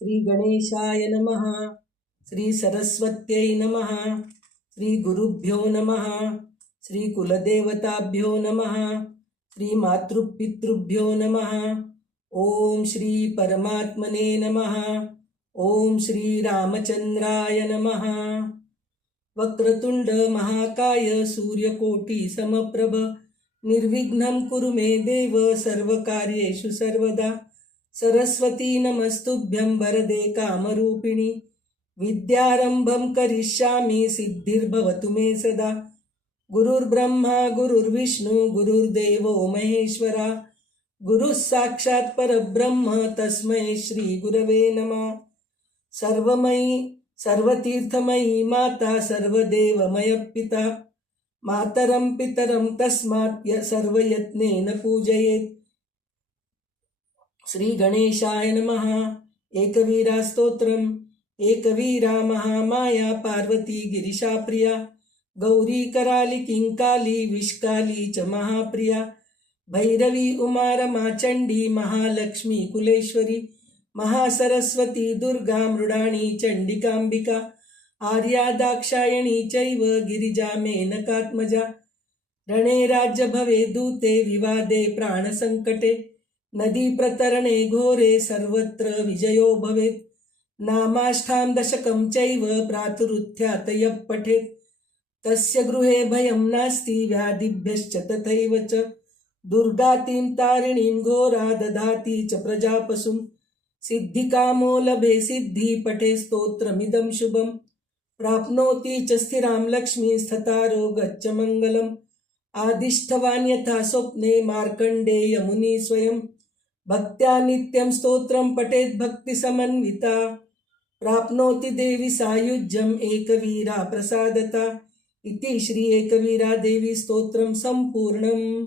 श्री गणेशाय नमः. श्री सरस्वत्यै नमः. श्री गुरुभ्यो नमः. श्री कुलदेवताभ्यो नमः. श्री मातृपितृभ्यो नमः. ओम श्री परमात्मने नमः. ओम श्री रामचंद्राय नमः. वक्रतुंड महाकाय सूर्यकोटि समप्रभ निर्विघ्नं कुरु मे देव सर्वकार्येषु सर्वदा. सरस्वती नमस्तुभ्यं वरदे कामरूपिणि विद्यारंभं करिष्यामि सिद्धिर्भवतु मे सदा. गुरुर्ब्रह्मा गुरुर्विष्णु गुरुर्देवो महेश्वरा गुरुः साक्षात् परब्रह्म तस्मै श्री गुरवे नमः. सर्वमयी सर्वतीर्थमयी माता सर्वदेवमय पिता मातरं पितरं तस्मात् सर्वयत्नेन पूजयेत्. श्री गणेशाय नमः. एकवीरा स्तोत्रम्. एकवीरा महामाया पार्वती गिरिशा प्रिया गौरी कराली किंकाली विष्काली च महाप्रिया भैरवी उमा रमा चंडी महालक्ष्मी कुलेश्वरी महासरस्वती दुर्गा मृडाणी चंडिकांबिका आर्या दाक्षायणी चैव गिरिजा मेनकात्मजा. रणे राज्य भवे दूते विवादे प्राणसंकटे नदी प्रतरणे घोरे सर्वत्र विजयो भवेत्. नामाष्टां दशकं चैव प्रातरुत्थ्यात यः पठेत् तस्य गृहे भयं नास्ति व्याधिभ्यश्च तथैव च. दुर्गातीं तारिणीं घोरा ददाति च प्रजापशुं सिद्धिकामो लभे सिद्धि पठे स्तोत्रमिदं शुभं. प्राप्नोति च स्थिरां लक्ष्मीं स्थतारो गच्छ मङ्गलम्. आदिष्टवान् यथा स्वप्ने मार्कण्डेय मुनि स्वयं भक्त्या नित्यं स्तोत्रं पठेत् भक्ति समन्विता. प्राप्नोति देवी सायुज्यम् एकवीरा प्रसादता. इति श्री एकवीरा देवी स्तोत्रं संपूर्णम्.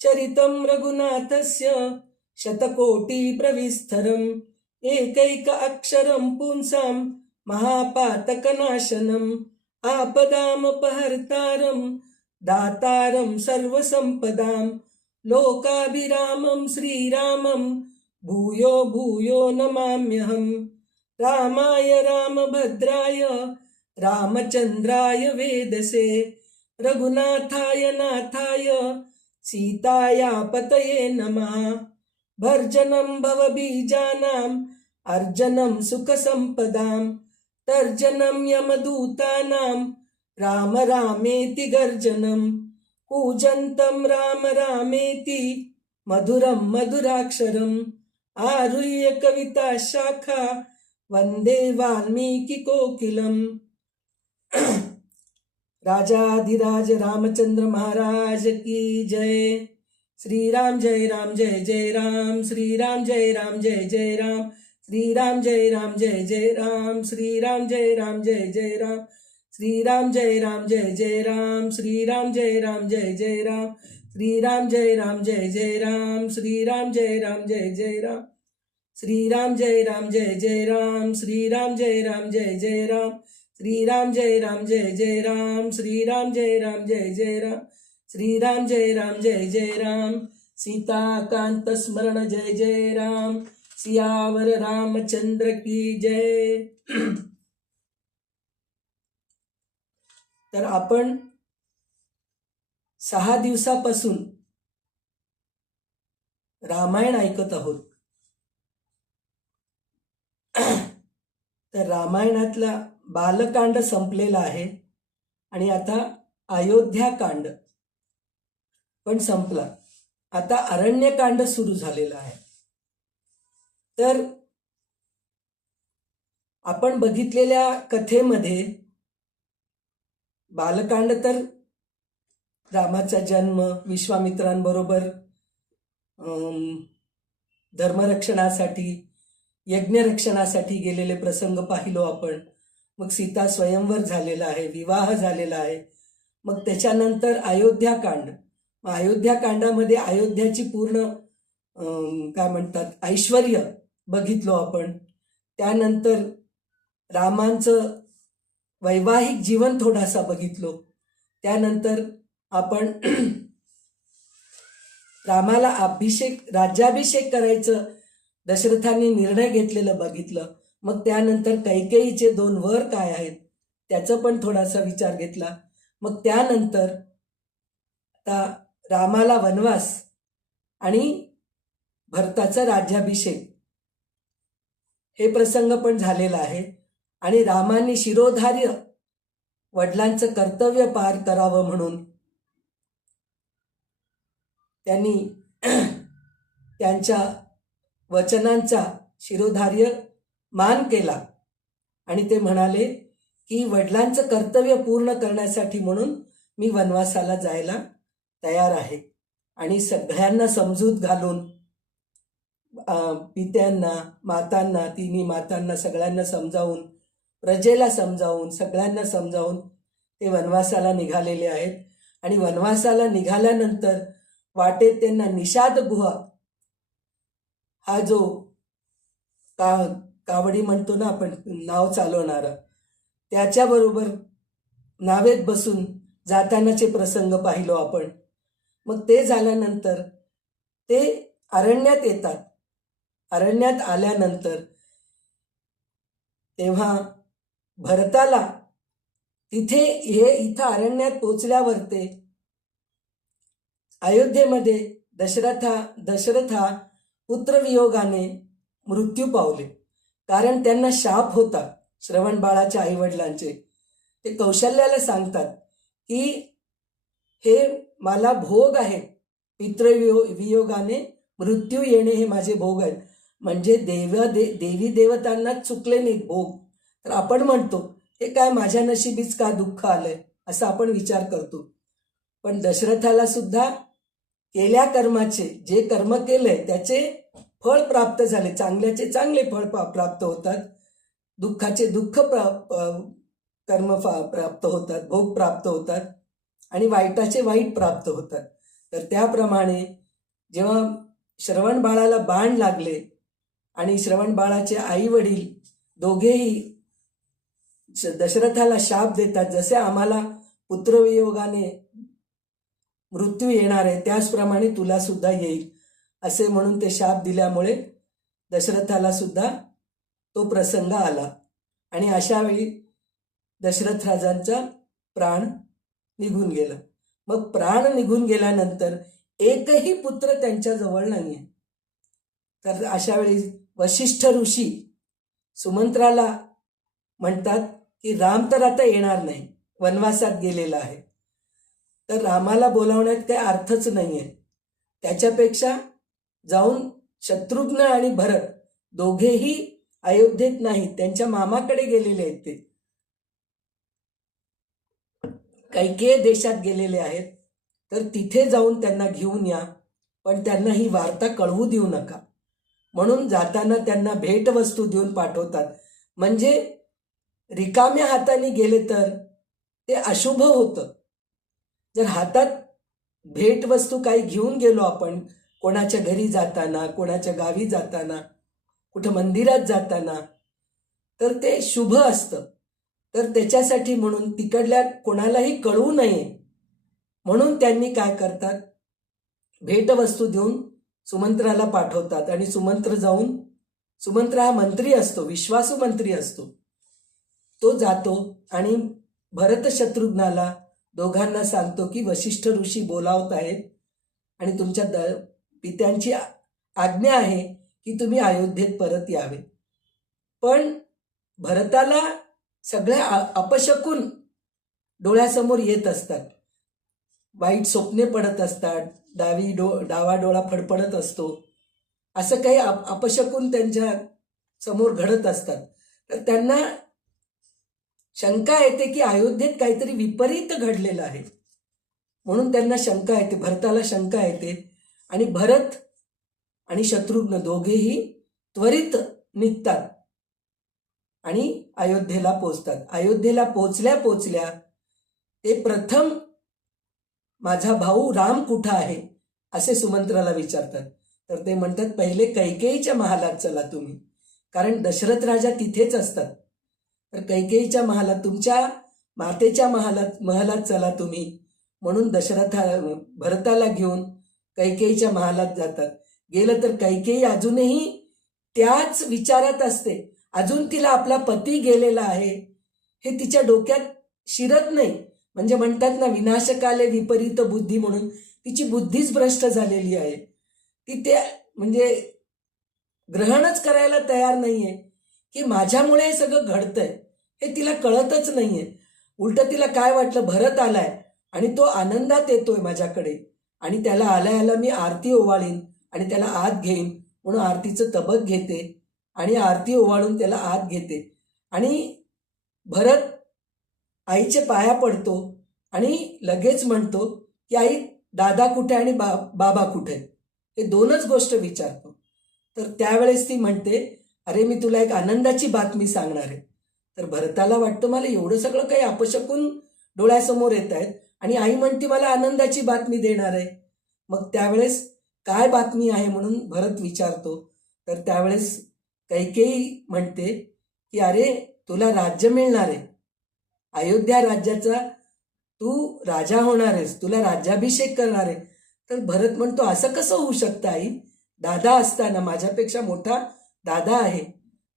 चरितं रघुनाथस्य शतकोटि प्रविस्तरम् एकैक अक्षरं पुंसां महापातकनाशनम् आपदामपहर्तारं दातारं सर्वसंपदां लोकाभिरामं श्रीरामं भूयो भूयो नमाम्यहम्. रामाय रामभद्राय रामचंद्राय वेदसे रघुनाथाय नाथाय सीताया पतये नमः. भर्जनं भवबीजानां अर्जनं सुखसंपदां तर्जनं यमदूतानां राम रामेति गर्जनं. कूजन्तं राम रामेति मधुरं मधुराक्षरम् आरुह्य कविता शाखा वंदे वाल्मीकि कोकिलम्. राजाधिराज रामचंद्र महाराज की जय. श्री राम जय जय राम. श्री राम जय जय राम. श्री राम जय जय राम. श्री राम जय जय राम. श्री राम जय जय राम. श्री राम जय जय राम. श्री राम जय जय राम. श्री राम जय जय राम. श्री राम जय जय राम. श्री राम जय जय राम. श्री राम जय जय राम. श्री राम जय जय राम. श्री राम जय जय राम. सीता कांत स्मरण जय जय राम. सियावर रामचंद्र की जय. तर आपण 6 दिवसापासून रामायण ऐकत आहोत. तर रामायणातला बालकांड संपलेला आहे आणि आता अयोध्याकांड पण संपला. आता अरण्यकांड सुरू झालेला आहे. तर आपण बघितलेल्या कथेमध्ये बालकांड तर रामाचा जन्म, विश्वामित्रांबरोबर धर्मरक्षणासाठी यज्ञरक्षणासाठी गेलेले प्रसंग पाहिलो आपण. मग सीता स्वयंवर झालेला आहे, विवाह झालेला आहे. मग त्याच्यानंतर अयोध्याकांड. अयोध्याकांडामध्ये अयोध्याची पूर्ण काय म्हणतात ऐश्वर्य बघितलो आपण. त्यानंतर रामांचं वैवाहिक जीवन थोडासा बघितलो. त्यानंतर आपण रामाला राज्याभिषेक करायचं दशरथांनी निर्णय घेतलेलं बघितलं. मग त्यानंतर कैकेयीचे 2 वर काय आहेत त्याचा पण थोडासा विचार घेतला. मग त्यानंतर आता रामाला वनवास आणि भरताचा राज्याभिषेक हे प्रसंग पण झालेला आहे. आणि रामाने शिरोधार्य वडिलांचं कर्तव्य पार करावं म्हणून त्यांनी त्यांच्या वचनांचा शिरोधार्य मान केला आणि ते म्हणाले की वडिलांचं कर्तव्य पूर्ण करण्यासाठी म्हणून मी वनवासाला जायला तयार आहे. आणि सगळ्यांना समजूत घालून पित्यांना, मातांना, तिन्ही मातांना सगळ्यांना समजावून, प्रजेला समजावून, सगळ्यांना समजावून ते वनवासाला निघालेले आहेत. आणि वनवासाला निघाल्यानंतर वाटेत त्यांना निषाद गुहा हा जो कावडी म्हणतो ना आपण, नाव चालवणारा, त्याच्याबरोबर नावेत बसून जातानाचे प्रसंग पाहिलो आपण. मग ते झाल्यानंतर ते अरण्यात येतात. अरण्यात आल्यानंतर तेव्हा भरताला इथं अरण्यात पोचल्यावर ते अयोध्येमध्ये दशरथा पुत्रवियोगाने मृत्यू पावले. कारण त्यांना शाप होता श्रवणबाळाच्या आईवडिलांचे. ते कौशल्याला सांगतात की हे मला भोग आहे, पितृवियोगाने मृत्यू येणे हे माझे भोग आहेत. म्हणजे देवी देवतांना चुकले नाहीत भोग. तर आपण म्हणतो हे काय माझ्या नशिबीच का दुःख आलंय असं आपण विचार करतो. पण दशरथाला सुद्धा केल्या कर्माचे, जे कर्म केलंय त्याचे फळ प्राप्त झाले. चांगल्याचे चांगले फळ प्राप्त होतात, दुःखाचे दुःख कर्म प्राप्त होतात, भोग प्राप्त होतात आणि वाईटाचे वाईट प्राप्त होतात. तर त्याप्रमाणे जेव्हा श्रवणबाळाला बाण लागले आणि श्रवणबाळाचे आई वडील दोघेही दशरथाला शाप देतात, जसे आम्हाला पुत्रवियोगाने मृत्यू येणार आहे त्याचप्रमाणे तुला सुद्धा येईल असे म्हणून ते शाप दिल्यामुळे दशरथाला सुद्धा तो प्रसंग आला. आणि अशा वेळी दशरथ राजांचा प्राण निघून गेला. मग प्राण निघून गेल्यानंतर एकही पुत्र त्यांच्या जवळ नाही आहे. तर अशा वेळी वशिष्ठ ऋषी सुमंत्राला म्हणतात की राम तर आता येणार नाही, वनवासात गेलेला आहे, तर रामाला बोलावण्यात काही अर्थच नाही आहे. त्याच्यापेक्षा जाऊन शत्रुघ्न आणि भरत दोघेही अयोध्येत नाहीत, त्यांच्या मामाकडे गेलेले आहेत. ते कैकेय देशात गेलेले आहेत. तर तिथे जाऊन त्यांना घेऊन या, पण त्यांना ही वार्ता कळवू देऊ नका म्हणून जाताना त्यांना भेटवस्तू देऊन पाठवतात. म्हणजे रिकाम्या हाताने गेले तर ते अशुभ होतं. जर हातात भेटवस्तू काही घेऊन गेलो आपण, कोणाच्या घरी जाताना, कोणाच्या गावी जाताना, कुठं मंदिरात जाताना, तर ते शुभ असतं. तर त्याच्यासाठी म्हणून तिकडल्या कोणालाही कळू नये म्हणून त्यांनी काय करतात, भेटवस्तू देऊन सुमंत्राला पाठवतात. आणि सुमंत्र हा मंत्री असतो, विश्वासू मंत्री असतो. तो जातो आणि भरत शत्रुघ्नाला दोघांना सांगतो की वशिष्ठ ऋषी बोलावत आहेत आणि तुमच्या पित्यांची आज्ञा आहे की तुम्ही अयोध्येत परत यावे. पण भरताला सगळ्या अपशकुन डोळ्यासमोर येत असतात, वाईट स्वप्ने पडत असतात, डावा डोळा फडफडत असतो, असं काही अपशकुन त्यांच्या समोर घडत असतात. तर त्यांना शंका येते की अयोध्येत काहीतरी विपरीत घडलेलं आहे म्हणून त्यांना शंका येते, भरताला शंका येते. आणि भरत आणि शत्रुघ्न दोघेही त्वरित निघतात आणि अयोध्येला पोचतात. अयोध्येला पोचल्या ते प्रथम माझा भाऊ राम कुठं आहे असे सुमंत्राला विचारतात. तर ते म्हणतात पहिले कैकेयीच्या महालात चला तुम्ही, कारण दशरथ राजा तिथेच असतात. तर कैकेयीच्या महालात, तुमच्या मातेच्या महलात चला तुम्ही म्हणून भरताला घेऊन कैकेयीच्या महालात जातात. गेलं तर कैकेयी अजूनही त्याच विचारात असते. अजून तिला आपला पती गेलेला आहे हे तिच्या डोक्यात शिरत नाही. म्हणजे म्हणतात ना, विनाशकाले विपरीत बुद्धी म्हणून तिची बुद्धीच भ्रष्ट झालेली आहे. ती ते म्हणजे ग्रहणच करायला तयार नाहीये की माझ्यामुळे हे सगळं घडतंय, हे तिला कळतच नाहीये. उलट तिला काय वाटलं, भरत आलाय आणि तो आनंदात येतोय माझ्याकडे आणि त्याला आल्या मी आरती ओवाळीन आणि त्याला आत घेईन म्हणून आरतीचं तबक घेते आणि आरती ओवाळून त्याला आत घेते. आणि भरत आईचे पाया पडतो आणि लगेच म्हणतो की आई, दादा कुठे आणि बाबा कुठे, हे दोनच गोष्ट विचारतो. तर त्यावेळेस ती म्हणते, अरे मी तुला एक आनंदाची बातमी सांगणार आहे. तर भरताला वाटतं मला एवढं सगळं काही अपशकून डोळ्यासमोर येत आहेत आणि आई म्हणते मला आनंदाची बातमी देणार आहे. मग त्यावेळेस काय बातमी आहे म्हणून भरत विचारतो. तर त्यावेळेस कैकेयी म्हणते की अरे तुला राज्य मिळणार आहे, अयोध्या राज्याचा तू राजा होणार आहेस, तुला राज्याभिषेक करणार आहे. तर भरत म्हणतो असं कसं होऊ शकतं आई, दादा असताना, माझ्यापेक्षा मोठा दादा आहे,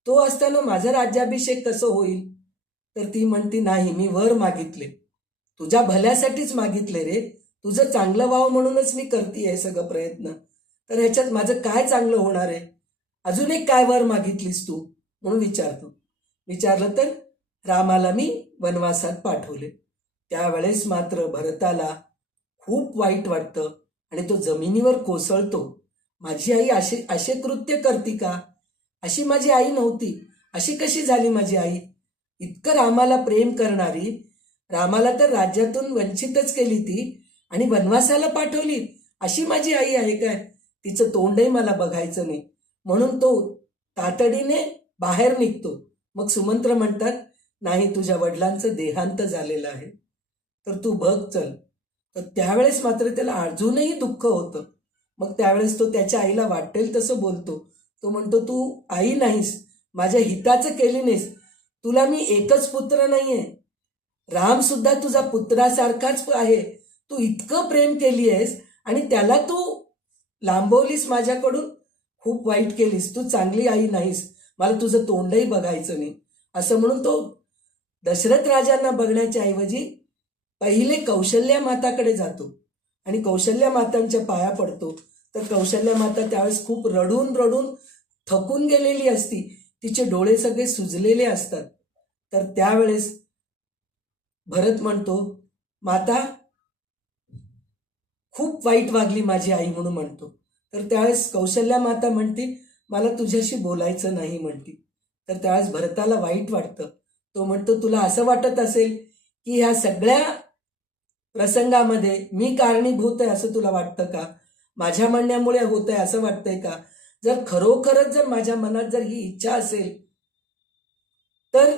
तो असताना माझा राज्याभिषेक कसं होईल. तर ती म्हणती नाही, मी वर मागितले, तुझ्या भल्यासाठीच मागितले रे, तुझं चांगलं व्हावं म्हणूनच मी करते सगळं प्रयत्न. तर ह्याच्यात माझं काय चांगलं होणार आहे, अजून एक काय वर मागितलीस तू म्हणून विचारलं तर रामाला मी वनवासात पाठवले. त्यावेळेस मात्र भरताला खूप वाईट वाटतं आणि तो जमिनीवर कोसळतो. माझी आई असे कृत्य करते का, अशी माझी आई नव्हती, अशी कशी झाली माझी आई. इतकं रामाला प्रेम करणारी, रामाला तर राज्यातून वंचितच केली ती आणि वनवासाला पाठवली, अशी माझी आई आहे काय, तिचं तोंडही मला बघायचं नाही. म्हणून तो तातडीने बाहेर निघतो. मग सुमंत्र म्हणतात, नाही, तुझ्या वडिलांचं देहांत झालेलं आहे, तर तू बघ चल. तर त्यावेळेस मात्र त्याला अजूनही दुःख होतं. मग त्यावेळेस तो त्याच्या आईला वाटेल तसं बोलतो. तो म्हणतो, तू आई नाहीस, माझ्या हिताचं केली नाहीस, तुला मी एकच पुत्र नाहीये, राम सुद्धा तुझा पुत्रासारखाच आहे, तू इतकं प्रेम केली आहेस आणि त्याला तू लांबवलीस माझ्याकडून, खूप वाईट केलीस, तू चांगली आई नाहीस, मला तुझं तोंडही बघायचं नाही. असं म्हणून तो दशरथ राजांना बघण्याच्या ऐवजी पहिले कौशल्या माताकडे जातो आणि कौशल्या मातांच्या पाया पडतो. तर कौशल्या माता त्यावेळेस खूप रडून रडून थकून गेलेली असती, तिचे डोळे सगळे सुजलेले असतात. तर त्यावेळेस भरत म्हणतो, माता खूप वाईट वागली माझी आई म्हणून म्हणतो. तर त्यावेळेस कौशल्या माता म्हणते, मला तुझ्याशी बोलायचं नाही म्हणते. तर त्यावेळेस भरताला वाईट वाटतं. तो म्हणतो, तुला असं वाटत असेल की ह्या सगळ्या प्रसंगामध्ये मी कारणीभूत आहे असं तुला वाटतं का, माझ्या म्हणण्यामुळे होत आहे असं वाटतंय का. जर खरोखरच जर माझ्या मनात जर ही इच्छा असेल तर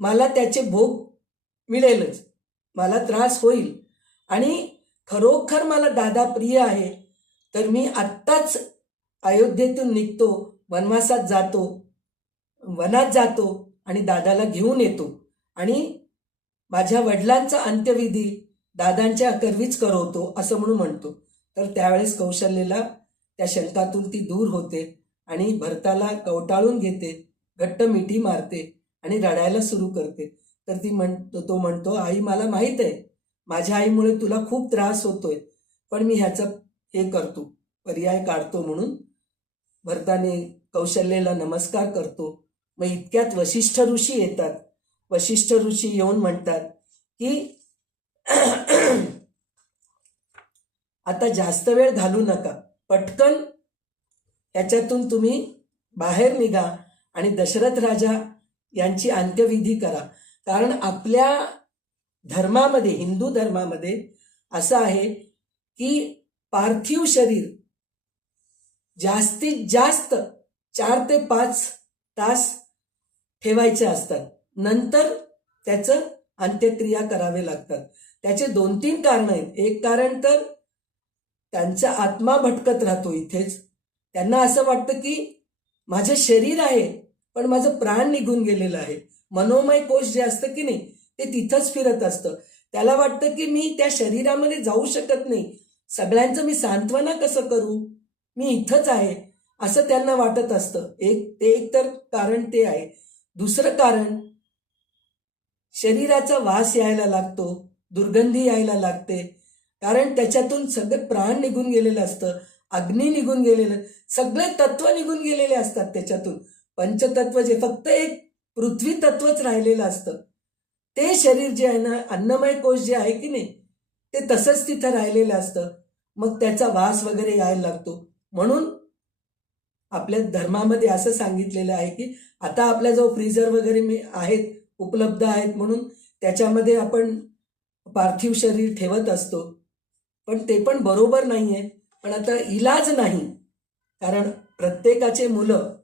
मला त्याचे भोग मिळेलच, मला त्रास होईल आणि खरोखर मला दादा प्रिय आहे, तर मी आत्ताच अयोध्येतून निघतो, वनवासात जातो, वनात जातो आणि दादाला घेऊन येतो आणि माझ्या वडिलांचा अंत्यविधी दादांच्या अकरवीच करवतो असं म्हणून म्हणतो. तर त्यावेळेस कौशल्येला त्या शंकातून ती दूर होते आणि भरताला कवटाळून घेते, घट्ट मिठी मारते आणि रडायला सुरू करते. तर तो म्हणतो, आई मला माहीत आहे माझ्या आईमुळे तुला खूप त्रास होतोय, पण मी ह्याचं हे करतो, पर्याय काढतो. म्हणून भरताने कौशल्येला नमस्कार करतो. मग इतक्यात वशिष्ठ ऋषी येतात. वशिष्ठ ऋषी येऊन म्हणतात की आता जास्त वेळ घालू नका, पटकन याच्यातून तुम्ही बाहेर निघा आणि दशरथ राजा यांची अंत्यविधी करा. कारण आपल्या धर्मामध्ये, हिंदू धर्मामध्ये असं आहे की पार्थिव शरीर जास्तीत जास्त 4 ते 5 तास ठेवायचे असतात, नंतर त्याचं अंत्यक्रिया करावे लागतात. त्याचे 2-3 कारण आहेत. एक कारण तर त्यांचा आत्मा भटकत राहतो इथेच, त्यांना असं वाटतं की माझं शरीर आहे पण माझं प्राण निघून गेलेलं आहे. मनोमय कोश जे असतं की नाही ते तिथंच फिरत असतं. त्याला वाटतं की मी त्या शरीरामध्ये जाऊ शकत नाही, सगळ्यांचं मी सांत्वना कसं करू, मी इथंच आहे. असं त्यांना वाटत असतं. एक तर कारण ते आहे. दुसरं कारण, शरीराचा वास यायला लागतो, दुर्गंधी यायला लागते, कारण त्याच्यातून सगळे प्राण निघून गेलेलं असतं, अग्नी निघून गेलेलं, सगळे तत्व निघून गेलेले असतात त्याच्यातून. पंचतत्व जे फक्त एक पृथ्वी तत्वच राहिलेलं असतं, ते शरीर जे आहे ना, अन्नमय कोश जे आहे की नाही, ते तसंच तिथं राहिलेलं असतं. मग त्याचा वास वगैरे यायला लागतो. म्हणून आपल्या धर्मामध्ये असं सांगितलेलं आहे की आता आपल्याजवळ फ्रीजर वगैरे आहेत, उपलब्ध आहेत, म्हणून त्याच्यामध्ये आपण पार्थिव शरीर ठेवत असतो. पण ते पण बरोबर नाही आहे. पण आता इलाज नाही, कारण प्रत्येकाचे मुलं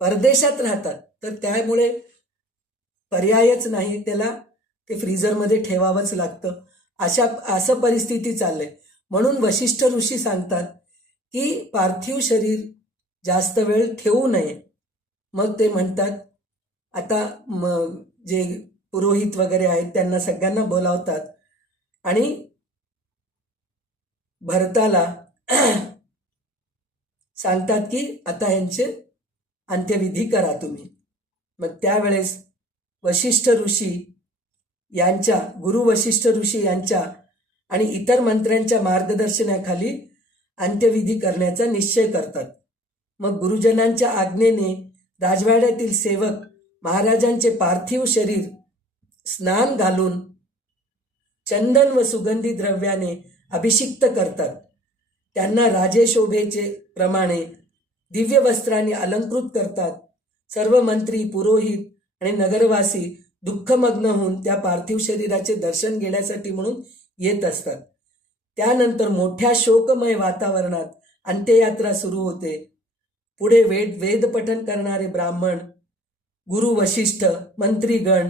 परदेशात राहतात, तर त्यामुळे पर्यायच नाही, त्याला ते फ्रीजरमध्ये ठेवावंच लागतं. असं परिस्थिती चाललंय. म्हणून वशिष्ठ ऋषी सांगतात की पार्थिव शरीर जास्त वेळ ठेवू नये. मग ते म्हणतात, आता जे पुरोहित वगैरे आहेत त्यांना सगळ्यांना बोलावतात आणि भरताला सांगतात की आता यांचे अंत्यविधी करा तुम्ही. मग त्यावेळेस वशिष्ठ ऋषी यांच्या, गुरु वशिष्ठ ऋषी यांच्या आणि इतर मंत्र्यांच्या मार्गदर्शनाखाली अंत्यविधी करण्याचा निश्चय करतात. मग गुरुजनांच्या आज्ञेने राजवाड्यातील सेवक महाराजांचे पार्थिव शरीर स्नान घालून चंदन व सुगंधी द्रव्याने अभिषिक्त करतात. त्यांना राजेशोभेचे प्रमाणे दिव्य वस्त्रांनी अलंकृत करतात. सर्व मंत्री, पुरोहित आणि नगरवासी दुःखमग्न होऊन त्या पार्थिव शरीराचे दर्शन घेण्यासाठी म्हणून येत असतात. त्यानंतर मोठ्या शोकमय वातावरणात अंत्ययात्रा सुरू होते. पुढे वेदपठन करणारे ब्राह्मण, गुरु वशिष्ठ, मंत्रीगण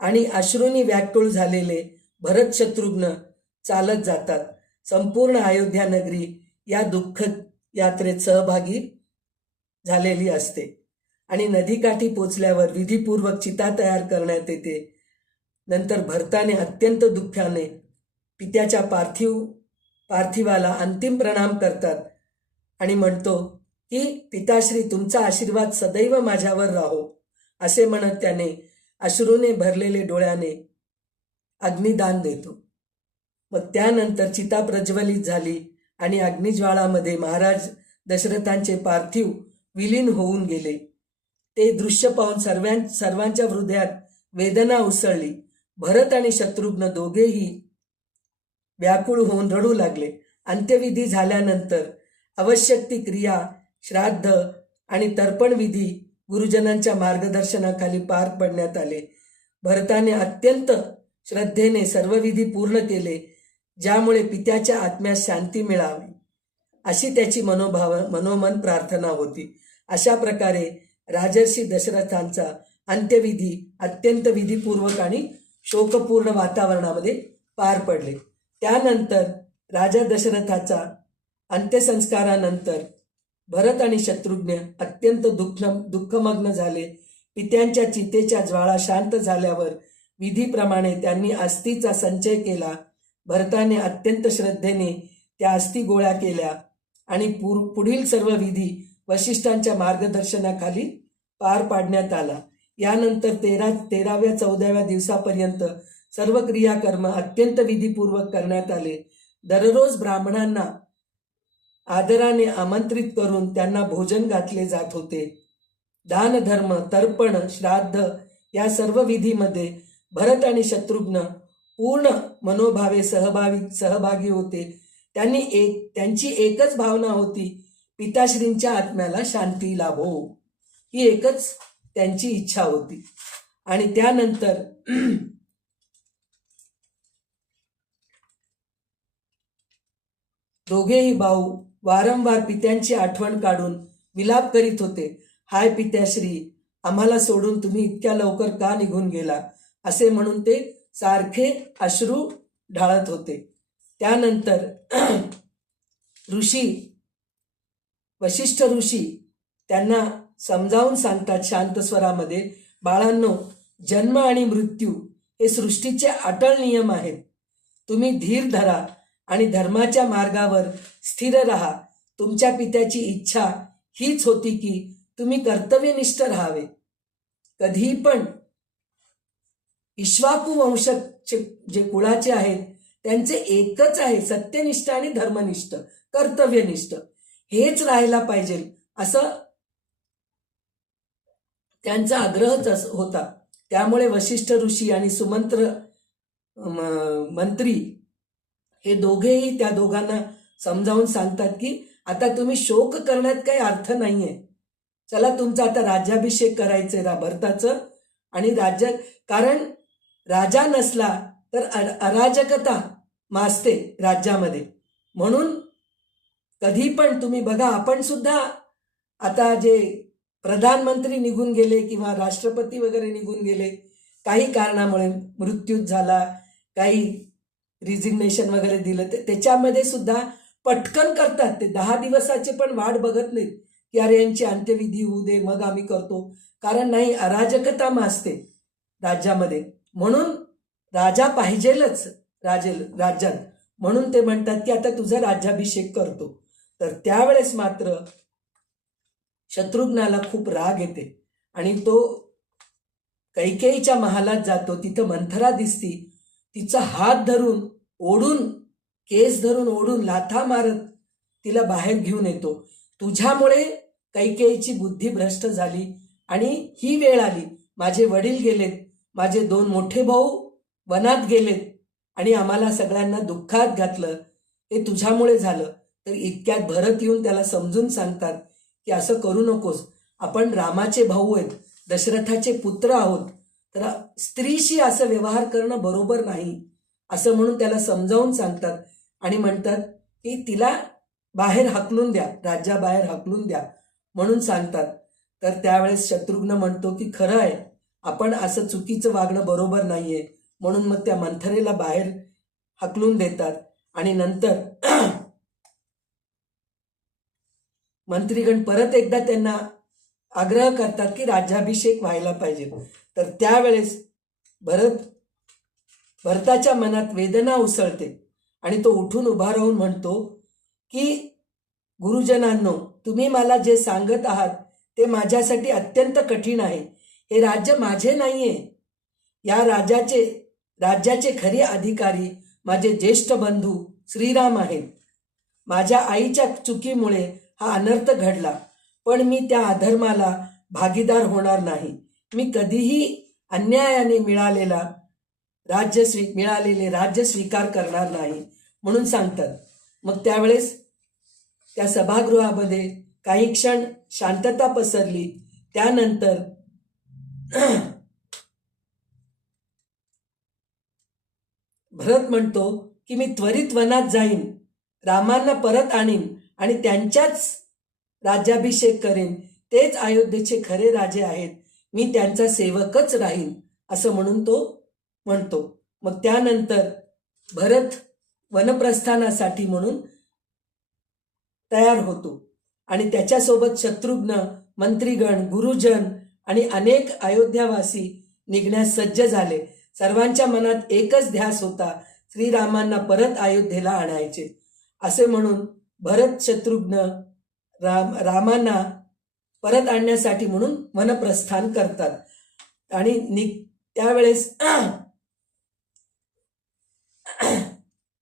आणि अश्रूंनी व्याकुळ झालेले भरत शत्रुघ्न चालत जातात. संपूर्ण अयोध्या नगरी या दुःखद यात्रेत सहभागी झालेली असते आणि नदीकाठी पोचल्यावर विधीपूर्वक चिता तयार करण्यात येते. नंतर भरताने अत्यंत दुःखाने पित्याच्या पार्थिवाला अंतिम प्रणाम करतात आणि म्हणतो की पिताश्री, तुमचा आशीर्वाद सदैव माझ्यावर राहो, असे म्हणत त्याने अश्रूने भरलेले डोळ्याने अग्निदान देतो. मग त्यानंतर चिता प्रज्वलित झाली आणि अग्निज्वाळामध्ये महाराज दशरथांचे पार्थिव विलीन होऊन गेले. ते दृश्य पाहून सर्वांच्या हृदयात वेदना उसळली. भरत आणि शत्रुघ्न दोघेही व्याकुळ होऊन रडू लागले. अंत्यविधी झाल्यानंतर आवश्यक ती क्रिया, श्राद्ध आणि तर्पण विधी गुरुजनांच्या मार्गदर्शनाखाली पार पडण्यात आले. भरताने अत्यंत श्रद्धेने सर्व विधी पूर्ण केले, ज्यामुळे पित्याच्या आत्म्यास शांती मिळावी अशी त्याची मनोमन प्रार्थना होती. अशा प्रकारे राजर्षी दशरथांचा अंत्यविधी अत्यंत विधीपूर्वक आणि शोकपूर्ण वातावरणामध्ये पार पडले. त्यानंतर राजा दशरथाचा अंत्यसंस्कारानंतर भरत आणि शत्रुघ्न अत्यंत दुःखमग्न झाले. पित्यांच्या चितेच्या ज्वाळा शांत झाल्यावर विधीप्रमाणे त्यांनी अस्थीचा संचय केला. भरताने अत्यंत श्रद्धेने त्या अस्थी गोळा केल्या आणि पुढील सर्व विधी वशिष्ठांच्या मार्गदर्शनाखाली पार पाडण्यात आला. यानंतर 13व्या 14व्या दिवसापर्यंत सर्व क्रियाकर्म अत्यंत विधीपूर्वक करण्यात आले. दररोज ब्राह्मणांना आदराने आमंत्रित करून त्यांना भोजन घातले जात होते. दान, धर्म, तर्पण, श्राद्ध या सर्व विधीमध्ये भरत आणि शत्रुघ्न पूर्ण मनोभावे सहभागी होते. त्यांची एकच भावना होती, पिताश्रींच्या आत्म्याला शांती लाभो, ही एकच त्यांची इच्छा होती. आणि त्यानंतर दोघेही भाऊ वारंवार पित्यांची आठवण काढून विलाप करीत होते. हाय पित्याश्री, आम्हाला सोडून तुम्ही इतक्या लवकर का निघून गेला, असे म्हणून ते सारखे अश्रू ढाळत होते. त्यानंतर वशिष्ठ ऋषी त्यांना समजावून सांगतात शांत स्वरामध्ये, बाळांनो, जन्म आणि मृत्यू हे सृष्टीचे अटळ नियम आहेत. तुम्ही धीर धरा आणि धर्माच्या मार्गावर स्थिर राहा. तुमच्या पित्याची इच्छा हीच होती की तुम्ही कर्तव्यनिष्ठ राहावे. कधीही पण इक्ष्वाकू वंशाचे जे कुळाचे आहेत त्यांचे एकच आहे, सत्यनिष्ठ आणि धर्मनिष्ठ, कर्तव्यनिष्ठ, हेच राहायला पाहिजे असं त्यांचा आग्रहच होता. त्यामुळे वशिष्ठ ऋषी आणि सुमंत्र मंत्री हे दोघेही त्या दोघांना समजावून सांगतात की आता तुम्ही शोक करण्यात काही अर्थ नाहीये. चला, तुमचा आता राज्याभिषेक करायचंय भरताचं. आणि कारण राजा नसला तर अराजकता माजते राज्यामध्ये. म्हणून कधी पण तुम्ही बघा, आपण सुद्धा आता जे प्रधानमंत्री निघून गेले किंवा राष्ट्रपती वगैरे निघून गेले, काही कारणामुळे मृत्यू झाला, काही रिझिग्नेशन वगैरे दिलं, त्याच्यामध्ये सुद्धा पटकन करतात ते. 10 दिवसाचे पण वाट बघत नाहीत की अरे यांची अंत्यविधी होऊ दे मग आम्ही करतो. कारण नाही, अराजकता माजते राज्यामध्ये. म्हणून राजा पाहिजेलच राज्यात. म्हणून ते म्हणतात की आता तुझा राज्याभिषेक करतो. तर त्यावेळेस मात्र शत्रुघ्नाला खूप राग येते आणि तो कैकेयीच्या महालात जातो. तिथं मंथरा दिसती. तिचा हात धरून ओढून, केस धरून ओढून लाथा मारत तिला बाहेर घेऊन येतो. तुझ्यामुळे कैकेयीची बुद्धी भ्रष्ट झाली आणि ही वेळ आली. माझे वडील गेलेत, माझे 2 मोठे भाऊ वनात गेलेत आणि आम्हाला सगळ्यांना दुःखात घातलं, हे तुझ्यामुळे झालं. तर इतक्यात भरत येऊन त्याला समजून सांगतात की असं करू नकोस, आपण रामाचे भाऊ आहेत, दशरथाचे पुत्र आहोत, तर स्त्रीशी असं व्यवहार करणं बरोबर नाही असं म्हणून त्याला समजावून सांगतात. आणि म्हणतात की तिला बाहेर हाकलून द्या, राज्याबाहेर हाकलून द्या म्हणून सांगतात. तर त्यावेळेस शत्रुघ्न म्हणतो की खरं आहे, आपण असं चुकीचं वागणं बरोबर नाहीये. म्हणून मग त्या मंथरेला बाहेर हाकलून देतात. आणि नंतर मंत्रीगण परत एकदा त्यांना आग्रह करतात की राज्याभिषेक व्हायला पाहिजे. तर त्यावेळेस भरताच्या मनात वेदना उसळते आणि तो उठून उभा राहून म्हणतो की गुरुजनांनो, तुम्ही मला जे सांगत आहात ते माझ्यासाठी अत्यंत कठीण आहे. हे राज्य माझे नाहीये. या राज्याचे खरे अधिकारी माझे ज्येष्ठ बंधू श्रीराम आहेत. माझ्या आईच्या चुकीमुळे हा अनर्थ घडला, पण मी त्या अधर्माला भागीदार होणार नाही. मी कधीही अन्यायाने मिळालेले राज्य स्वीकार करणार नाही म्हणून सांगतात. मग त्यावेळेस त्या सभागृहामध्ये काही क्षण शांतता पसरली. त्यानंतर भरत म्हणतो की मी त्वरित वनात जाईन, रामांना परत आणीन आणि त्यांच्याच राज्याभिषेक करेन. तेच अयोध्येचे खरे राजे आहेत. मी त्यांचा सेवकच राहीन असं म्हणून तो म्हणतो. मग त्यानंतर भरत वनप्रस्थानासाठी म्हणून तयार होतो आणि त्याच्यासोबत शत्रुघ्न, मंत्रीगण, गुरुजन आणि अनेक अयोध्यावासी निघण्यास सज्ज झाले. सर्वांच्या मनात एकच ध्यास होता, श्रीरामांना परत अयोध्येला आणायचे. असे म्हणून भरत शत्रुघ्न रामांना परत आणण्यासाठी म्हणून वनप्रस्थान करतात. आणि त्यावेळेस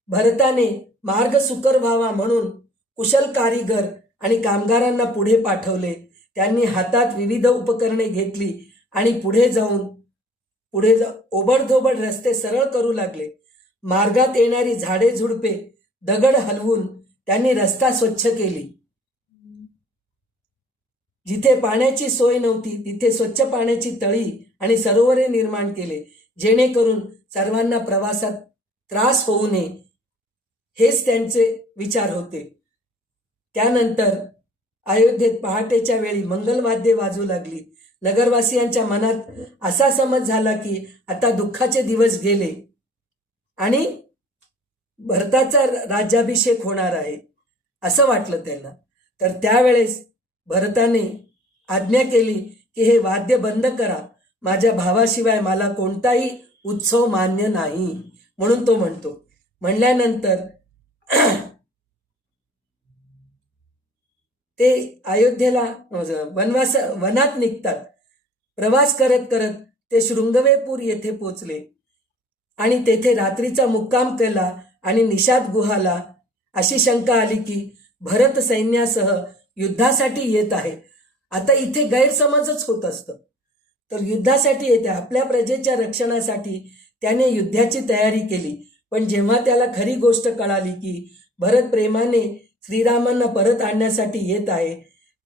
भरताने मार्ग सुकर व्हावा म्हणून कुशल कारीगर आणि कामगारांना पुढे पाठवले. त्यांनी हातात विविध उपकरणे घेतली आणि पुढे जाऊन ओबडधोबड रस्ते सरळ करू लागले. मार्गात येणारी झाडे झुडपे, दगड हलवून त्यांनी रस्ता स्वच्छ केली. जिथे पाण्याची सोय नव्हती तिथे स्वच्छ पाण्याची तळी आणि सरोवरे निर्माण केले, जेणेकरून सर्वांना प्रवासात त्रास होऊ नये, हेच त्यांचे विचार होते. त्यानंतर अयोध्येत पहाटेच्या वेळी मंगलवाद्ये वाजू लागली. नगरवासियांच्या मनात असा समज झाला की आता दुःखाचे दिवस गेले आणि भरताचा राज्याभिषेक होणार आहे असं वाटलं त्यांना. तर त्यावेळेस भरताने आज्ञा केली की हे वाद्य बंद करा, माझ्या भावाशिवाय मला कोणताही उत्सव मान्य नाही म्हणून तो म्हणतो. म्हणल्यानंतर ते अयोध्येला वनात निघतात. प्रवास करत करत ते शृंगवेपूर येथे पोचले आणि तेथे रात्रीचा मुक्काम केला आणि निषाद गुहाला अशी शंका आली की भरत सैन्यासह युद्धासाठी येत आहे. आता इथे गैरसमजच होत असतं. तर युद्धासाठी येते, आपल्या प्रजेच्या रक्षणासाठी त्याने युद्धाची तयारी केली. पण जेव्हा त्याला खरी गोष्ट कळाली की भरत प्रेमाने श्रीरामांना परत आणण्यासाठी येत आहे,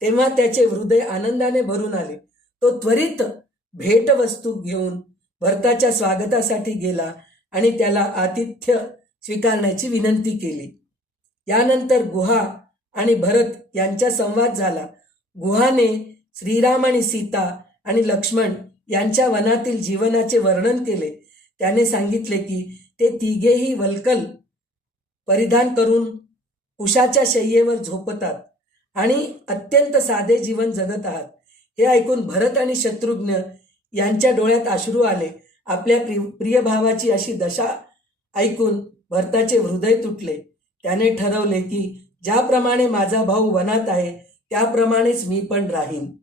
तेव्हा त्याचे हृदय आनंदाने भरून आले. तो त्वरित भेटवस्तू घेऊन भरताच्या स्वागतासाठी गेला आणि त्याला आतिथ्य स्वीकारण्याची विनंती केली. यानंतर गुहा आणि भरत यांचा संवाद झाला. गुहाने श्रीराम आणि सीता आणि लक्ष्मण यांच्या वनातील जीवनाचे वर्णन केले. त्याने सांगितले की ते तिघेही वल्कल परिधान करून कुशाच्या शय्येवर झोपतात आणि अत्यंत साधे जीवन जगत आहात. हे ऐकून भरत आणि शत्रुघ्न यांच्या डोळ्यात अश्रू आले. आपल्या प्रिय भावाची अशी दशा ऐकून भरताचे हृदय तुटले. त्याने ठरवले की ज्याप्रमाणे माझा भाऊ वनात आहे त्याप्रमाणेच मी पण राहीन.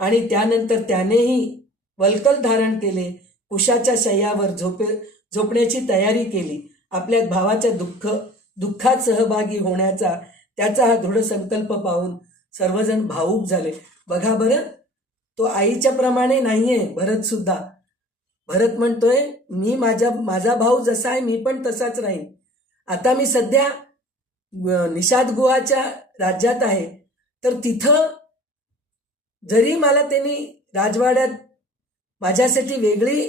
आणि त्यानंतर त्यानेही वल्कल धारण केले, कुशाच्या शय्यावर झोपण्याची तयारी केली. आपल्या भावाच्या दुःखात सहभागी होण्याचा त्याचा हा दृढ संकल्प पाहून सर्वजण भावूक झाले. बघा बरं, तो आईच्या प्रमाणे नाहीये भरत सुद्धा. भरत म्हणतोय मी माझा भाऊ जसा आहे मी पण तसाच राहीन. आता मी सध्या निषाद गुहाच्या राज्यात आहे, तर तिथं जरी मला त्यांनी राजवाड्यात माझ्यासाठी वेगळी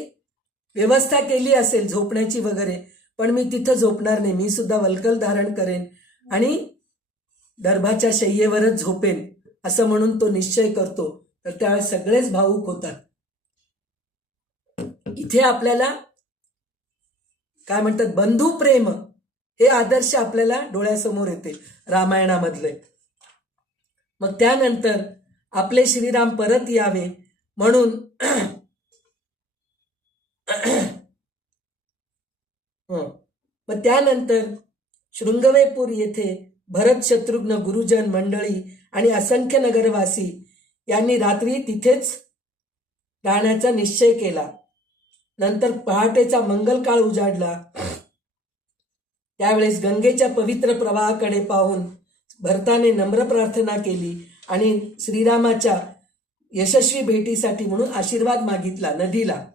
व्यवस्था केली असेल झोपण्याची वगैरे, पण मी तिथं झोपणार नाही. मी सुद्धा वल्कल धारण करेन आणि दर्भाच्या शय्येवरच झोपेन असं म्हणून तो निश्चय करतो. तर त्यावेळेस सगळेच भावूक होतात. इथे आपल्याला काय म्हणतात, बंधू प्रेम हे आदर्श आपल्याला डोळ्यासमोर येते रामायणामधले. मग त्यानंतर आपले श्रीराम परत यावे म्हणून मग त्यानंतर शृंगवेपूर येथे भरत, शत्रुघ्न, गुरुजन मंडळी आणि असंख्य नगरवासी यांनी रात्री तिथेच राहण्याचा निश्चय केला. नंतर पहाटेचा मंगल काळ उजाडला. त्यावेळेस गंगेच्या पवित्र प्रवाहाकडे पाहून भरताने नम्र प्रार्थना केली आणि श्रीरामाच्या यशस्वी भेटीसाठी म्हणून आशीर्वाद मागितला नदीला.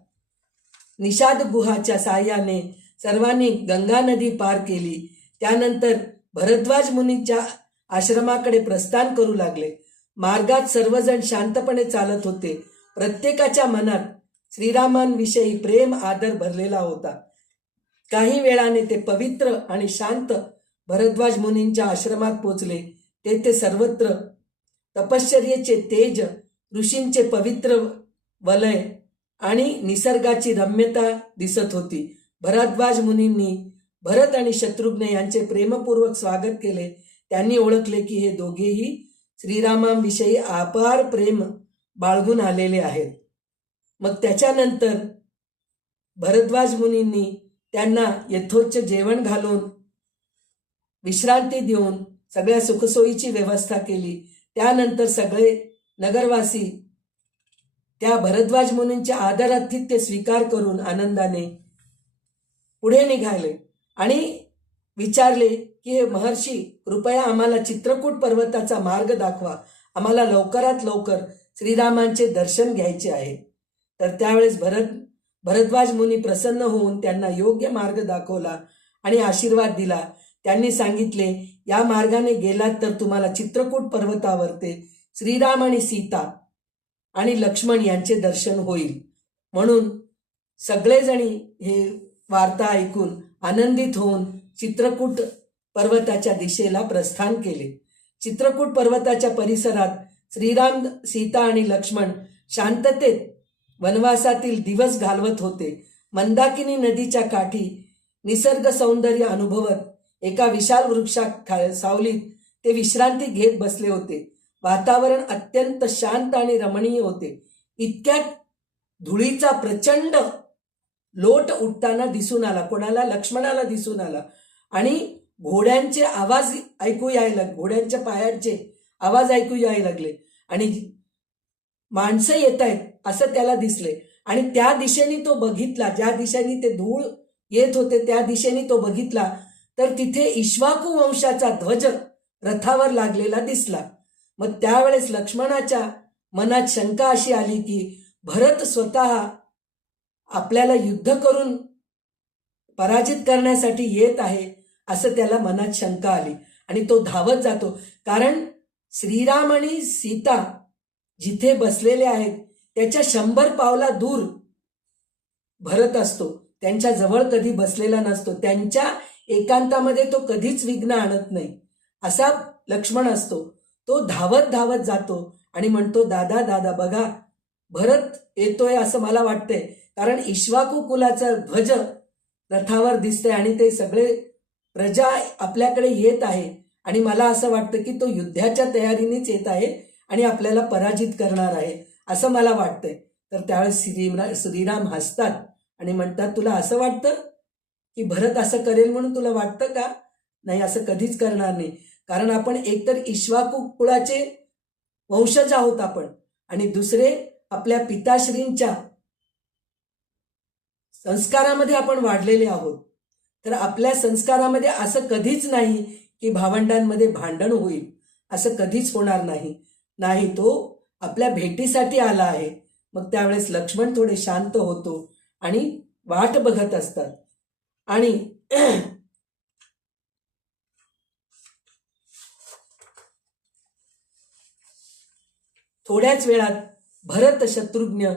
निषाद गुहाच्या साहाय्याने सर्वांनी गंगा नदी पार केली. त्यानंतर भरद्वाज मुनीच्या आश्रमाकडे प्रस्थान करू लागले. मार्गात सर्वजण शांतपणे चालत होते. प्रत्येकाच्या मनात श्रीरामांविषयी प्रेम आदर भरलेला होता. काही वेळाने ते पवित्र आणि शांत भरद्वाज मुनींच्या आश्रमात पोचले. तेथे सर्वत्र तपश्चर्येचे तेज, ऋषींचे पवित्र वलय आणि निसर्गाची रम्यता दिसत होती. भरद्वाज मुनींनी भरत आणि शत्रुघ्न यांचे प्रेमपूर्वक स्वागत केले. त्यांनी ओळखले की हे दोघेही श्रीरामांविषयी अपार प्रेम बाळगून आलेले आहेत. मग त्याच्यानंतर भरद्वाज मुनींनी त्यांना यथोच्च जेवण घालून विश्रांती देऊन सगळ्या सुखसोयीची व्यवस्था केली. त्यानंतर सगळे नगरवासी त्या भरद्वाज मुनींच्या आदरातिथ्य स्वीकार करून आनंदाने पुढे निघाले आणि विचारले की हे महर्षी, कृपया आम्हाला चित्रकूट पर्वताचा मार्ग दाखवा. आम्हाला लवकरात लवकर श्रीरामांचे दर्शन घ्यायचे आहे. तर त्यावेळेस भरद्वाज मुनी प्रसन्न होऊन त्यांना योग्य मार्ग दाखवला आणि आशीर्वाद दिला. त्यांनी सांगितले, या मार्गाने गेलात तर तुम्हाला चित्रकूट पर्वतावर श्रीराम आणि सीता आणि लक्ष्मण यांचे दर्शन होईल. म्हणून सगळेजणी हे वार्ता ऐकून आनंदित होऊन चित्रकूट पर्वताच्या दिशेला प्रस्थान केले. चित्रकूट पर्वताच्या परिसरात श्रीराम, सीता आणि लक्ष्मण शांततेत वनवासातील दिवस घालवत होते. मंदाकिनी नदीच्या काठी निसर्ग सौंदर्य अनुभवत एका विशाल वृक्षा सावलीत ते विश्रांती घेत बसले होते. वातावरण अत्यंत शांत आणि रमणीय होते. इतक्यात धुळीचा प्रचंड लोट उठताना दिसून आला. कोणाला? लक्ष्मणाला दिसून आला. आणि घोड्यांचे आवाज ऐकू यायला, घोड्यांच्या पायांचे आवाज ऐकू यायला लागले आणि माणसं येत आहेत असं त्याला दिसले. आणि त्या दिशेने तो बघितला, ज्या दिशेने ते धूळ येत होते त्या दिशेने तो बघितला, तर तिथे इक्ष्वाकू वंशाचा ध्वज रथावर लागलेला दिसला. मग त्यावेळेस लक्ष्मणाच्या मनात शंका अशी आली की भरत स्वतः आपल्याला युद्ध करून पराजित करण्यासाठी येत आहे असं त्याला मनात शंका आली आणि तो धावत जातो. कारण श्रीराम आणि सीता जिथे बसलेले आहेत त्याच्या 100 पावला दूर भरत असतो, त्यांच्या जवळ कधी बसलेला नसतो. त्यांच्या एकांतामध्ये तो कधीच विघ्न आणत नाही असा लक्ष्मण असतो. तो धावत धावत जातो आणि म्हणतो, दादा दादा बघा भरत येतोय असं मला वाटतंय, कारण इक्ष्वाकू कुलाचा ध्वज रथावर दिसतंय आणि ते सगळे प्रजा आपल्याकडे येत आहे आणि मला असं वाटतं की तो युद्धाच्या तयारीनेच येत आहे आणि आपल्याला पराजित करणार आहे असं मला वाटतंय. तर त्यावेळेस श्रीराम हसतात आणि म्हणतात, तुला असं वाटतं की भरत असं करेल म्हणून तुला वाटतं का? नाही, असं कधीच करणार नाही. कारण आपण एकतर इक्ष्वाकू कुळाचे वंशज आहोत आपण, आणि दुसरे आपल्या पिताश्रींच्या संस्कारामध्ये आपण वाढलेले आहोत. तर आपल्या संस्कारामध्ये असं कधीच नाही की भावंडांमध्ये भांडण होईल, असं कधीच होणार नाही. नाही, तो आपल्या भेटीसाठी आला आहे. मग त्यावेळेस लक्ष्मण थोडे शांत होतो आणि वाट बघत असतात. आणि थोड्याच वेळात भरत शत्रुघ्न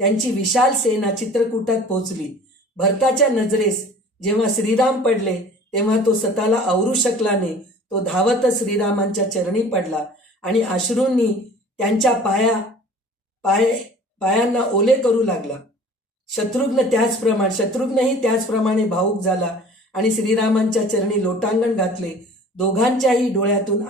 त्यांची विशाल सेना चित्रकूटात पोहोचली. भरताच्या नजरेस जेव्हा श्रीराम पडले तेव्हा तो स्वतःला आवरू शकला नाही. तो धावतच श्रीरामांच्या चरणी पडला आणि अश्रूंनी त्यांच्या पायांना ओले करू लागला. शत्रुघ्नही त्याचप्रमाणे भावूक झाला आणि श्रीरामांच्या चरणी लोटांगण घातले. दोघांच्याही डोळ्यातून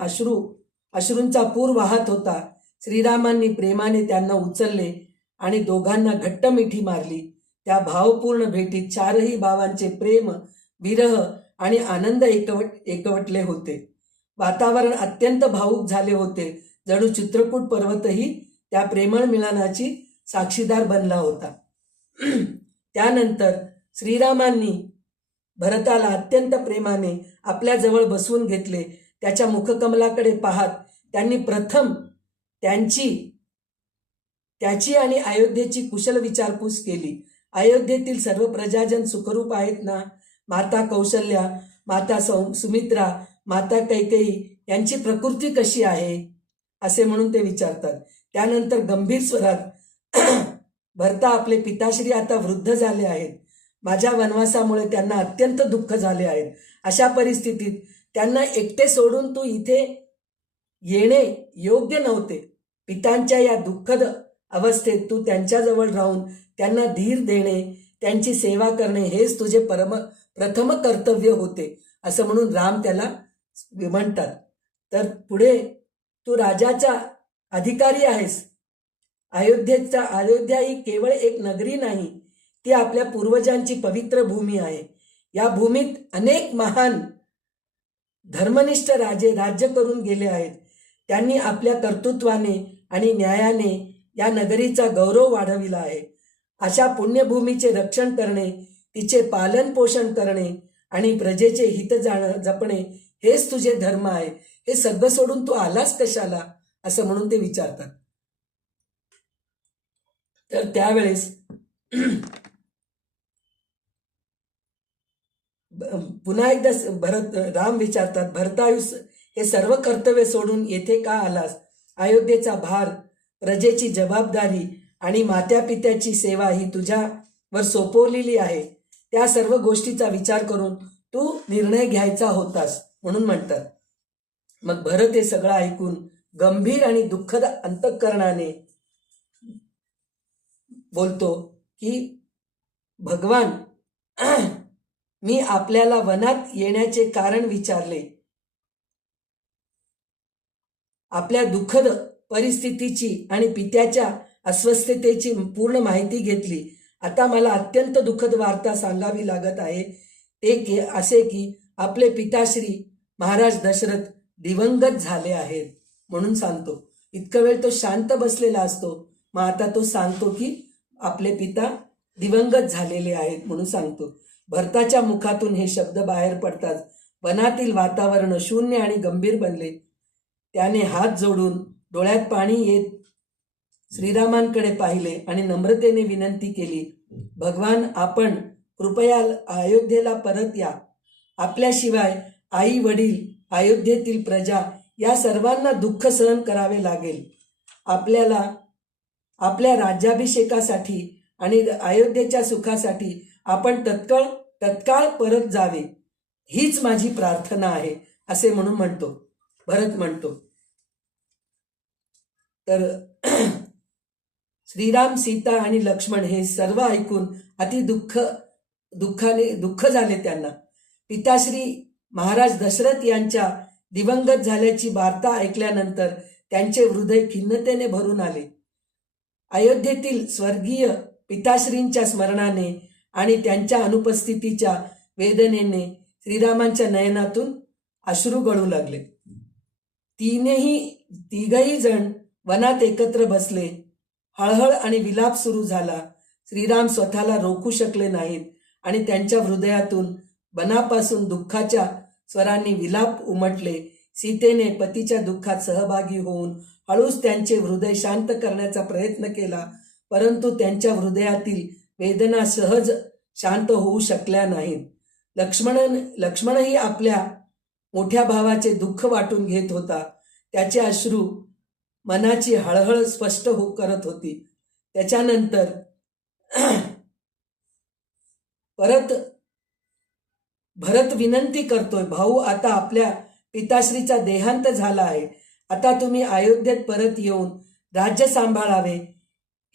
अश्रूंचा पूर वाहत होता. श्रीरामांनी प्रेमाने त्यांना उचलले आणि दोघांना घट्ट मिठी मारली. त्या भावपूर्ण भेटीत चारही भावांचे प्रेम, विरह आणि आनंद एकवटले होते. वातावरण अत्यंत भावूक झाले होते. जणू चित्रकूट पर्वतही त्या प्रेमळ मिलनाची साक्षीदार बनला होता. त्यानंतर श्रीरामांनी भरताला अत्यंत प्रेमाने आपल्या जवळ बसवून घेतले. त्याच्या मुखकमलाकडे पाहत त्यांनी प्रथम त्याची आणि अयोध्येची कुशल विचारपूस केली. अयोध्येतील सर्व प्रजाजन सुखरूप आहेत ना? माता कौशल्या, माता सुमित्रा, माता कैकेयी यांची प्रकृती कशी आहे असे म्हणून ते विचारतात. त्यानंतर गंभीर स्वरात, भरता आपले पिताश्री आता वृद्ध झाले आहेत. माझ्या वनवासामुळे त्यांना अत्यंत दुःख झाले आहेत. अशा परिस्थितीत त्यांना एकटे सोडून तू इथे येणे योग्य नव्हते. पितांच्या या दुःखद अवस्थेत तू त्यांच्याजवळ राहून त्यांना धीर देणे, त्यांची सेवा करणे हेच तुझे प्रथम कर्तव्य होते असं म्हणून राम त्याला म्हणतात. तर पुढे तू राजाचा अधिकारी आहेस. अयोध्या ही केवळ एक नगरी नाही, ती आपल्या पूर्वजांची पवित्र भूमी आहे. या भूमीत अनेक महान धर्मनिष्ठ राजे राज्य करून गेले आहेत. त्यांनी आपल्या कर्तृत्वाने आणि न्यायाने या नगरीचा गौरव वाढविला आहे. अशा पुण्यभूमीचे रक्षण करणे, तिचे पालन पोषण करणे आणि प्रजेचे हित जपणे हेच तुझे धर्म आहे. हे सगळं सोडून तू आलास कशाला असं म्हणून ते विचारतात. तर त्यावेळेस पुन्हा एकदा राम विचारतात, भरतायुस हे सर्व कर्तव्य सोडून येथे का आलास? अयोध्येचा भार, प्रजेची जबाबदारी आणि मात्या पित्याची सेवा ही तुझ्यावर सोपवलेली आहे. त्या सर्व गोष्टीचा विचार करून तू निर्णय घ्यायचा होतास म्हणून म्हणतात. मग भरत हे सगळं ऐकून गंभीर आणि दुःखद अंतःकरणाने बोलतो की भगवान, मी आपल्याला वनात येण्याचे कारण विचारले, आपल्या दुःखद परिस्थितीची आणि पित्याच्या अस्वस्थतेची पूर्ण माहिती घेतली. आता मला अत्यंत दुःखद वार्ता सांगावी लागत आहे. ते असे की आपले पिताश्री महाराज दशरथ दिवंगत झाले आहेत म्हणून सांगतो. इतका वेळ तो शांत बसलेला असतो, मग आता तो सांगतो की आपले पिता दिवंगत झालेले आहेत म्हणून सांगतो. भरताच्या मुखातून हे शब्द बाहेर पडतात. वनातील वातावरण शून्य आणि गंभीर बनले. त्याने हात जोडून डोळ्यात पाणी येत श्रीरामांकडे पाहिले आणि नम्रतेने विनंती केली, भगवान, आपण कृपया अयोध्येला परत या. आपल्याशिवाय आई वडील, अयोध्येतील प्रजा या सर्वांना दुःख सहन करावे लागेल. आपल्याला आपल्या राज्याभिषेकासाठी आणि अयोध्येच्या सुखासाठी आपण तत्काळ परत जावे, हीच माझी प्रार्थना आहे, असे म्हणून म्हणतो भरत म्हणतो. तर श्रीराम, सीता आणि लक्ष्मण हे सर्व ऐकून अति दुःख झाले त्यांना. पिताश्री महाराज दशरथ यांच्या दिवंगत झाल्याची वार्ता ऐकल्यानंतर त्यांचे हृदय खिन्नतेने भरून आले. अयोध्येतील स्वर्गीय पिताश्रींच्या स्मरणाने आणि त्यांच्या अनुपस्थितीच्या वेदनेने श्रीरामांच्या नयनातून अश्रू गळू लागले. तिघही जण वनात एकत्र बसले. हळहळ आणि विलाप सुरू झाला. श्रीराम स्वतःला रोखू शकले नाहीत आणि त्यांच्या हृदयातून मनापासून दुःखाच्या स्वरांनी विलाप उमटले. सीतेने पतीच्या दुःखात सहभागी होऊन हळूच त्यांचे हृदय शांत करण्याचा प्रयत्न केला, परंतु त्यांच्या हृदयातील वेदना सहज शांत होऊ शकल्या नाहीत. लक्ष्मणही आपल्या मोठ्या भावाचे दुःख वाटून घेत होता. त्याचे अश्रू मनाची हळहळ स्पष्ट करत होती. त्याच्यानंतर परत भरत विनंती करतोय, भाऊ, आता आपल्या पिताश्रीचा देहांत झाला आहे. आता तुम्ही अयोध्येत परत येऊन राज्य सांभाळावे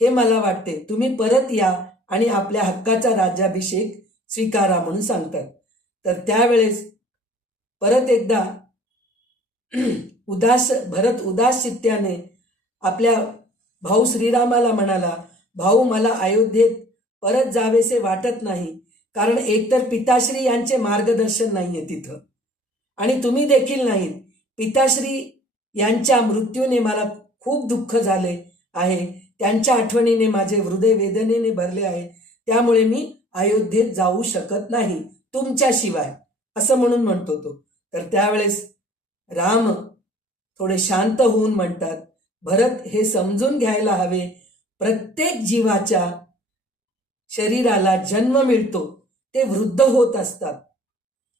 हे मला वाटते. तुम्ही परत या आणि आपल्या हक्काचा राज्याभिषेक स्वीकारा म्हणून सांगतात. तर त्यावेळेस परत एकदा भरत उदास चित्त्याने आपल्या भाऊ श्रीरामाला म्हणाला, भाऊ, मला अयोध्येत परत जावेसे वाटत नाही, कारण एकतर पिताश्री यांचे मार्गदर्शन नाहीये तिथं आणि तुम्ही देखील नाहीत. पिताश्री यांच्या मृत्यूने मला खूप दुःख झाले आहे. त्यांच्या आठवणीने माझे हृदय वेदनेने भरले आहे. त्यामुळे मी अयोध्येत जाऊ शकत नाही तुमच्याशिवाय, असं म्हणून म्हणतो तो. तर त्यावेळेस राम थोडे शांत होऊन म्हणतात, भरत, हे समजून घ्यायला हवे, प्रत्येक जीवाच्या शरीराला जन्म मिळतो, ते वृद्ध होत असतात,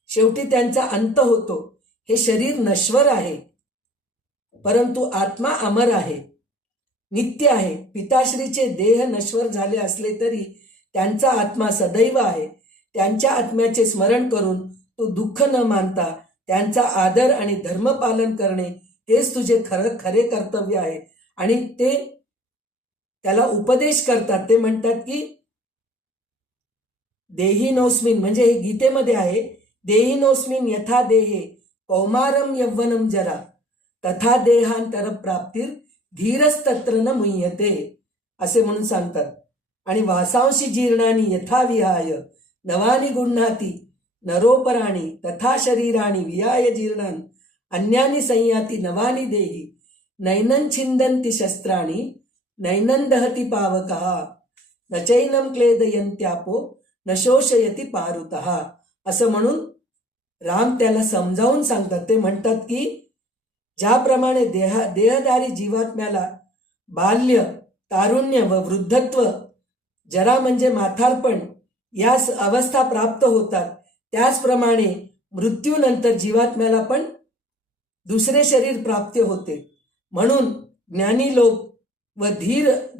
शेवटी त्यांचा अंत होतो. हे शरीर नश्वर आहे, परंतु आत्मा अमर आहे, नित्य आहे. पिताश्रीचे देह नश्वर झाले असले तरी त्यांचा आत्मा सदैव आहे. त्यांच्या आत्म्याचे स्मरण करून तू दुःख न मानता त्यांचा आदर आणि धर्मपालन करणे हेच तुझे खरे कर्तव्य आहे. आणि ते त्याला उपदेश करतात. ते म्हणतात की देहिनोस्मिन, म्हणजे हे गीतेमध्ये आहे, देहिनोस्मिन यथा देहे कौमारम यौवनम जरा तथा देहांतर प्राप्तीर धीरस्तत्र न मुह्यते, असे म्हणून सांगतात. आणि वासांशी जीर्णानी यथा विहाय नवानी गुण्हाती नरोपराणी तथा शरीराणी विहाय जीर्णान अन्यानी संयाती नवानी देही नैनं छिंदन्ति शस्त्राणी नैनं दहति पावकः न चैनं क्लेदयन्त्यापो न शोषयति पारुतः, असं म्हणून राम त्याला समजावून सांगतात. ते म्हणतात की ज्याप्रमाणे देहधारी जीवात्म्याला बाल्य, तारुण्य व वृद्धत्व, जरा म्हणजे माथारपण या अवस्था प्राप्त होतात, त्याचप्रमाणे मृत्यूनंतर जीवात्म्याला पण दुसरे शरीर प्राप्त होते. म्हणून ज्ञानी लोक व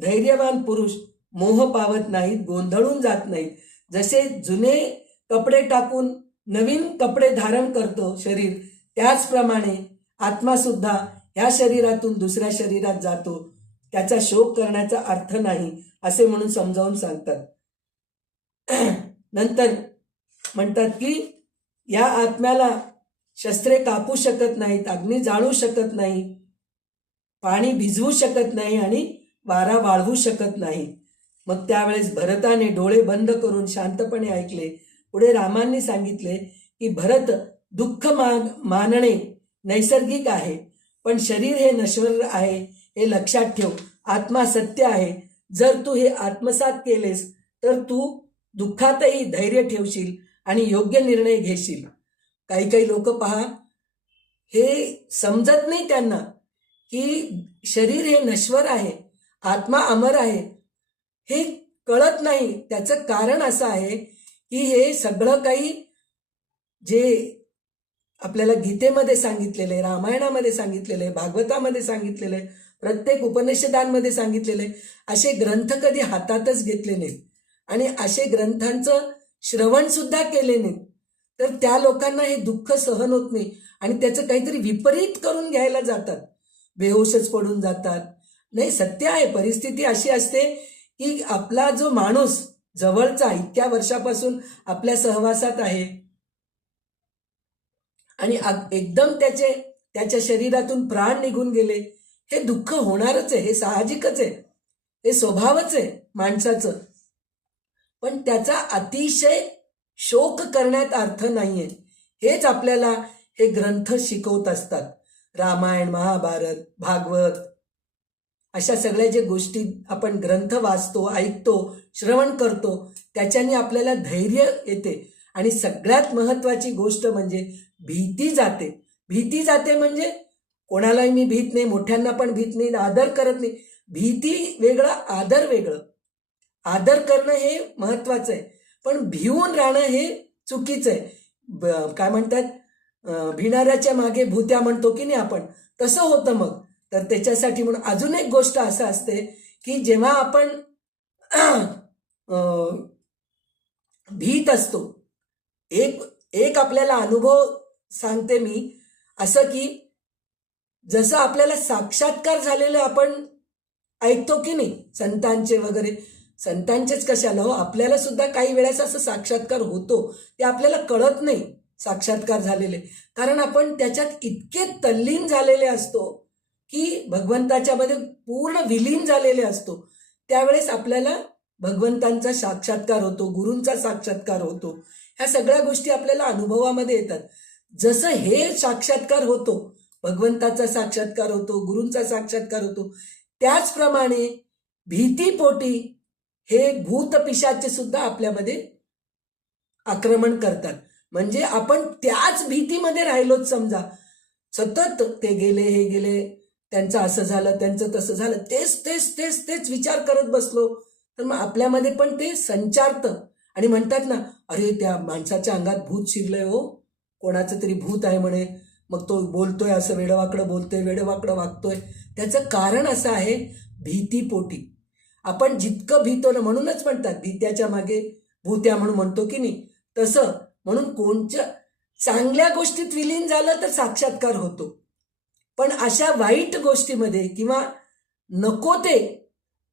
धैर्यवान पुरुष मोह पावत नाहीत, गोंधळून जात नाहीत. जसे जुने कपडे टाकून नवीन कपडे धारण करतो शरीर, त्याचप्रमाणे आत्मा सुद्धा या शरीरातून दुसऱ्या शरीरात जातो. त्याचा शोक करण्याचा अर्थ नाही, असे म्हणून समजावून सांगतात. नंतर म्हणतात की या आत्म्याला शस्त्रे कापू शकत नाहीत, अग्नी जाळू शकत नाही, पाणी भिजवू शकत नाही आणि वारा वाळवू शकत नाही. मग त्यावेळेस भरताने डोळे बंद करून शांतपणे ऐकले. पुढे रामांनी सांगितले की भरत, दुःख मानणे नैसर्गिक आहे, पण शरीर हे नश्वर आहे हे लक्षात ठेव. आत्मा सत्य आहे. जर तू हे आत्मसात केलेस तर तू दुःखातही धैर्य ठेवशील आणि योग्य निर्णय घेशील. काही काही लोक पहा, हे समजत नाही त्यांना की शरीर हे नश्वर आहे, आत्मा अमर आहे, हे कळत नाही. त्याचं कारण असं आहे की हे सगळं काही जे आपल्याला गीतेमध्ये सांगितलेले, रामायणामध्ये सांगितलेले, भागवतामध्ये सांगितलेले, प्रत्येक उपनिषदांमध्ये सांगितलेले असे ग्रंथ कधी हातातच घेतले नाहीत आणि असे ग्रंथांचं श्रवण सुद्धा केले नाहीत. तर त्या लोकांना हे दुःख सहन होत नाही आणि त्याचं काहीतरी विपरीत करून घ्यायला जातात, बेहोशच पडून जातात. नाही, सत्य आहे, परिस्थिती अशी असते की आपला जो माणूस जवळचा इतक्या वर्षापासून आपल्या सहवासात आहे आणि एकदम त्याच्या शरीरातून प्राण निघून गेले, हे दुःख होणारच आहे, हे साहजिकच आहे, हे स्वभावच आहे माणसाचं. पण त्याचा अतिशय शोक करण्यात अर्थ नाहीये. हेच आपल्याला हे ग्रंथ शिकवत असतात. रामायण, महाभारत, भागवत अशा सगळ्या ज्या गोष्टी आपण ग्रंथ वाचतो, ऐकतो, श्रवण करतो, त्याच्याने आपल्याला धैर्य येते. आणि सगळ्यात महत्वाची गोष्ट म्हणजे भीती जाते. भीती जाते म्हणजे कोणालाही मी भीत नाही, मोठ्यांना पण भीत नाही, आदर करत नाही. भीती वेगळं, आदर वेगळं. आदर करणं हे महत्वाचं आहे, पण भिवून राहणं हे चुकीचं आहे. काय म्हणतात, भिणाऱ्याच्या मागे भूत्या म्हणतो की नाही आपण, तसं होतं मग. तर त्याच्यासाठी म्हणून अजून एक गोष्ट असं असते की जेव्हा आपण भीत असतो, एक आपल्याला अनुभव सांगते मी, असं की जसं आपल्याला साक्षात्कार झालेले आपण ऐकतो की नाही संतांचे वगैरे, संतांचेच कशाला हो, आपल्याला सुद्धा काही वेळेस असं साक्षात्कार होतो, ते आपल्याला कळत नाही साक्षात्कार झालेले, कारण आपण त्याच्यात इतके तल्लीन झालेले असतो की भगवंताच्या मध्ये पूर्ण विलीन झालेले असतो. त्यावेळेस आपल्याला भगवंतांचा साक्षात्कार होतो, गुरूंचा साक्षात्कार होतो. ह्या सगळ्या गोष्टी आपल्याला अनुभवामध्ये येतात. जसं हे साक्षात्कार होतो, भगवंताचा साक्षात्कार होतो, गुरूंचा साक्षात्कार होतो, त्याचप्रमाणे भीतीपोटी हे भूत पिशाच सुद्धा आपल्यामध्ये आक्रमण करतात. म्हणजे आपण त्याच भीतीमध्ये राहिलोच समजा, सतत ते गेले, हे गेले, त्यांचं असं झालं, त्यांचं तसं झालं, तेच तेच तेच तेच विचार करत बसलो, तर मग आपल्यामध्ये पण ते संचारतं. आणि म्हणतात ना, अरे त्या माणसाच्या अंगात भूत शिरलंय हो, कोणाचं तरी भूत आहे म्हणे, मग तो बोलतोय असं, वेडवाकडं बोलतोय, वेडवाकडं वागतोय. त्याचं कारण असं आहे, भीतीपोटी. आपण जितकं भीतो ना, म्हणूनच म्हणतात भीत्याच्या मागे भूत्या म्हणून म्हणतो की नाही, तसं म्हणून कोणत्या चांगल्या गोष्टीत विलीन झालं तर साक्षात्कार होतो, पण अशा वाईट गोष्टीमध्ये किंवा नको ते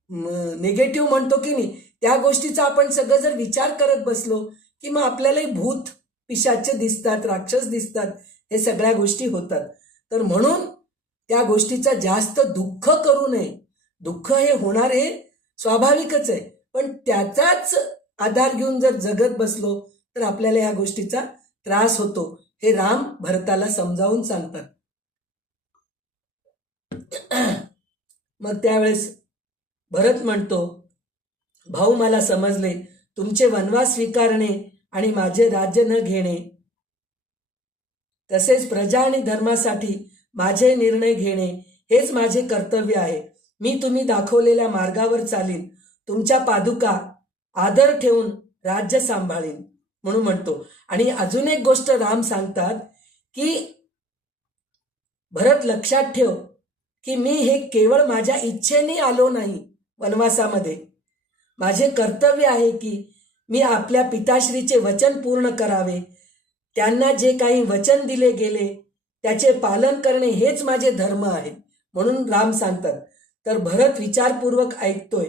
निगेटिव्ह म्हणतो की नाही, त्या गोष्टीचा आपण सगळं जर विचार करत बसलो की मग आपल्यालाही भूत पिशाच दिसतात, राक्षस दिसतात, हे सगळ्या गोष्टी होतात. तर म्हणून त्या गोष्टीचा जास्त दुःख करू नये. दुःख हे होणार, हे स्वाभाविकच आहे, पण त्याचाच आधार घेऊन जर जगत बसलो तर आपल्याला ह्या गोष्टीचा त्रास होतो. हे राम भरताला समजावून सांगतात. मग त्यावेळेस भरत म्हणतो, भाऊ मला समजले, तुमचे वनवास स्वीकारणे आणि माझे राज्य न घेणे, तसेच प्रजा आणि धर्मासाठी माझे निर्णय घेणे हेच माझे कर्तव्य आहे. मी तुम्ही दाखवलेल्या मार्गावर चालीन, तुमच्या पादुका आदर ठेवून राज्य सांभाळीन म्हणून म्हणतो. आणि अजून एक गोष्ट राम सांगतात की भरत लक्षात ठेव की मी हे केवळ माझ्या इच्छेने आलो नाही वनवासामध्ये. माझे कर्तव्य आहे की मी आपल्या पिताश्रीचे वचन पूर्ण करावे. त्यांना जे काही वचन दिले गेले त्याचे पालन करणे हेच माझे धर्म आहे म्हणून राम सांगतात. तर भरत विचारपूर्वक ऐकतोय,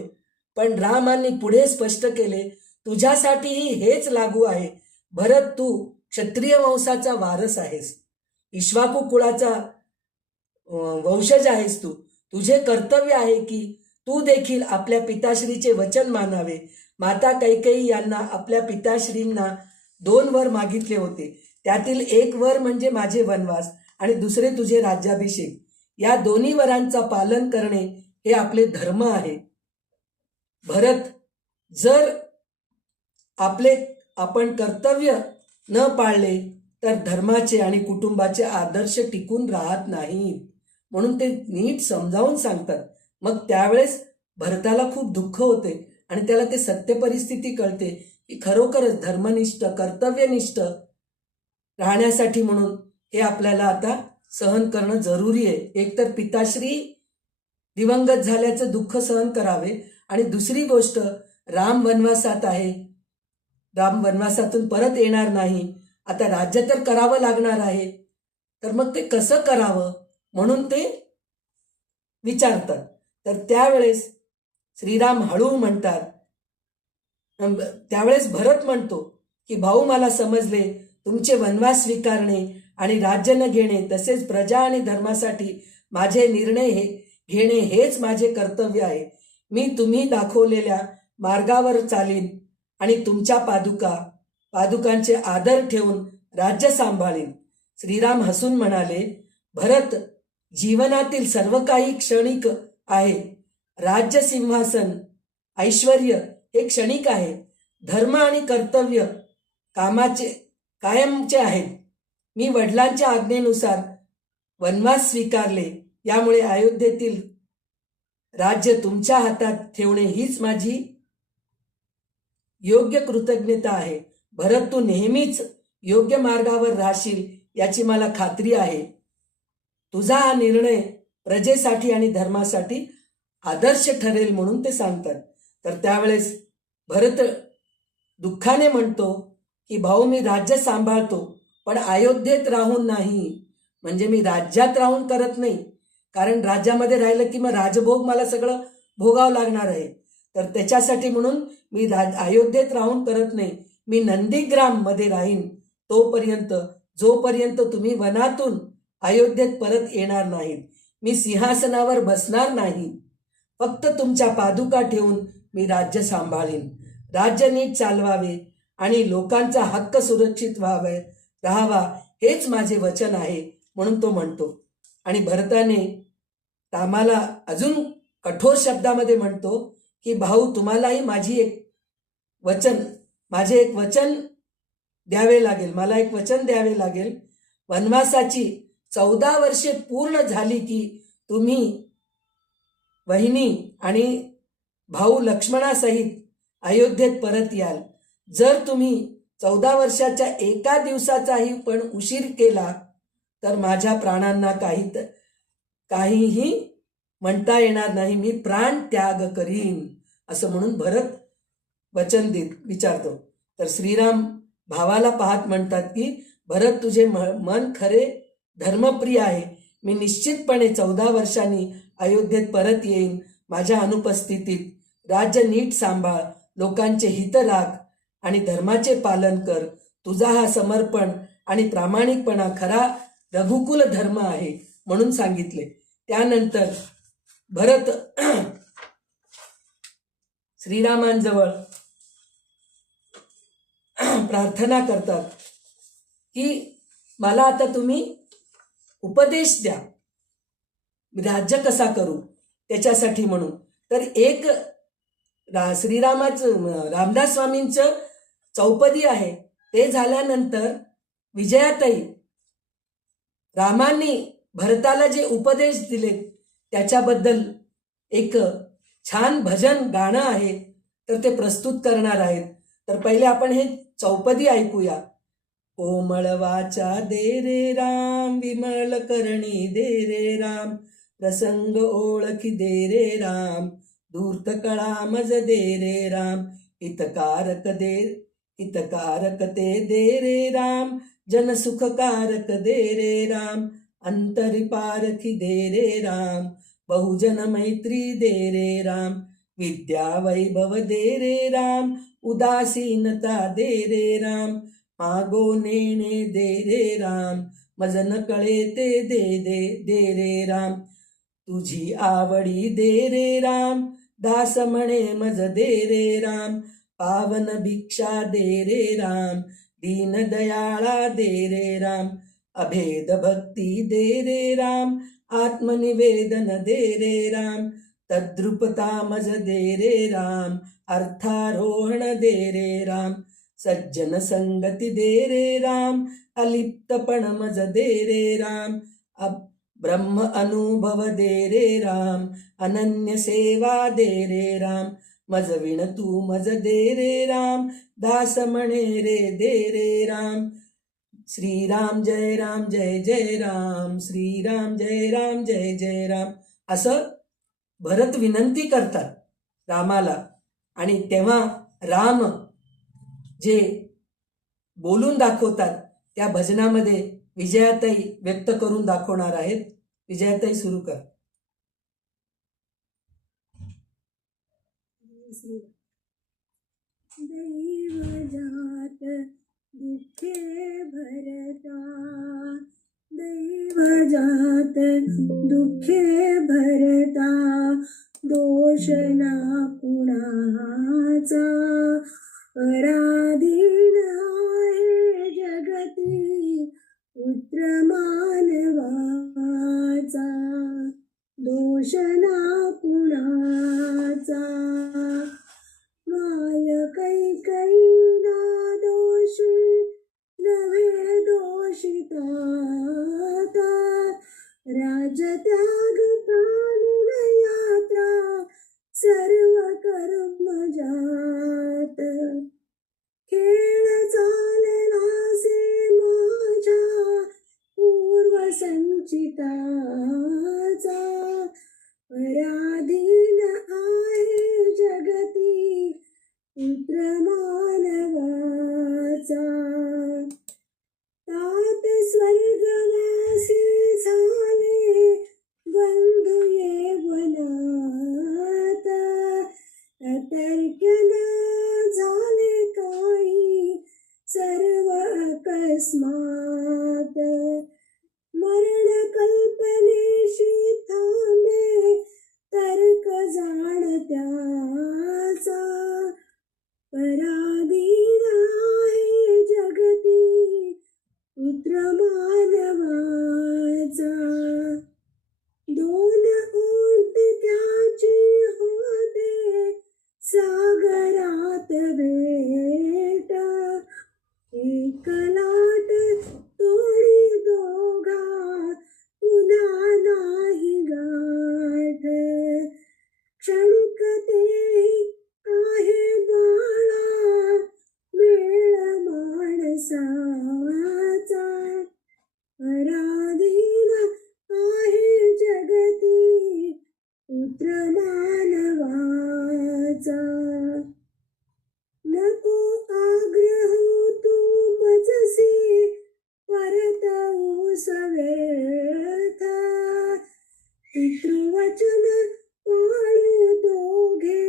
पण रामांनी पुढे स्पष्ट केले, तुझ्यासाठीही हेच लागू आहे. भरत, तू क्षत्रिय वंशाचा वारस आहेस, इक्ष्वाकू कुळाचा वंशज आहेस. तुझे कर्तव्य आहे की तू देखील आपल्या पिताश्रीचे वचन मानावे. माता कैकेयी यांना आपल्या पिताश्रींना 2 वर मागितले होते, त्यातील एक वर म्हणजे माझे वनवास आणि दुसरे तुझे राज्याभिषेक. या दोन्ही वरांचा पालन करणे हे आपले धर्म आहे. भरत, जर आपण कर्तव्य न पाळले तर धर्माचे आणि कुटुंबाचे आदर्श टिकून राहत नाहीत. म्हणून ते नीट समजावून सांगतात. मग त्यावेळेस भरताला खूप दुःख होते आणि त्याला ते सत्य परिस्थिती कळते की खरोखरच धर्मनिष्ठ कर्तव्यनिष्ठ राहण्यासाठी म्हणून हे आपल्याला आता सहन करणं जरुरी आहे. एकतर पिताश्री दिवंगत झाल्याचं दुःख सहन करावे आणि दुसरी गोष्ट राम वनवासात आहे, राम वनवासातून परत येणार नाही, आता राज्य तर करावं लागणार आहे, तर मग ते कसं करावं म्हणून ते विचारतात. तर त्यावेळेस श्रीराम हळू म्हणतात, त्यावेळेस भरत म्हणतो की भाऊ, मला समजले तुमचे वनवास स्वीकारणे आणि राज्य न घेणे तसेच प्रजा आणि धर्मासाठी माझे निर्णय घेणे हेच माझे कर्तव्य आहे. मी तुम्ही दाखवलेल्या मार्गावर चालीन आणि तुमच्या पादुकांचे आदर ठेवून राज्य सांभाळीन. श्रीराम हसून म्हणाले, भरत, जीवनातील सर्व काही क्षणिक आहे. राज्य, सिंहासन, ऐश्वर्य हे क्षणिक आहे. धर्म आणि कर्तव्य कायमचे आहेत. मी वडिलांच्या आज्ञेनुसार वनवास स्वीकारले, यामुळे अयोध्येतील राज्य तुमच्या हातात ठेवणे हीच माझी योग्य कृतज्ञता आहे. भरत, तू नेहमीच योग्य मार्गावर राहशील याची मला खात्री आहे. तुझा हा निर्णय प्रजेसाठी आणि धर्मासाठी आदर्श ठरेल म्हणून ते सांगतात. तर त्यावेळेस भरत दुःखाने म्हणतो की भाऊ, मी राज्य सांभाळतो पण अयोध्येत राहून नाही. म्हणजे मी राज्यात राहून करत नाही, कारण राज्यामध्ये राहिलं की मग राजभोग मला सगळं भोगावं लागणार आहे. तर त्याच्यासाठी म्हणून मी अयोध्येत राहून करत नाही. मी नंदीग्राम मध्ये राहीन तोपर्यंत, जोपर्यंत तुम्ही वनातून अयोध्येत परत येणार नाहीत. मी सिंहासनावर बसणार नाही. फक्त तुमच्या पादुका ठेवून मी राज्य सांभाळीन. राज्य नीट चालवावे आणि लोकांचा हक्क सुरक्षित राहावा हेच माझे वचन आहे म्हणून तो म्हणतो. आणि भरताने रामाला अजून कठोर शब्दामध्ये म्हणतो की भाऊ, तुम्हालाही माझे एक वचन द्यावे लागेल, मला एक वचन द्यावे लागेल. वनवासाची 14 वर्षे पूर्ण झाली की तुम्ही वहिनी आणि भाऊ लक्ष्मणासहित अयोध्येत परत याल. जर तुम्ही 14 वर्षाच्या एका दिवसाचाही पण उशीर केला तर माझ्या प्राणांना काहीही म्हणता येणार नाही. मी प्राण त्याग करीन असं म्हणून भरत वचन विचारतो. तर श्रीराम भावाला पाहत म्हणतात की भरत, तुझे मन खरे धर्मप्रिय आहे. मी निश्चितपणे 14 वर्षांनी अयोध्येत परत येईन. माझ्या अनुपस्थितीत राज्य नीट सांभाळ, लोकांचे हित राख आणि धर्माचे पालन कर. तुझा हा समर्पण आणि प्रामाणिकपणा खरा रघुकुल धर्म आहे म्हणून सांगितले. त्यानंतर भरत श्रीरामांजवळ प्रार्थना करतात की मला आता तुम्ही उपदेश द्या, राज्य कसा करू त्याच्यासाठी म्हणून. तर एक रामदास स्वामींचं चौपदी आहे, ते झाल्यानंतर विजयाताई रामांनी भरताला जे उपदेश दिले त्याच्याबद्दल एक छान भजन गाणं आहे, तर ते प्रस्तुत करणार आहेत. तर पहिले आपण हे चौपदी ऐकूया. कोमळ वाचा दे रे राम, विमल करणी दे रे राम, प्रसंग ओळखी दे रे राम, धूर्त कळा मज दे रे राम, हितकारक ते दे रे राम, जन सुखकारक दे रे राम, अंतरिपारखी दे रे राम, बहुजन मैत्री दे रे राम, विद्या वैभव दे रे राम, उदासीनता दे रे राम, मागो नेणे दे रे राम, मज न कळे ते दे रे राम, तुझी आवडी दे रे राम, दास म्हणे मज दे रे राम, पावन भिक्षा दे रे राम, दीन दयाळा दे रे राम, अभेद भक्ती दे रे राम, आत्मनिवेदन दे रे राम, तद्रुपता मज दे रे राम, अर्थारोहण दे रे राम, सज्जन संगती दे रे राम, अलिप्तपण मज दे रे राम, ब्रह्म अनुभव दे रे राम, अनन्य सेवा दे रे राम, मज विण तू मज दे रे राम, दास म्हणे रे दे रे राम. श्रीराम जय राम जय जय राम, श्रीराम जय राम जय जय राम, असं भरत विनंती करतात रामाला. आणि तेव्हा राम जे बोलून दाखवतात त्या भजनामध्ये विजयाताई व्यक्त करून दाखवणार आहेत. विजयाताई सुरू कर. दैवजात दुःखे भरता, दैवजात दुःखे भरता, दोष ना कुणाचा, पराधीन आहे जगती पुत्र मानवाचा, दोष ना कुणाचा. माय कैकईना दोषी नव्हे दोषिता, राजत्याग प्राणयात्रा सर्व कर्म जात. खेळ चालनासे माझ्या पूर्व संचिताचा, पराधीन आहे जगती पुत्र मानवाचा. तात स्वर्गवासी झाले बंधू येवनात, अतर्क्यना झाले काही सर्व अकस्मात. मरण कल्पनेशी थांबे तर्क जाणत्याचा, पराधीन आहे जगती पुत्र मानवाचा. दोन ओंठ त्याची होते सागरात भेट, एक लाट तोडी दोघा पुन्हा नाही गाठ. क्षणिक ते आहे बाळा वेळ माणसाचा, पराधीन आहे जगती पुत्र मानवाचा. नको आग्रह तू मजसी परतवू सवेथा, पितृवचन पाळू दोघे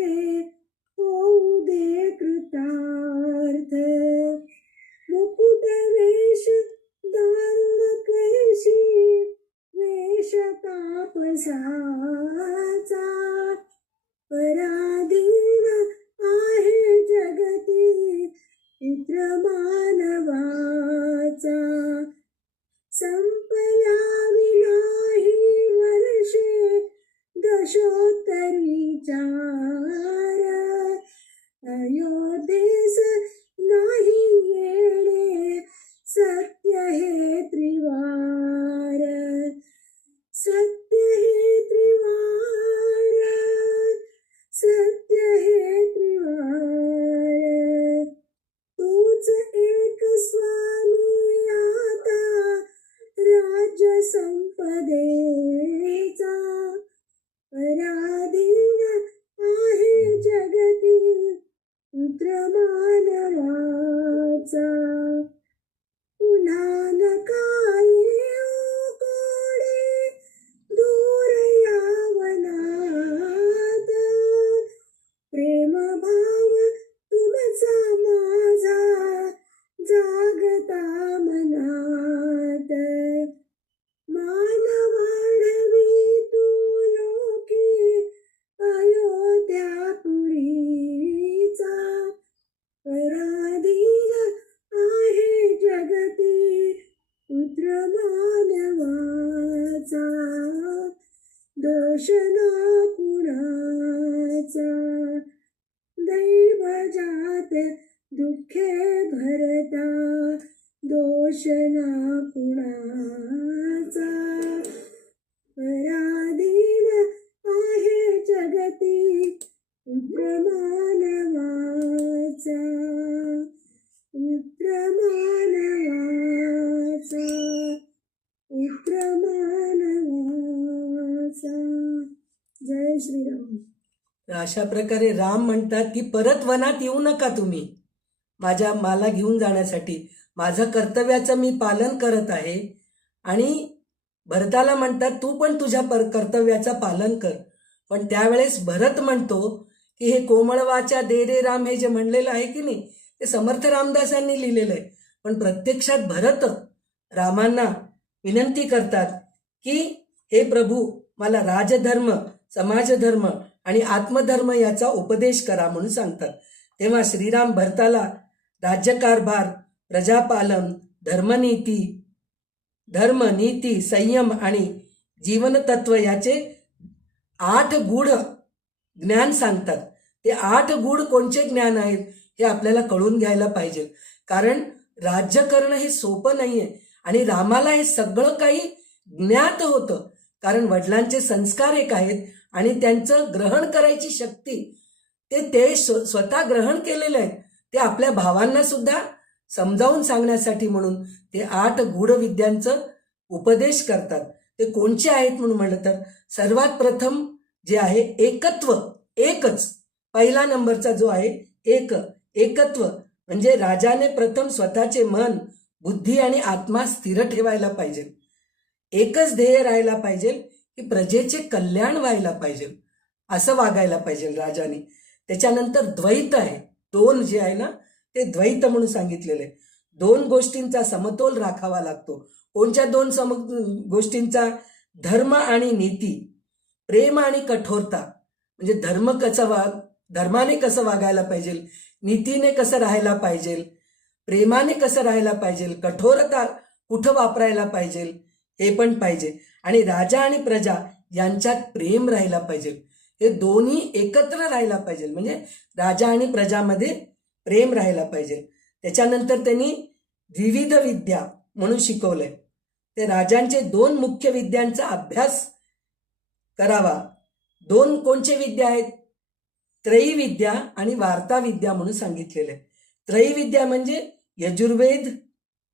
होऊ दे कृतार्थ. मुकुट वेश दारुण कैशी वेश तापसाचा, पराधीन आहे जगती पुत्र मानवाचा. संपला विनाही वर्षे दशोत्तरी चार, अयोध्येस नाही येणे सत्य हे त्रिवार. सत्य हे त्रिवार, सत्य हे त्रिवार. तूच एक स्वामी आता राज्य संपदेचा, पराधीन आहे जगती पुत्र मानवाचा. पुन्हा नका येऊ दुःखे भरता दोष ना कुणाचा पराधीन आहे जगती पुत्र मानवाचा पुत्र मानवाचा पुत्र मानवाचा. जय श्रीराम. अशा प्रकारे राम म्हणतात की परत वनात येऊ नका तुम्ही मला घेऊन जाण्यासाठी. माझं कर्तव्याचं मी पालन करत आहे. आणि भरताला म्हणतात तू पण तुझ्या कर्तव्याचं पालन कर. पण त्यावेळेस भरत म्हणतो की हे कोमळवाच्या दे रे राम हे जे म्हणलेलं आहे की नाही ते समर्थ रामदासांनी लिहिलेलं आहे. पण प्रत्यक्षात भरत रामांना विनंती करतात की हे प्रभू मला राजधर्म, समाजधर्म आणि आत्मधर्म याचा उपदेश करा म्हणून सांगतात. तेव्हा श्रीराम भरताला राज्यकारभार, प्रजापालन, धर्म, नीती, संयम आणि जीवनतत्व याचे 8 गूढ ज्ञान सांगतात. ते 8 गूढ कोणचे ज्ञान आहेत हे आपल्याला कळून घ्यायला पाहिजे. कारण राज्य करणं हे सोपं नाहीये. आणि रामाला हे सगळं काही ज्ञात होतं. कारण वडिलांचे संस्कार एक आहेत आणि त्यांचं ग्रहण करायची शक्ती ते स्वतः ग्रहण केलेले आहेत. ते आपल्या भावांना सुद्धा समजावून सांगण्यासाठी म्हणून ते 8 गूढ विद्यांचं उपदेश करतात. ते कोणचे आहेत म्हणून म्हटलं तर सर्वात प्रथम जे आहे एकत्व, एकच. पहिला नंबरचा जो आहे एकत्व म्हणजे राजाने प्रथम स्वतःचे मन, बुद्धी आणि आत्मा स्थिर ठेवायला पाहिजे. एकच ध्येय राहायला पाहिजे की प्रजेचे कल्याण व्हायला पाहिजे, असं वागायला पाहिजे राजाने. त्याच्यानंतर द्वैत आहे. 2 जे आहे ना ते द्वैत म्हणून सांगितलेले. 2 गोष्टींचा समतोल राखावा लागतो. कोणत्या 2 गोष्टींचा? धर्म आणि नीती, प्रेम आणि कठोरता. म्हणजे धर्माने कसं वागायला पाहिजे, नीतीने कसं राहायला पाहिजे, प्रेमाने कसं राहायला पाहिजे, कठोरता कुठं वापरायला पाहिजे हे पण पाहिजे. आणि राजा आणि प्रजा यांच्यात प्रेम राहायला पाहिजे. हे दोन्ही एकत्र राहायला पाहिजे. म्हणजे राजा आणि प्रजामध्ये प्रेम राहायला पाहिजे. त्याच्यानंतर त्यांनी विविध विद्या म्हणून शिकवलंय. ते राजांचे 2 मुख्य विद्यांचा अभ्यास करावा. 2 कोणचे विद्या आहेत? त्रयी विद्या आणि वार्ता विद्या म्हणून सांगितलेले. त्रयी विद्या म्हणजे यजुर्वेद,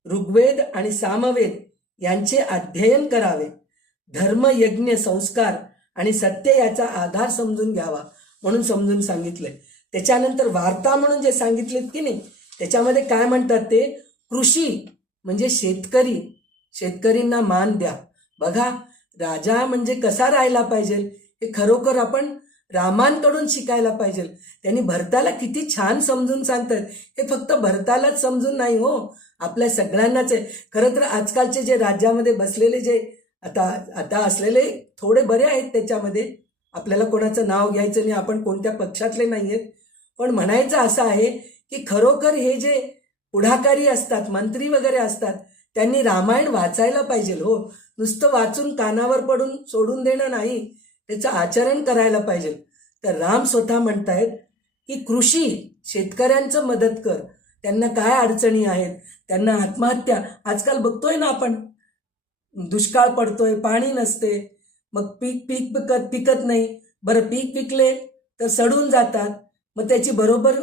ऋग्वेद आणि सामवेद यांचे अध्ययन करावे. धर्म, यज्ञ, संस्कार आणि सत्य याचा आधार समजून घ्यावा म्हणून समजून सांगितलंय. त्याच्यानंतर वार्ता म्हणून जे सांगितलेत की नाही त्याच्यामध्ये काय म्हणतात ते कृषी म्हणजे शेतकरींना मान द्या. बघा राजा म्हणजे कसा राहायला पाहिजे हे खरोखर आपण रामांकडून शिकायला पाहिजे. त्यांनी भरताला किती छान समजून सांगतात. हे फक्त भरतालाच समजून नाही हो, आपल्या सगळ्यांनाच आहे. खरं तर आजकालचे जे राज्यामध्ये बसलेले जे आता असलेले थोडे बरे आहेत, त्याच्यामध्ये आपल्याला कोणाचं नाव घ्यायचं नाही, आपण कोणत्या पक्षातले नाही आहेत. पण म्हणायचं असं आहे की खरोखर हे जे पुढाकारी असतात, मंत्री वगैरे असतात, त्यांनी रामायण वाचायला पाहिजे हो. नुसतं वाचून कानावर पडून सोडून देणं नाही, त्याचं आचरण करायला पाहिजे. तर राम स्वतः म्हणतायत की कृषी, शेतकऱ्यांचं मदत कर. त्यांना काय अडचणी आहेत, त्यांना आत्महत्या आजकाल बघतोय ना आपण, दुष्काळ पडतोय, पाणी नसते, मग पीक पिकत नाही. बरं पीक पिकले तर सडून जातात, मग त्याची बरोबर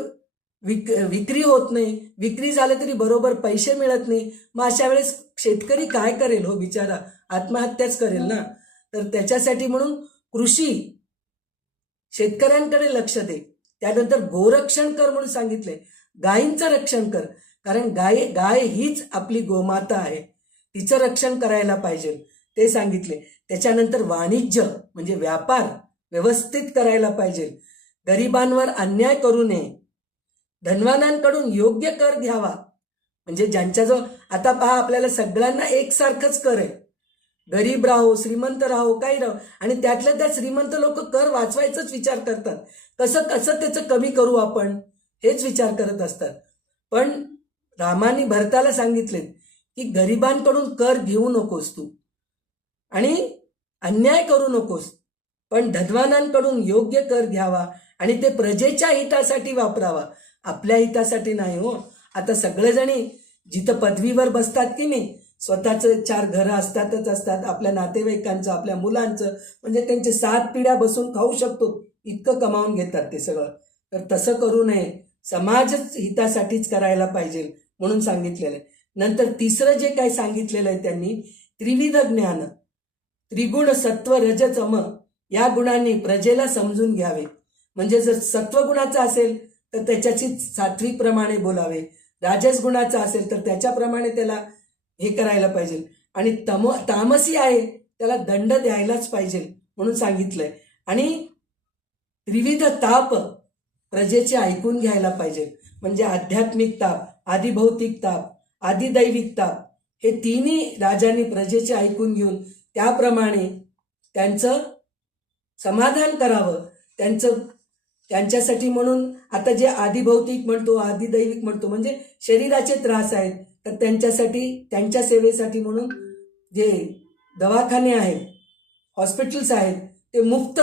विक्री होत नाही, विक्री झालं तरी बरोबर पैसे मिळत नाही. मग अशा वेळेस शेतकरी काय करेल हो बिचारा, आत्महत्याच करेल ना. तर त्याच्यासाठी म्हणून कृषी, शेतकऱ्यांकडे लक्ष दे. त्यानंतर गोरक्षण कर म्हणून सांगितलंय. गायींचं रक्षण कर, कारण गाय हीच आपली गोमाता आहे, तिचं रक्षण करायला पाहिजे ते सांगितले. त्याच्यानंतर वाणिज्य म्हणजे व्यापार व्यवस्थित करायला पाहिजे. गरिबांवर अन्याय करू नये. धनवानांकडून योग्य कर घ्यावा. म्हणजे ज्यांच्याजवळ आता पहा आपल्याला सगळ्यांना एकसारखंच कर आहे. गरीब राहो, श्रीमंत राहो, काही राहो, आणि त्यातल्या त्या श्रीमंत लोक कर वाचवायचाच विचार करतात. कसं त्याचं कमी करू आपण, हेच विचार करत असतात. पण रामाने भरताला सांगितले की गरिबांकडून कर घेऊ नकोस तू आणि अन्याय करू नकोस, पण धनवानांकडून योग्य कर घ्यावा आणि ते प्रजेच्या हितासाठी वापरावा, आपल्या हितासाठी नाही हो. आता सगळेजणी जिथं पदवीवर बसतात की नाही, स्वतःचं 4 घरं असतात, आपल्या नातेवाईकांचं, आपल्या मुलांचं, म्हणजे त्यांचे 7 पिढ्या बसून खाऊ शकतो इतकं कमावून घेतात ते सगळं. तर तसं करू नये, समाजच हितासाठीच करायला पाहिजे म्हणून सांगितलेलं आहे. नंतर तिसरं जे काही सांगितलेलं आहे त्यांनी, त्रिविध ज्ञान, त्रिगुण सत्व रज तम या गुणांनी प्रजेला समजून घ्यावे. म्हणजे जर सत्वगुणाचा असेल तर त्याच्याशी सात्विक प्रमाणे बोलावे, राजस गुणाचा असेल तर त्याच्याप्रमाणे त्याला हे करायला पाहिजे, आणि तामसी आहे त्याला दंड द्यायलाच पाहिजे म्हणून सांगितलंय. आणि त्रिविध ताप प्रजेचे ऐकून घ्यायला पाहिजे, म्हणजे आध्यात्मिक ताप, आदिभौतिक ताप, आदिदैविक ताप, हे तिन्ही राजांनी प्रजेचे ऐकून घेऊन त्याप्रमाणे त्यांचं समाधान करावं. त्यांच्यासाठी म्हणून आता जे आदिभौतिक म्हणतो, आदिदैविक म्हणतो, म्हणजे शरीराचे त्रास आहेत, तर त्यांच्यासाठी, त्यांच्या सेवेसाठी म्हणून जे दवाखाने आहेत, हॉस्पिटल्स आहेत, ते मुफ्त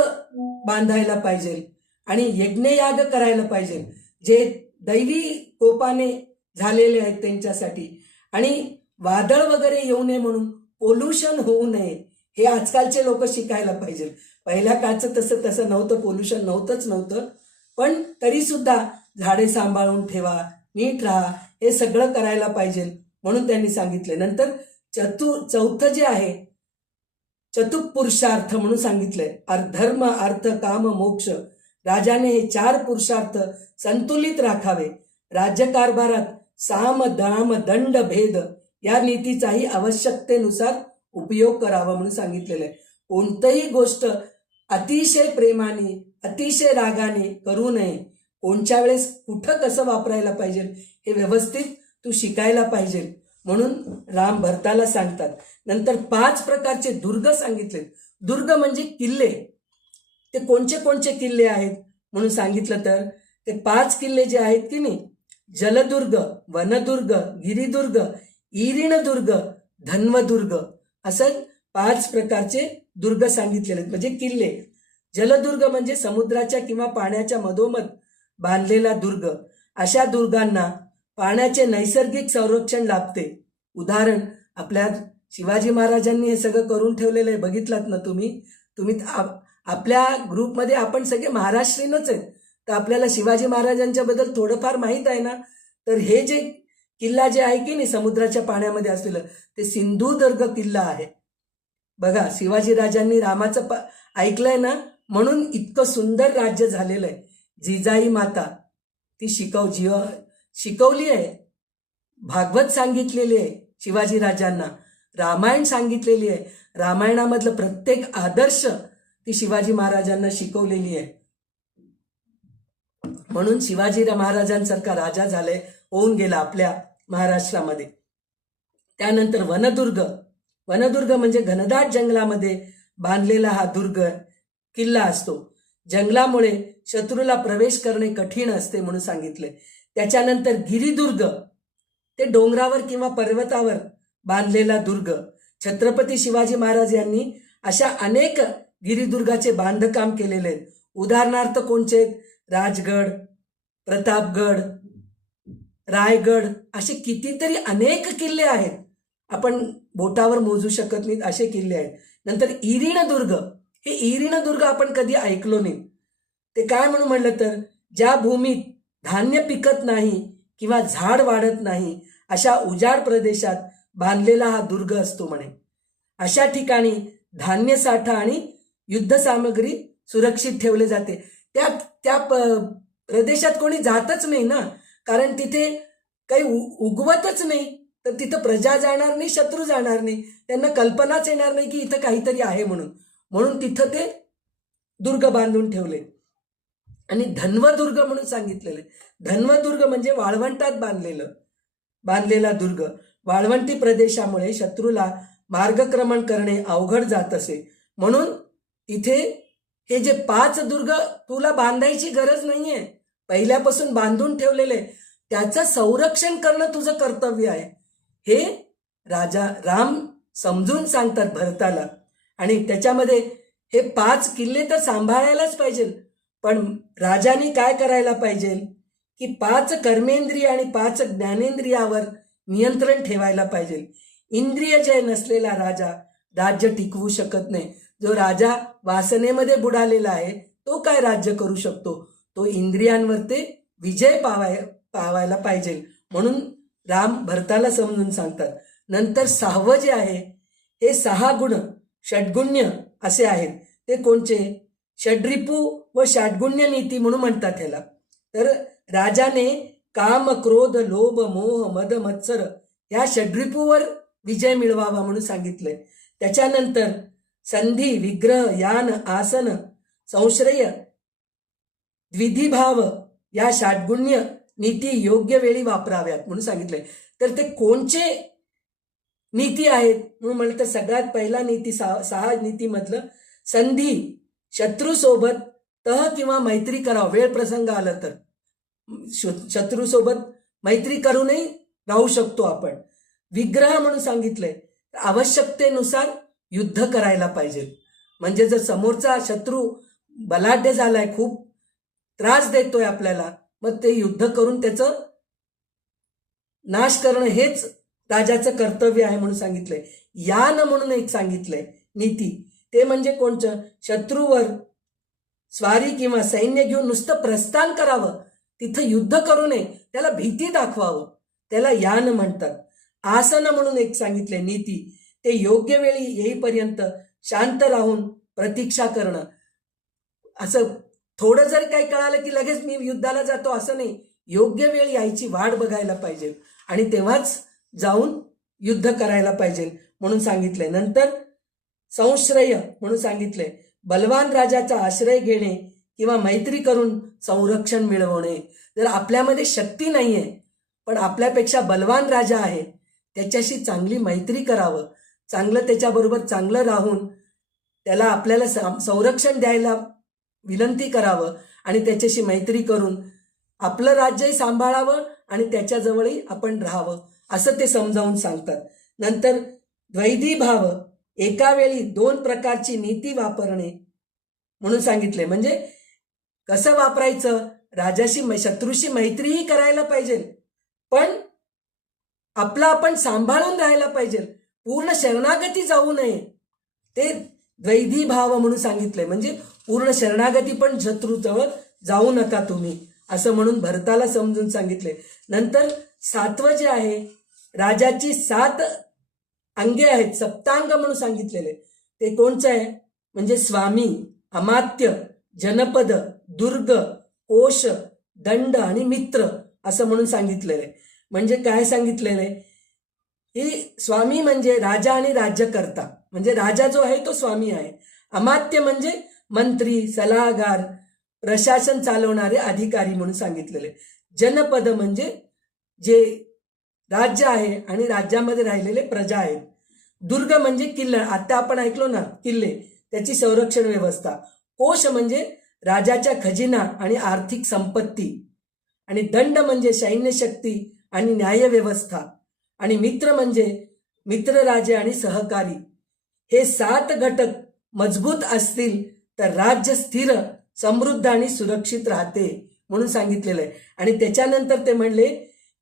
बांधायला पाहिजे आणि यज्ञयाग करायला पाहिजे जे दैवी कोपाने झालेले आहेत त्यांच्यासाठी. आणि वादळ वगैरे येऊ नये म्हणून, पोल्युशन होऊ नये, हे आजकालचे लोक शिकायला पाहिजे. पहिल्या काळचं तसं नव्हतं, पोल्युशन नव्हतं, पण तरी सुद्धा झाडे सांभाळून ठेवा, नीट राहा, हे सगळं करायला पाहिजे म्हणून त्यांनी सांगितले. नंतर चौथं जे आहे चतुपुरुषार्थ म्हणून सांगितलंय, धर्म अर्थ काम मोक्ष. राजाने हे 4 पुरुषार्थ संतुलित राखावे. राज्यकारभारात साम दाम दंड भेद या नीतीचाही आवश्यकतेनुसार उपयोग करावा म्हणून सांगितलेलं आहे. कोणतीही गोष्ट अतिशय प्रेमाने, अतिशय रागाने करू नये. कोणत्या वेळेस कुठं कसं वापरायला पाहिजे हे व्यवस्थित तू शिकायला पाहिजे म्हणून राम भरताला सांगतात. नंतर 5 प्रकारचे दुर्ग सांगितले. दुर्ग म्हणजे किल्ले. ते कोणचे किल्ले आहेत म्हणून सांगितलं तर ते 5 किल्ले जे आहेत की नाही, जलदुर्ग, वनदुर्ग, गिरिदुर्ग, ईरिणदुर्ग, धन्वदुर्ग, असं 5 प्रकारचे दुर्ग सांगितलेले आहेत, म्हणजे किल्ले. जलदुर्ग म्हणजे समुद्राच्या किंवा पाण्याच्या मधोमध बांधलेला दुर्ग. अशा दुर्गांना पाण्याचे नैसर्गिक संरक्षण लाभते. उदाहरण आपल्या शिवाजी महाराजांनी हे सगळं करून ठेवलेलं आहे, बघितलात ना तुम्ही आपल्या ग्रुपमध्ये आपण सगळे महाराष्ट्रीयनच आहेत, तर आपल्याला शिवाजी महाराजांच्या बद्दल थोडंफार माहीत आहे ना. तर हे जे किल्ला जे आहे की नाही समुद्राच्या पाण्यामध्ये असलेलं, ते सिंधुदुर्ग किल्ला आहे. बघा, शिवाजी राजांनी रामाचं ऐकलंय ना, म्हणून इतकं सुंदर राज्य झालेलं आहे. जिजाई माता ती शिकवली आहे, भागवत सांगितलेली आहे शिवाजी राजांना, रामायण सांगितलेली आहे, रामायणामधलं प्रत्येक आदर्श ती शिवाजी महाराजांना शिकवलेली आहे. म्हणून शिवाजी महाराजांसारखा राजा होऊन गेला आपल्या महाराष्ट्रामध्ये. त्यानंतर वनदुर्ग म्हणजे घनदाट जंगलामध्ये बांधलेला हा दुर्ग किल्ला असतो. जंगलामुळे शत्रूला प्रवेश करणे कठीण असते म्हणून सांगितले. त्याच्यानंतर गिरिदुर्ग, ते डोंगरावर किंवा पर्वतावर बांधलेला दुर्ग. छत्रपती शिवाजी महाराज यांनी अशा अनेक गिरिदुर्गाचे बांधकाम केलेले आहेत. उदाहरणार्थ कोणचे? राजगड, प्रतापगड, रायगड, असे कितीतरी अनेक किल्ले आहेत, आपण बोटावर मोजू शकत नाहीत असे किल्ले आहेत. नंतर ईरिणदुर्ग, हे ईरिणदुर्ग आपण कधी ऐकलो नाही. ते काय म्हणून म्हणलं तर, ज्या भूमीत धान्य पिकत नाही किंवा झाड वाढत नाही अशा उजाड प्रदेशात बांधलेला हा दुर्ग असतो म्हणे. अशा ठिकाणी धान्य साठा आणि युद्ध सामग्री सुरक्षित ठेवले जाते. त्या प्रदेशात कोणी जातच नाही ना, कारण तिथे काही उगवतच नाही, तर तिथं प्रजा जाणार नाही, शत्रू जाणार नाही, त्यांना कल्पनाच येणार नाही की इथं काहीतरी आहे म्हणून तिथं ते दुर्ग बांधून ठेवले. आणि धन्वदुर्ग म्हणून सांगितलेले. धन्वदुर्ग म्हणजे वाळवंटात बांधलेला दुर्ग. वाळवंटी प्रदेशामुळे शत्रूला मार्गक्रमण करणे अवघड जात असे, म्हणून इथे हे जे 5 दुर्ग तुला बांधायची गरज नाहीये, पहिल्यापासून बांधून ठेवलेले, त्याचं संरक्षण करणं तुझं कर्तव्य आहे, हे राजा राम समजून सांगतात भरताला. आणि त्याच्यामध्ये हे 5 किल्ले तर सांभाळायलाच पाहिजे, पण राजाने काय करायला पाहिजे की 5 कर्मेंद्रिय आणि 5 ज्ञानेंद्रियावर नियंत्रण ठेवायला पाहिजे. इंद्रिय जय नसलेला राजा राज्य टिकवू शकत नाही. जो राजा वासनेमध्ये बुडालेला आहे तो काय राज्य करू शकतो? तो इंद्रियांवर ते विजय पावायला पाहिजे. म्हणून राम भरताला समजून सांगतात. नंतर 6वं जे आहे हे 6 गुण षड्गुण्य असे आहेत. ते कोणचे? षड्रिपू व षड्गुण्य नीती म्हणून म्हणतात ह्याला. तर राजाने काम, क्रोध, लोभ, मोह, मद, मत्सर या षड्रिपूवर विजय मिळवावा म्हणून सांगितलंय. त्याच्यानंतर संधी, विग्रह, यान, आसन, संश्रय, द्विधिभाव या षड्गुण्य नीती योग्य वेळी वापराव्यात म्हणून सांगितलंय. तर ते कोणचे नीती आहेत म्हणून म्हटलं तर सगळ्यात पहिला नीती 6 नीतीमधलं संधी, शत्रूसोबत तह किंवा मैत्री करावं. वेळ प्रसंग आला तर शत्रूसोबत मैत्री करूनही राहू शकतो आपण. विग्रह म्हणून सांगितलंय आवश्यकतेनुसार युद्ध करायला पाहिजे. म्हणजे जर समोरचा शत्रू बलाढ्य झालाय, खूप त्रास देतोय आपल्याला, मग ते युद्ध करून त्याचं नाश करणं हेच राजाचं कर्तव्य आहे म्हणून सांगितलंय. यान म्हणून एक सांगितलंय नीती. ते म्हणजे कोणतं? शत्रूवर स्वारी किंवा सैन्य घेऊन नुसतं प्रस्थान करावं, तिथं युद्ध करू नये, त्याला भीती दाखवावं, त्याला यान म्हणतात. आसन म्हणून एक सांगितलंय नीती. ते योग्य वेळी येईपर्यंत शांत राहून प्रतीक्षा करणं. असं थोडं जर काही कळालं की लगेच मी युद्धाला जातो असं नाही. योग्य वेळ यायची वाट बघायला पाहिजे आणि तेव्हाच जाऊन युद्ध करायला पाहिजे म्हणून सांगितलंय. नंतर संश्रय म्हणून सांगितलंय बलवान राजाचा आश्रय घेणे किंवा मैत्री करून संरक्षण मिळवणे. जर आपल्यामध्ये शक्ती नाहीये पण आपल्यापेक्षा बलवान राजा आहे, त्याच्याशी चांगली मैत्री करावं, चांगलं त्याच्याबरोबर चांगलं राहून त्याला आपल्याला संरक्षण द्यायला विनंती करावं आणि त्याच्याशी मैत्री करून आपलं राज्यही सांभाळावं आणि त्याच्याजवळही आपण राहावं असं ते समजावून सांगतात. नंतर द्वैधी भाव, एका वेळी 2 प्रकारची नीती वापरणे म्हणून सांगितले. म्हणजे कसं वापरायचं? राजाशी शत्रूशी मैत्रीही करायला पाहिजे पण आपला आपण सांभाळून राहायला पाहिजे, पूर्ण शरणागती जाऊ नये. ते द्वैधी भाव म्हणून सांगितलंय. म्हणजे पूर्ण शरणागती पण शत्रूजवळ जाऊ नका तुम्ही असं म्हणून भरताला समजून सांगितले. नंतर 7वं जे आहे राजाची 7 अंगे आहेत, सप्तांग म्हणून सांगितलेले. ते कोणचं आहे? म्हणजे स्वामी, अमात्य, जनपद, दुर्ग, कोश, दंड आणि मित्र असं म्हणून सांगितलेलं आहे. म्हणजे काय सांगितलेलं आहे? ही स्वामी म्हणजे राजा आणि राज्यकर्ता, म्हणजे राजा जो आहे तो स्वामी आहे. अमात्य म्हणजे मंत्री, सल्लागार, प्रशासन चालवणारे अधिकारी म्हणून सांगितलेले. जनपद म्हणजे जे राज्य आहे आणि राज्यामध्ये राहिलेले प्रजा आहेत. दुर्ग म्हणजे किल्ला, आता आपण ऐकलो ना किल्ले, त्याची संरक्षण व्यवस्था. कोश म्हणजे राजाच्या खजिना आणि आर्थिक संपत्ती. आणि दंड म्हणजे सैन्य शक्ती आणि न्याय व्यवस्था. आणि मित्र म्हणजे मित्रराजे आणि सहकारी. हे 7 घटक मजबूत असतील तर राज्य स्थिर, समृद्ध आणि सुरक्षित राहते म्हणून सांगितलेलं आहे. आणि त्याच्यानंतर ते म्हणले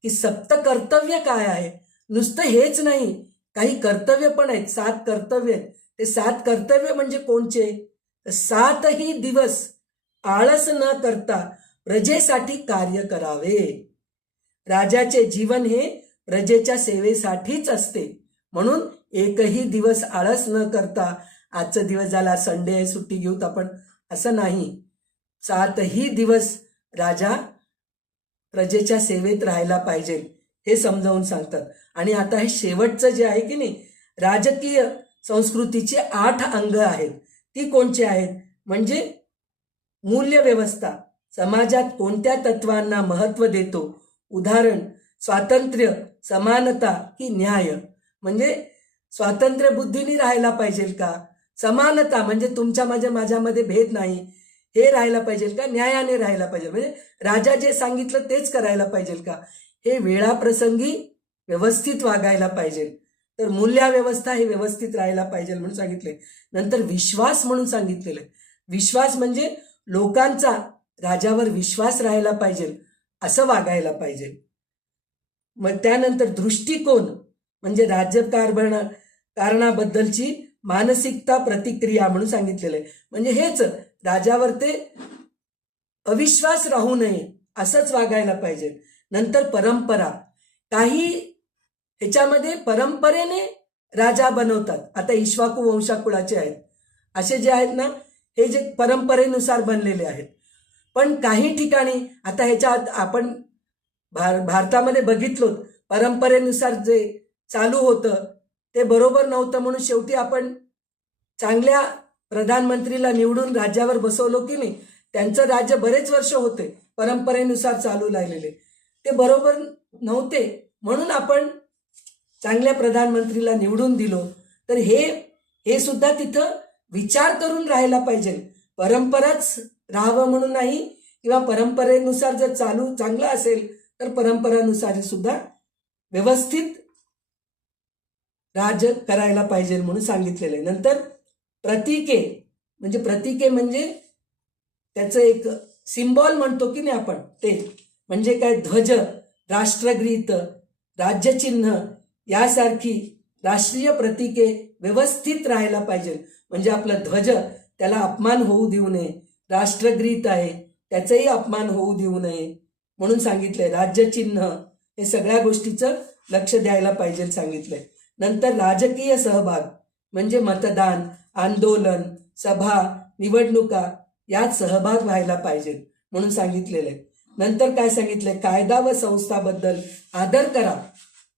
की 7 कर्तव्य काय आहे? नुसतं हेच नाही, काही कर्तव्य पण आहेत. 7 कर्तव्य आहेत. ते 7 कर्तव्य म्हणजे कोणचे? 7ही दिवस आळस न करता प्रजेसाठी कार्य करावे. राजाचे जीवन हे प्रजेच्या सेवेसाठीच असते. म्हणून एकही दिवस आळस न करता आजचा दिवस झाला, संडे आहे, सुट्टी घेऊत आपण, असं नाही. 7ही दिवस राजा प्रजेच्या सेवेत राहायला पाहिजे हे समजावून सांगतात. आणि आता हे शेवटचं जे आहे की नाही, राजकीय संस्कृतीचे 8 अंग आहेत. ती कोणची आहेत? म्हणजे मूल्य व्यवस्था, समाजात कोणत्या तत्वांना महत्त्व देतो, उदाहरण स्वातंत्र्य, समानता की न्याय. म्हणजे स्वातंत्र्य बुद्धीने राहायला पाहिजे का? समानता म्हणजे तुमच्या माझ्यामध्ये भेद नाही हे राहायला पाहिजे का? न्यायाने राहायला पाहिजे, म्हणजे राजा जे सांगितलं तेच करायला पाहिजे का? हे वेळाप्रसंगी व्यवस्थित वागायला पाहिजे. तर मूल्याव्यवस्था हे व्यवस्थित राहायला पाहिजे म्हणून सांगितले. नंतर विश्वास म्हणून सांगितलेलं. विश्वास म्हणजे लोकांचा राजावर विश्वास राहायला पाहिजे. असं वागायला पाहिजे. मग त्यानंतर दृष्टिकोन म्हणजे कारणाबद्दलची मानसिकता प्रतिक्रिया म्हणून सांगितलेलं आहे. म्हणजे हेच राजावर ते अविश्वास राहू नये असंच वागायला पाहिजे. नंतर परंपरा, काही ह्याच्यामध्ये परंपरेने राजा बनवतात. आता इक्ष्वाकू वंशाकुळाचे आहेत असे जे आहेत ना, हे जे परंपरेनुसार बनलेले आहेत. पण काही ठिकाणी आता ह्याच्यात आपण भारतामध्ये बघितलो, परंपरेनुसार जे चालू होतं ते बरोबर नव्हतं, म्हणून शेवटी आपण चांगल्या प्रधानमंत्रीला निवडून राज्यावर बसवलो की नाही. त्यांचं राज्य बरेच वर्ष होते परंपरेनुसार चालू लागलेले, ते बरोबर नव्हते, म्हणून आपण चांगल्या प्रधानमंत्रीला निवडून दिलो. तर हे सुद्धा तिथं विचार करून राहायला पाहिजे. परंपराच राहावं म्हणून नाही, किंवा परंपरेनुसार जर चालू चांगलं असेल तर परंपरानुसार सुद्धा व्यवस्थित राज्य करायला पाहिजे म्हणून सांगितलेलं आहे. नंतर प्रतीके म्हणजे त्याचं एक सिम्बॉल म्हणतो की नाही आपण, ते म्हणजे काय, ध्वज, राष्ट्रगीत, राज्यचिन्ह यासारखी राष्ट्रीय प्रतीके व्यवस्थित राहायला पाहिजे. म्हणजे आपलं ध्वज त्याला अपमान होऊ देऊ नये, राष्ट्रगीत आहे त्याचाही अपमान होऊ देऊ नये म्हणून सांगितलंय. राज्यचिन्ह हे सगळ्या गोष्टीचं लक्ष द्यायला पाहिजे सांगितलंय. नंतर राजकीय सहभाग म्हणजे मतदान, आंदोलन, सभा, निवडणुका यात सहभाग व्हायला पाहिजे म्हणून सांगितलेलं आहे. नंतर काय सांगितलंय, कायदा व संस्थाबद्दल आदर करा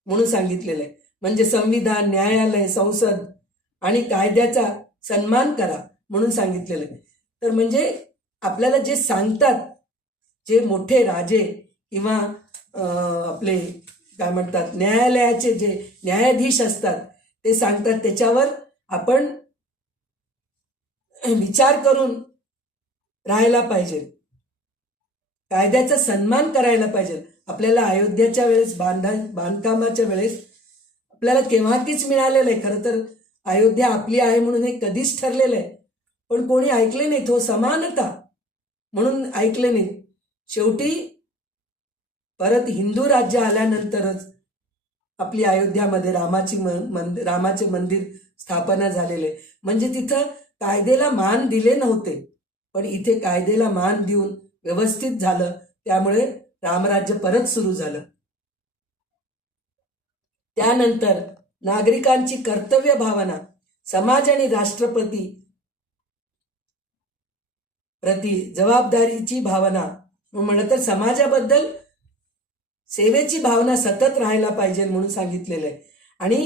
म्हणून सांगितलेलं आहे. म्हणजे संविधान, न्यायालय, संसद आणि कायद्याचा सन्मान करा म्हणून सांगितलेलं आहे. तर म्हणजे आपल्याला जे सांगतात, जे मोठे राजे किंवा आपले काय म्हणतात न्यायालयाचे जे न्यायाधीश असतात ते सांगतात, त्याच्यावर आपण विचार करून राहायला पाहिजे, कायद्याचा सन्मान करायला पाहिजे. आपल्याला अयोध्याच्या वेळेस बांधकामाच्या वेळेस आपल्याला केव्हाकीच मिळालेलं आहे. खरं तर अयोध्या आपली आहे म्हणून हे कधीच ठरलेलं आहे, पण कोणी ऐकले नाही. तो समानता म्हणून ऐकले नाही. शेवटी परत हिंदू राज्य आल्यानंतरच आपली अयोध्यामध्ये रामाचे मंदिर स्थापना झालेले. म्हणजे तिथं कायद्याला मान दिले नव्हते, पण इथे कायद्याला मान देऊन व्यवस्थित झालं, त्यामुळे रामराज्य परत सुरू झालं. त्यानंतर नागरिकांची कर्तव्य भावना, समाज आणि राष्ट्रपती प्रति जबाबदारीची भावना म्हणलं तर समाजाबद्दल सेवेची भावना सतत राहायला पाहिजे म्हणून सांगितलेलं आहे. आणि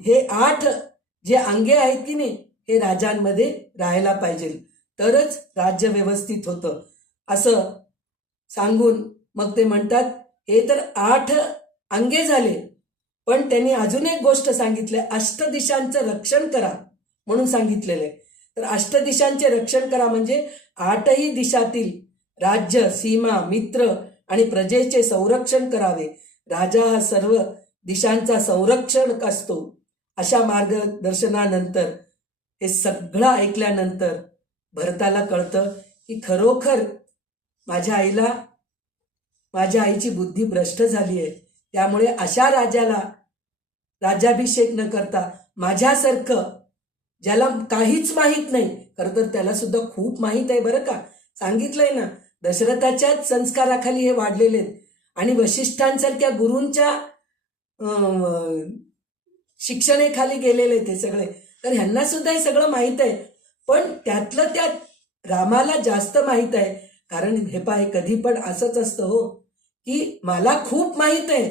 हे 8 जे अंगे आहेत की नाही, हे राजांमध्ये राहायला पाहिजे, तरच राज्य व्यवस्थित होतं असं सांगून मग ते म्हणतात, हे तर 8 अंगे झाले, पण त्यांनी अजून एक गोष्ट सांगितली, अष्टदिशांचं रक्षण करा म्हणून सांगितलेलं आहे. तर अष्टदिशांचे रक्षण करा म्हणजे 8ही दिशातील राज्य, सीमा, मित्र आणि प्रजेचे संरक्षण करावे. राजा हा सर्व दिशांचा संरक्षक असतो. अशा मार्गदर्शनानंतर हे सगळं ऐकल्यानंतर भरताला कळतं की खरोखर माझ्या आईची बुद्धी भ्रष्ट झाली आहे. त्यामुळे अशा राजाला राज्याभिषेक न करता माझ्यासारखं ज्याला काहीच माहीत नाही, खरं तर त्याला सुद्धा खूप माहीत आहे बरं का, सांगितलंय ना, दशरथाच्याच संस्काराखाली हे वाढलेले आहेत आणि वशिष्ठांसारख्या गुरूंच्या शिक्षणेखाली गेलेले ते सगळे. तर ह्यांना सुद्धा हे सगळं माहीत आहे, पण त्यातलं त्यात रामाला जास्त माहीत आहे. कारण हे कधी पण असंच असतं हो, की मला खूप माहीत आहे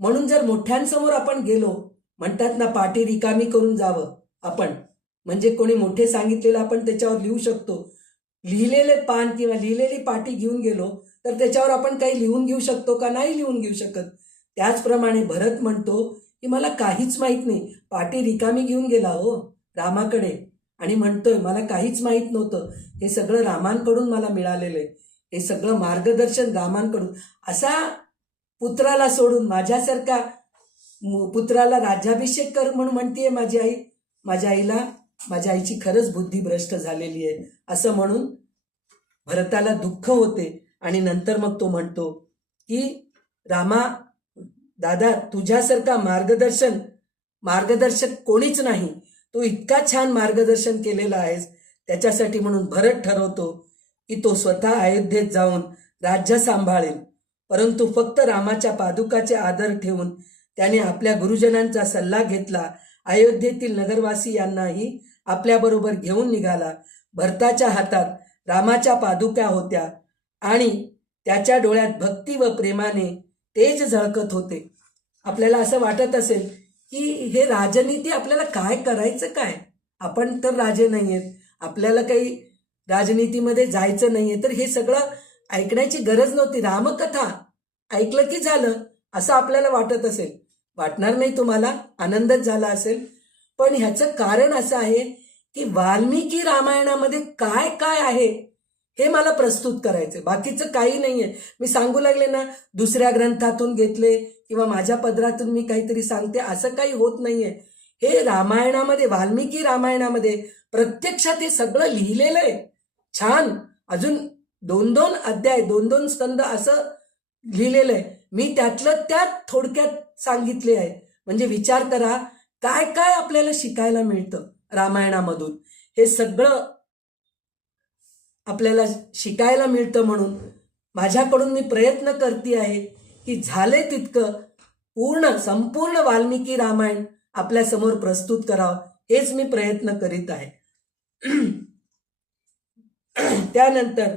म्हणून जर मोठ्यांसमोर आपण गेलो, म्हणतात ना पाठी रिकामी करून जावं आपण, म्हणजे कोणी मोठे सांगितलेलं आपण त्याच्यावर लिहू शकतो. लिहिलेले पान किंवा लिहिलेली पाटी घेऊन गेलो तर त्याच्यावर आपण काही लिहून घेऊ शकतो का? नाही लिहून घेऊ शकत. त्याचप्रमाणे भरत म्हणतो की मला काहीच माहीत नाही, पाटी रिकामी घेऊन गेला हो रामाकडे आणि म्हणतोय मला काहीच माहीत नव्हतं, हे सगळं रामांकडून मला मिळालेलं आहे, हे सगळं मार्गदर्शन रामांकडून. असा पुत्राला सोडून माझ्यासारख्या पुत्राला राज्याभिषेक कर म्हणून म्हणतीये माझी आई. माझ्या आईची खरंच बुद्धी भ्रष्ट झालेली आहे असं म्हणून भरताला दुःख होते. आणि नंतर मग तो म्हणतो की रामा दादा, तुझ्यासारखा मार्गदर्शक कोणीच नाही. तू इतका छान मार्गदर्शन केलेलं आहेस, त्याच्यासाठी म्हणून भरत ठरवतो की तो स्वतः अयोध्येत जाऊन राज्य सांभाळेल, परंतु फक्त रामाच्या पादुकाचे आदर ठेवून त्याने आपल्या गुरुजनांचा सल्ला घेतला. अयोध्येतील नगरवासियांनाही आपल्याबरोबर घेऊन निघाला. भरताच्या हातात रामाच्या पादुका होत्या आणि त्याच्या डोळ्यात भक्ती व प्रेमाने तेज झळकत होते. आपल्याला असं वाटत असेल की हे राजनीती आपल्याला काय करायचं काय, आपण तर राजे नाही आहेत, आपल्याला काही राजनीतीमध्ये जायचं नाहीये, तर हे सगळं ऐकण्याची गरज नव्हती. रामकथा ऐकलं की झालं असं आपल्याला वाटत असेल. वाटणार नाही तुम्हाला, आनंदच झाला असेल. पण ह्याचं कारण असं आहे की वाल्मिकी रामायणामध्ये काय काय आहे हे मला प्रस्तुत करायचं, बाकीचं काही नाहीये. मी सांगू लागले ना, दुसऱ्या ग्रंथातून घेतले किंवा माझ्या पदरातून मी काहीतरी सांगते, असं काही होत नाहीये. हे रामायणामध्ये, वाल्मिकी रामायणामध्ये प्रत्यक्षात हे सगळं लिहिलेलं आहे. छान, अजून 2-2 अध्याय, 2-2 स्कंद असं लिहिलेलं आहे. मी त्यातलं त्यात थोडक्यात सांगितले आहे. म्हणजे विचार करा काय काय आपल्याला शिकायला मिळतं रामायणामधून. हे सगळं आपल्याला शिकायला मिळतं, म्हणून माझ्याकडून मी प्रयत्न करते आहे की झाले तितकं संपूर्ण वाल्मिकी रामायण आपल्या समोर प्रस्तुत करावं, हेच मी प्रयत्न करीत आहे. त्यानंतर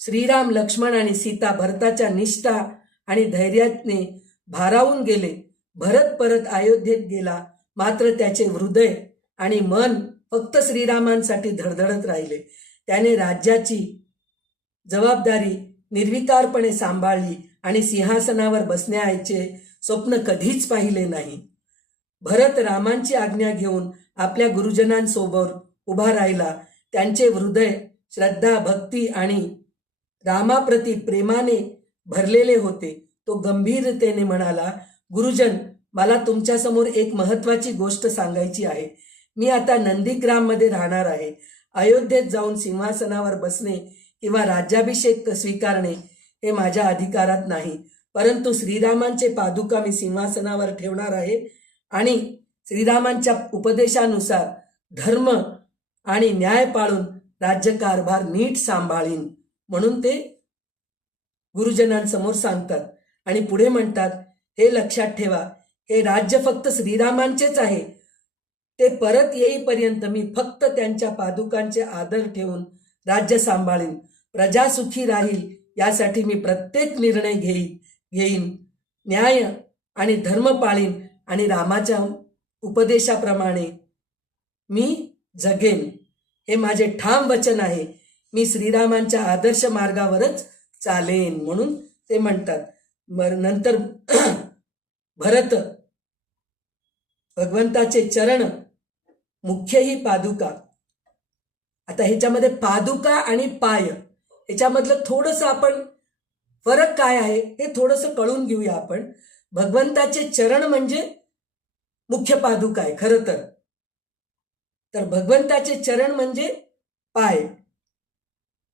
श्रीराम, लक्ष्मण आणि सीता भरताच्या निष्ठा आणि धैर्याने भारावून गेले. भरत परत अयोध्येत गेला, मात्र त्याचे हृदय आणि मन फक्त श्रीरामांसाठी धडधडत राहिले. त्याने राज्याची जबाबदारी निर्विकारपणे सांभाळली आणि सिंहासनावर बसण्याचे स्वप्न कधीच पाहिले नाही. भरत रामांची आज्ञा घेऊन आपल्या गुरुजनांसोबत उभा राहिला. त्यांचे हृदय श्रद्धा, भक्ती आणि रामाप्रती प्रेमाने भरलेले होते. तो गंभीरतेने म्हणाला, गुरुजन, मला तुमच्यासमोर एक महत्वाची गोष्ट सांगायची आहे. मी आता नंदीग्राममध्ये राहणार आहे. अयोध्येत जाऊन सिंहासनावर बसणे किंवा राज्याभिषेक स्वीकारणे हे माझ्या अधिकारात नाही, परंतु श्रीरामांचे पादुका मी सिंहासनावर ठेवणार आहे आणि श्रीरामांच्या उपदेशानुसार धर्म आणि न्याय पाळून राज्यकारभार नीट सांभाळीन, म्हणून ते गुरुजनांसमोर सांगतात. आणि पुढे म्हणतात, हे लक्षात ठेवा, हे राज्य फक्त श्रीरामांचेच आहे. ते परत येईपर्यंत मी फक्त त्यांच्या पादुकांचे आदर ठेवून राज्य सांभाळीन. प्रजा सुखी राहील यासाठी मी प्रत्येक निर्णय घेईन, न्याय आणि धर्म पाळीन आणि रामाच्या उपदेशाप्रमाणे मी जगेन. हे माझे ठाम वचन आहे. मी श्रीरामांच्या आदर्श मार्गावरच चालेन, म्हणून ते म्हणतात. नंतर भरत भगवंताचे चरण, मुख्य ही पादुका. आता ह्याच्यामध्ये पादुका आणि पाय ह्याच्यामधलं थोडंसं आपण फरक काय आहे हे थोडंसं कळून घेऊया आपण. भगवंताचे चरण म्हणजे मुख्य पादुका आहे खरं तर भगवंताचे चरण म्हणजे पाय.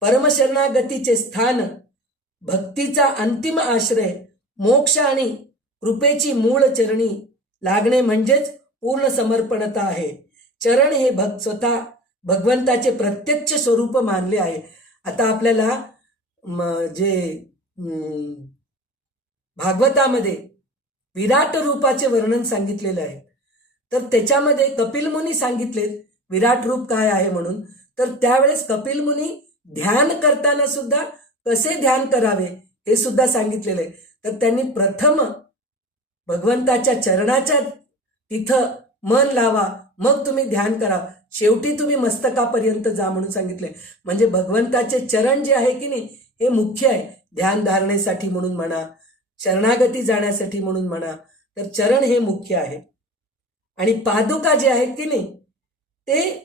परमशरणागतीचे स्थान, भक्तीचा अंतिम आश्रय, मोक्ष आणि कृपेची मूळ चरणी लागणे म्हणजेच पूर्ण समर्पणता आहे. चरण हे स्वतः भगवंताचे प्रत्यक्ष स्वरूप मानले आहे. आता आपल्याला जे भागवतामध्ये विराट रूपाचे वर्णन सांगितलेले आहे, तर त्याच्यामध्ये कपिल मुनी सांगितलेत विराट रूप काय आहे म्हणून. तर त्यावेळेस कपिल मुनी ध्यान करताना सुद्धा कसे ध्यान करावे हे सुद्धा सांगितलेले आहे. तर त्यांनी प्रथम भगवंताच्या चरणाच्या तिथं मन लावा, मग तुम्ही ध्यान करा, शेवटी तुम्ही मस्तकापर्यंत जा म्हणून सांगितले. म्हणजे भगवंताचे चरण जे आहे की नाही हे मुख्य आहे. ध्यान धारणेसाठी म्हणून म्हणा, शरणागती जाण्यासाठी म्हणून म्हणा, तर चरण हे मुख्य आहे. आणि पादुका जे आहेत की नाही ते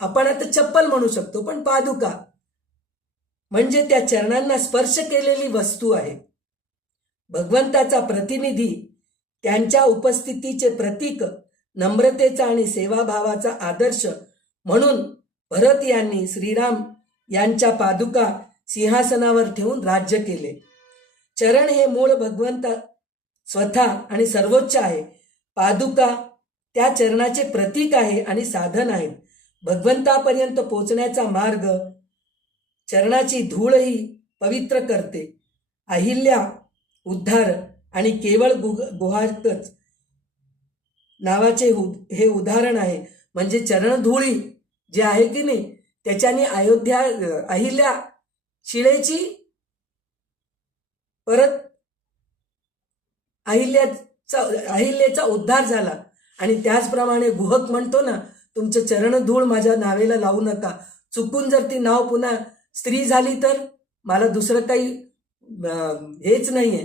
आपण आता चप्पल म्हणू शकतो, पण पादुका म्हणजे त्या चरणांना स्पर्श केलेली वस्तू आहे. भगवंताचा प्रतिनिधी, त्यांच्या उपस्थितीचे प्रतीक, नम्रतेचा आणि सेवाभावाचा आदर्श म्हणून भरत यांनी श्रीराम यांच्या पादुका सिंहासनावर ठेवून राज्य केले. चरण हे मूळ भगवंत स्वतः आणि सर्वोच्च आहे. पादुका त्या चरणाचे प्रतीक आहे आणि साधन आहेत. भगवंतापर्यंत पोचण्याचा मार्ग चरणाची धूळही पवित्र करते. अहिल्या उद्धार आणि केवळ गुहाकच नावाचे हे उदाहरण आहे. म्हणजे चरणधुळी जे आहे की नाही त्याच्याने अहिल्या शिळेची परत अहिल्याचा उद्धार झाला. आणि त्याचप्रमाणे गुहक म्हणतो ना, तुमचं चरणधूळ माझ्या नावेला लावू नका. चुकून जर ती नाव पुन्हा स्त्री झाली तर मला दुसरं काही हेच नाहीये,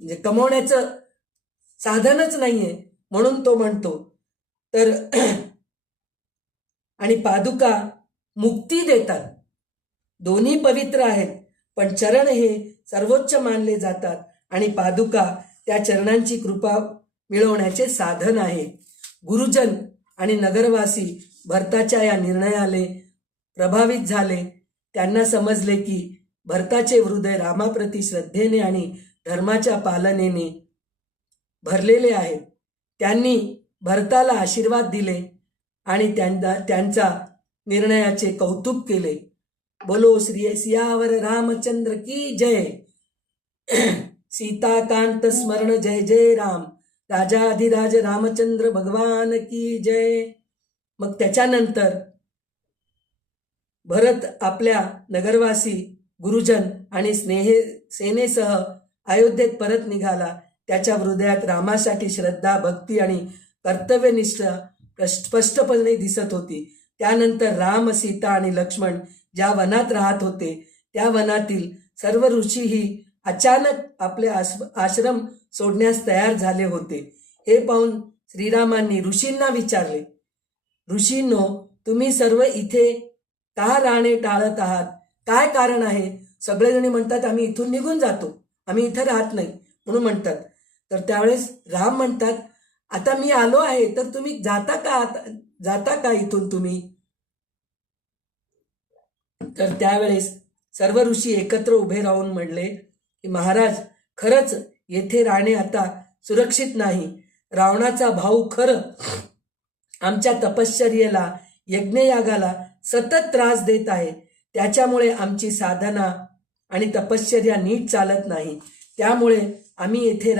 म्हणजे कमवण्याचं साधनच नाहीये. म्हणून तो म्हणतो तर आणि पादुका मुक्ती देतात. दोन्ही पवित्र आहेत, पण चरण हे सर्वोच्च मानले जातात आणि पादुका त्या चरणांची कृपा मिळवण्याचे साधन आहे. गुरुजन आणि नगरवासी भरताच्या या निर्णयाने प्रभावित झाले. त्यांना समजले की भरताचे हृदय रामाप्रती श्रद्धेने आणि धर्माच्या पालनेने भरलेले आहे. त्यांनी भरताला आशीर्वाद दिले आणि त्यांचा निर्णयाचे कौतुक केले. बोलो श्री सियावर रामचंद्र की जय. सीताकांत स्मरण जय जय राम. राजाधिराज रामचंद्र भगवान की जय. मग त्याच्यानंतर भरत आपल्या नगरवासी गुरुजन आणि सेनेसह अयोध्येत परत निघाला. त्याच्या हृदयात रामासाठी श्रद्धा, भक्ती आणि कर्तव्यनिष्ठा स्पष्टपणे दिसत होती. त्यानंतर राम, सीता आणि लक्ष्मण ज्या वनात राहत होते त्या वनातील सर्व ऋषीही अचानक आपले आश्रम सोडण्यास तयार झाले होते. हे पाहून श्रीरामांनी ऋषींना विचारले, ऋषींनो, तुम्ही सर्व इथे का राहणे टाळत आहात? काय कारण आहे? सगळेजणी म्हणतात आम्ही इथून निघून जातो, आम्ही इथं राहत नाही म्हणून म्हणतात. तर त्यावेळेस राम म्हणतात, आता मी आलो आहे तर तुम्ही जाता का इथून तुम्ही? तर त्यावेळेस सर्व ऋषी एकत्र उभे राहून म्हणले की महाराज, खरंच येथे राहणे आता सुरक्षित नाही. रावणाचा भाऊ खरं आमच्या तपश्चर्येला, यज्ञयागाला सतत त्रास देत आहे. त्याच्यामुळे आमची साधना आणि तपश्चर्या नीट चालत नाही. त्यामुळे आम्ही येथे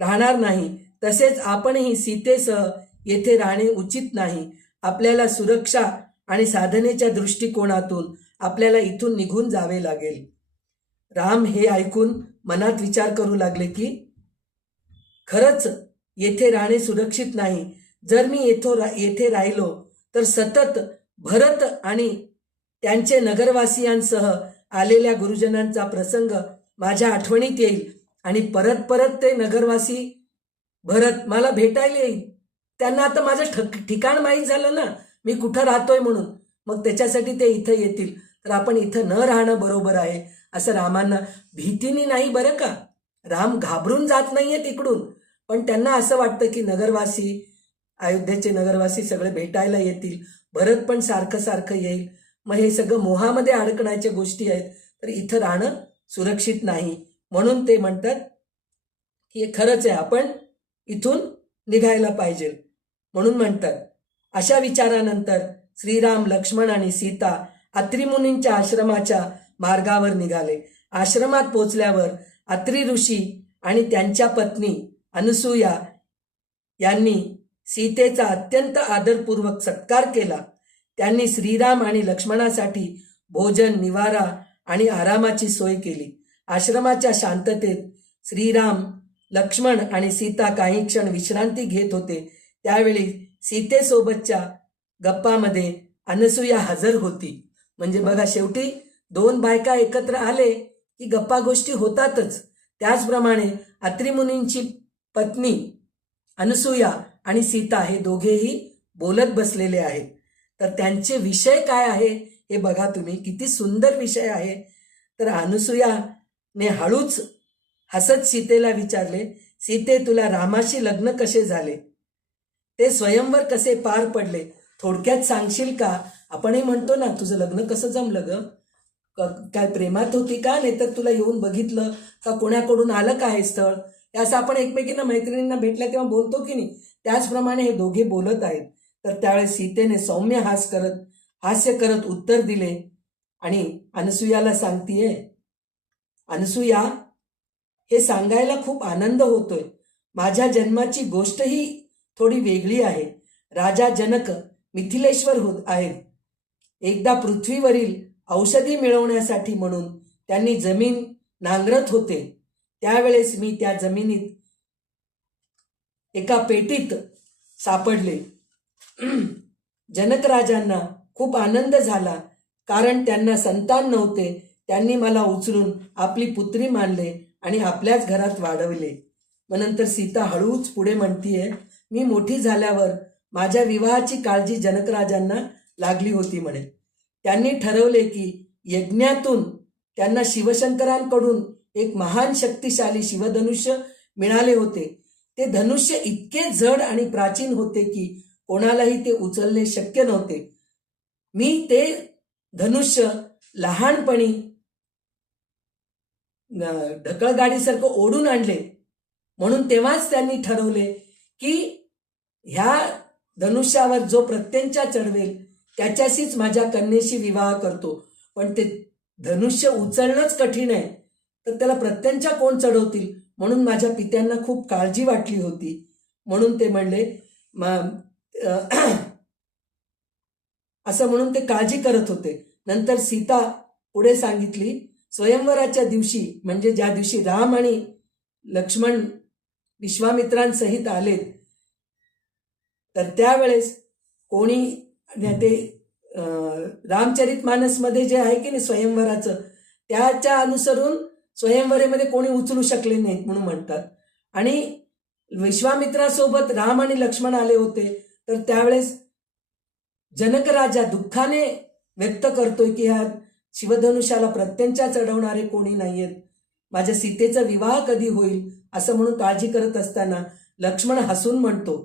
राहणार नाही. तसेच आपणही सीतेसह येथे राहणे उचित नाही. आपल्याला सुरक्षा आणि साधनेच्या दृष्टिकोनातून आपल्याला इथून निघून जावे लागेल. राम हे ऐकून मनात विचार करू लागले की खरंच येथे राहणे सुरक्षित नाही. जर मी येथे राहिलो तर सतत भरत आणि त्यांचे नगरवासियांसह आलेल्या गुरुजनांचा प्रसंग माझ्या आठवणीत येईल आणि परत परत ते नगरवासी भरत मला भेटायला येईल. त्यांना आता माझं ठिकाण माहीत झालं ना, मी कुठं राहतोय म्हणून. मग त्याच्यासाठी ते इथं येतील. तर आपण इथं न राहणं बरोबर आहे असं रामांना भीतीने नाही बरं का. राम घाबरून जात नाहीये तिकडून, पण त्यांना असं वाटतं की नगरवासी, अयोध्येचे नगरवासी सगळे भेटायला येतील. भरत पण सारखं सारखं येईल. मग हे सगळं मोहामध्ये अडकण्याच्या गोष्टी आहेत. तर इथं राहणं सुरक्षित नाही. म्हणून ते म्हणतात की हे खरंच आहे, आपण इथून निघायला पाहिजे म्हणून म्हणतात. अशा विचारानंतर श्रीराम, लक्ष्मण आणि सीता अत्री मुनींच्या आश्रमाच्या मार्गावर निघाले. आश्रमात पोचल्यावर अत्री ऋषी आणि त्यांच्या पत्नी अनसूया यांनी सीतेचा अत्यंत आदरपूर्वक सत्कार केला. त्यांनी श्रीराम आणि लक्ष्मणासाठी भोजन, निवारा आणि आरामाची सोय केली. आश्रमाच्या शांततेत श्रीराम, लक्ष्मण आणि सीता काही क्षण विश्रांती घेत होते. त्यावेळी सीतेसोबतच्या गप्पामध्ये अनसूया हजर होती. म्हणजे बघा, शेवटी दोन बायका एकत्र आले की गप्पा गोष्टी होतातच. त्याचप्रमाणे अत्री मुनींची पत्नी अनसूया आणि सीता हे दोघेही बोलत बसलेले आहेत. तर त्यांचे विषय काय आहे हे बघा तुम्ही, किती सुंदर विषय आहे. तर अनसूयाने हळूच हसत सीतेला विचारले, सीते, तुला रामाशी लग्न कसे झाले? ते स्वयंवर कसे पार पडले? थोडक्यात सांगशील का? आपणही म्हणतो ना, तुझं लग्न कसं जमलं ग? काय प्रेमात होती का, नाही तर तुला येऊन बघितलं का, कोणाकडून आलं का हे स्थळ? हे असं आपण एकमेकींना मैत्रिणींना भेटल्या तेव्हा बोलतो की नाही, त्याचप्रमाणे हे दोघे बोलत आहेत. तर त्यावेळेस सीतेने सौम्य हास्य करत उत्तर दिले आणि अनसुयाला सांगतीये, अनसुया, हे सांगायला खूप आनंद होतोय. माझ्या जन्माची गोष्टही थोडी वेगळी आहे. राजा जनक मिथिलेश्वर होत आहेत. एकदा पृथ्वीवरील औषधी मिळवण्यासाठी म्हणून त्यांनी जमीन नांगरत होते. त्यावेळेस मी त्या जमिनीत एका पेटीत सापडले. जनक राजांना खूप आनंद झाला, कारण त्यांना संतान नव्हते. त्यांनी मला उचलून आपली पुत्री मानले आणि आपल्याच घरात वाढवले. मग नंतर सीता हळूच पुढे म्हणतीये, मी मोठी झाल्यावर माझ्या विवाहाची काळजी जनकराजांना लागली होती म्हणे. त्यांनी ठरवले की यज्ञातून त्यांना शिवशंकरांकडून एक महान शक्तिशाली शिवधनुष्य मिळाले होते. ते धनुष्य इतके जड आणि प्राचीन होते की कोणालाही ते उचलणे शक्य नव्हते. मी ते धनुष्य लहानपणी ढकलगाडीसारखं ओढून आणले. म्हणून तेव्हाच त्यांनी ठरवले की ह्या धनुष्यावर जो प्रत्यंचा चढवेल त्याच्याशीच माझ्या कन्येशी विवाह करतो. पण ते धनुष्य उचलणंच कठीण आहे, तर त्याला प्रत्यंचा कोण चढवतील? म्हणून माझ्या पित्यांना खूप काळजी वाटली होती. म्हणून ते म्हणले, असं म्हणून ते काळजी करत होते. नंतर सीता पुढे सांगितली, स्वयंवराच्या दिवशी, म्हणजे ज्या दिवशी राम आणि लक्ष्मण विश्वामित्रांसहित आलेत, तर त्यावेळेस कोणी ते रामचरितमानसमध्ये जे आहे की नाही स्वयंवराचं, त्याच्या अनुसरून स्वयंवरेमध्ये कोणी उचलू शकले नाहीत म्हणून म्हणतात. आणि विश्वामित्रासोबत राम आणि लक्ष्मण आले होते, तर त्यावेळेस जनक राजा दुःखाने व्यक्त करतोय की ह्या शिवधनुष्याला प्रत्यंचा चढवणारे कोणी नाहीयेत, माझ्या सीतेचा विवाह कधी होईल, असं म्हणून काळजी करत असताना लक्ष्मण हसून म्हणतो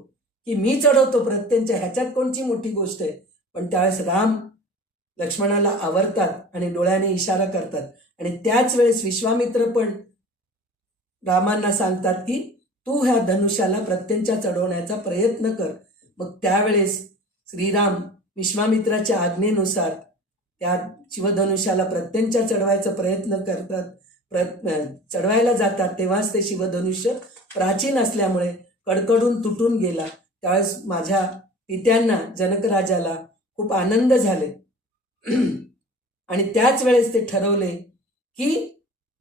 की मी चढवतो प्रत्यंचा, ह्याच्यात कोणची मोठी गोष्ट आहे. पण त्यावेळेस राम लक्ष्मणाला आवरतात आणि डोळ्याने इशारा करतात. आणि त्याच वेळेस विश्वामित्र पण रामांना सांगतात की तू ह्या धनुष्याला प्रत्यंचा चढवण्याचा प्रयत्न कर. मग त्यावेळेस श्रीराम विश्वामित्राच्या आज्ञेनुसार त्या शिवधनुष्याला प्रत्यंचा चढवायचा प्रयत्न करतात, चढवायला जातात. तेव्हाच ते शिवधनुष्य प्राचीन असल्यामुळे कडकडून तुटून गेला. त्यावेळेस माझ्या पित्यांना, जनक राजाला खूप आनंद झाले. आणि त्याच वेळेस ते ठरवले की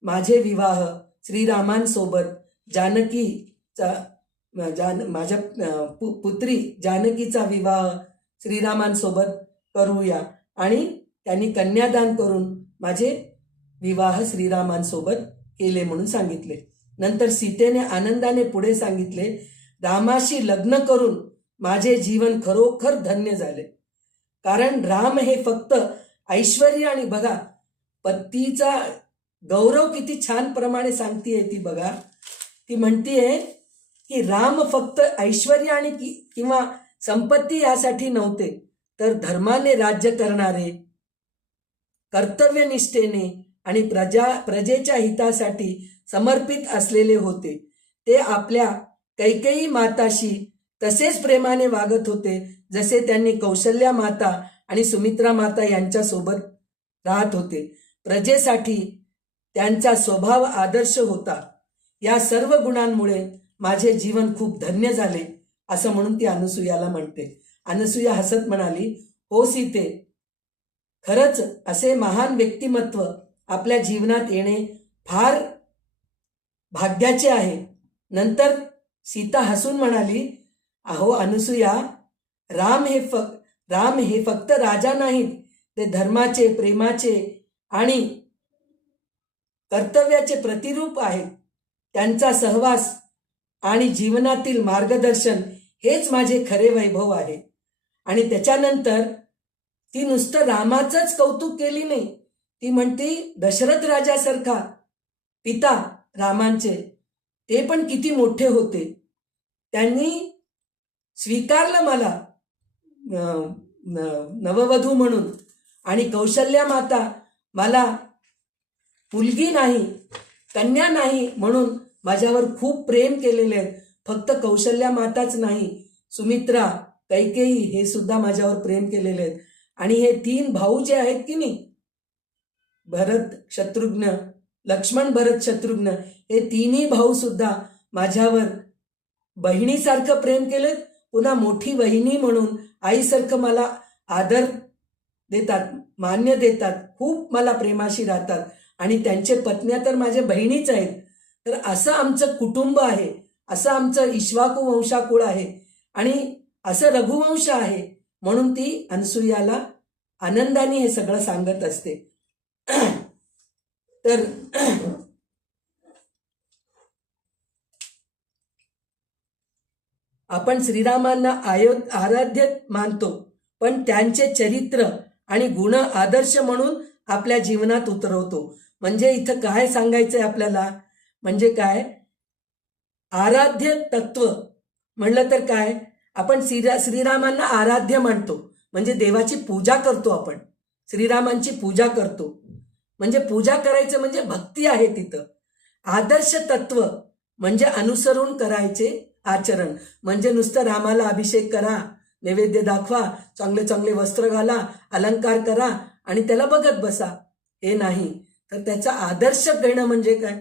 माझे विवाह श्रीरामांसोबत माझ्या पुत्री जानकीचा विवाह श्रीरामांसोबत करूया. आणि त्यांनी कन्यादान करून माझे विवाह श्रीरामांसोबत केले म्हणून सांगितले. नंतर सीतेने आनंदाने पुढे सांगितले, रामाशी लग्न करून माझे जीवन खरोखर धन्य झाले. कारण राम हे फक्त ऐश्वर्य, आणि बघा पतीचा गौरव किती छान प्रमाणे सांगतीये ती. बघा ती म्हणतीये की राम फक्त ऐश्वर्य आणि किंवा संपत्ती यासाठी नव्हते, तर धर्माने राज्य करणारे, कर्तव्यनिष्ठेने आणि प्रजेच्या हितासाठी समर्पित असलेले होते. ते आपल्या कैकेयी माताशी तसेच प्रेमाने वागत होते जसे त्यांनी कौशल्या माता आणि सुमित्रा माता यांच्यासोबत राहत होते. प्रजेसाठी त्यांचा स्वभाव आदर्श होता. या सर्व गुणांमुळे माझे जीवन खूप धन्य झाले, असं म्हणून ती अनसुयाला म्हणते. अनसुया हसत म्हणाली, हो सीते, खरंच असे महान व्यक्तिमत्व आपल्या जीवनात येणे फार भाग्याचे आहे. नंतर सीता हसून म्हणाली, अहो अनसुया, राम हे फक्त राजा नाहीत, ते धर्माचे, प्रेमाचे आणि कर्तव्याचे प्रतिरूप आहेत. त्यांचा सहवास आणि जीवनातील मार्गदर्शन हेच माझे खरे वैभव आहे. आणि त्याच्यानंतर ती नुसतं रामाचंच कौतुक केली नाही, ती म्हणती दशरथ राजासारखा पिता रामांचे, ते पण किती मोठे होते. त्यांनी स्वीकारलं मला, नववधू म्हणून, आणि कौशल्या माता मला मुलगी नाही, कन्या नाही म्हणून माझ्यावर खूप प्रेम केलेले आहेत. फक्त कौशल्या माताच नाही, सुमित्रा, कैकेयी हे सुद्धा माझ्यावर प्रेम केलेले आहेत. आणि हे 3 भाऊ जे आहेत की नाही, भरत शत्रुघ्न, लक्ष्मण भरत शत्रुघ्न, हे 3ही भाऊ सुद्धा माझ्यावर बहिणीसारखं प्रेम केलेत. पुन्हा मोठी वहिनी म्हणून आईसारखं मला आदर देतात, मान्य देतात, खूप मला प्रेमाशी राहतात. आणि त्यांचे पत्न्या तर माझ्या बहिणीच आहेत. तर असं आमचं कुटुंब आहे, असं आमचं इक्ष्वाकू वंशाकुळ आहे आणि असं रघुवंश आहे. म्हणून ती अनसुयाला आनंदाने हे सगळं सांगत असते. तर आपण श्रीरामांना आराध्य मानतो, पण त्यांचे चरित्र आणि गुण आदर्श म्हणून आपल्या जीवनात उतरवतो. म्हणजे इथं काय सांगायचंय आपल्याला, म्हणजे काय, आराध्य तत्व म्हणलं तर काय, आपण श्रीरामांना आराध्य मानतो, म्हणजे देवाची पूजा करतो. आपण श्रीरामांची पूजा करतो, म्हणजे पूजा करायचं म्हणजे भक्ती आहे तिथं. आदर्श तत्व म्हणजे अनुसरून करायचे आचरण, म्हणजे नुसतं रामाला अभिषेक करा, नैवेद्य दाखवा, चांगले चांगले वस्त्र घाला, अलंकार करा आणि त्याला बघत बसा, हे नाही. तर त्याचा आदर्श घेणं म्हणजे काय,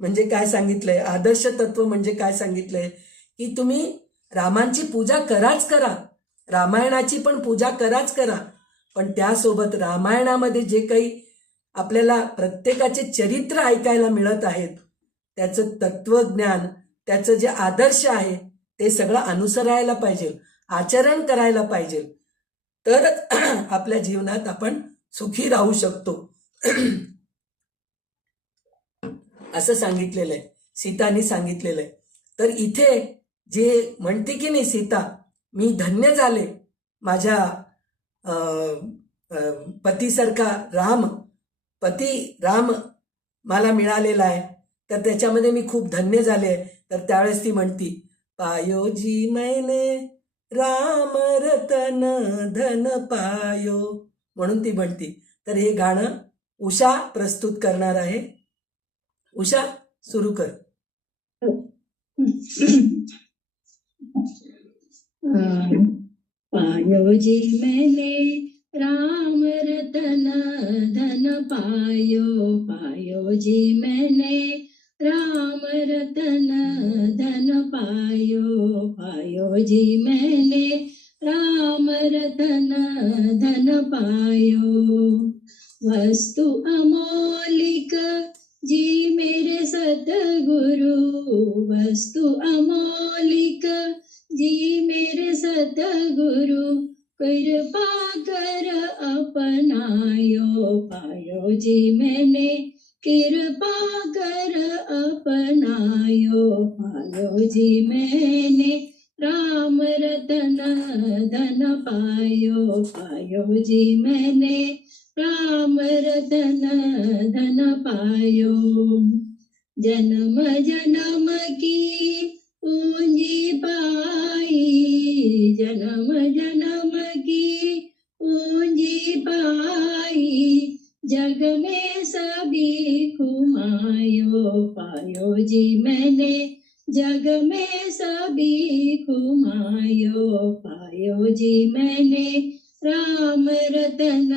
म्हणजे काय सांगितलंय, आदर्श तत्व म्हणजे काय सांगितलंय, की तुम्ही रामांची पूजा कराच करा, रामायणाची पण पूजा कराच करा, पण त्यासोबत रामायणामध्ये जे काही आपल्याला प्रत्येकाचे चरित्र ऐकायला मिळत आहेत, त्याचं तत्वज्ञान, त्याचं जे आदर्श आहे ते सगळं अनुसरायला पाहिजे, आचरण करायला पाहिजे. तर आपल्या जीवनात आपण सुखी राहू शकतो असं सांगितलेलं आहे, सीतानी सांगितलेलं आहे. तर इथे जे म्हणते की नाही सीता, मी धन्य झाले, माझ्या पतीसारखा पती राम मला मिळालेला आहे, तर त्याच्यामध्ये मी खूप धन्य झाले. तर त्यावेळेस ती म्हणती, पायो जी मैंने राम रतन धन पायो, म्हणून ती म्हणती. तर हे गाणं उषा प्रस्तुत करणार आहे. उषा, सुरू कर. पायो जी मैंने राम रतन धन पायो, पायो जी मैंने राम रतन धन पायो, पायो जी मैंने राम रतन धन पायो। वस्तु अमोलिक जी मेरे सतगुरु, वस्तु अमोलिक जी मेरे सतगुरु, कृपा कर अपनायो, पायो जी मैंने कृपा कर अपनायो, पायो जी मैंने राम रतन धन पायो, पायो जी मैंने राम रतन धन पायो। जन्म जन्म की पूंजी पाई, जन्म जन्म की पूंजी पाई, जग में सभी घुमायो, पायो जी मैंने जग में सभी घुमायो, पायो जी मैंने राम रतन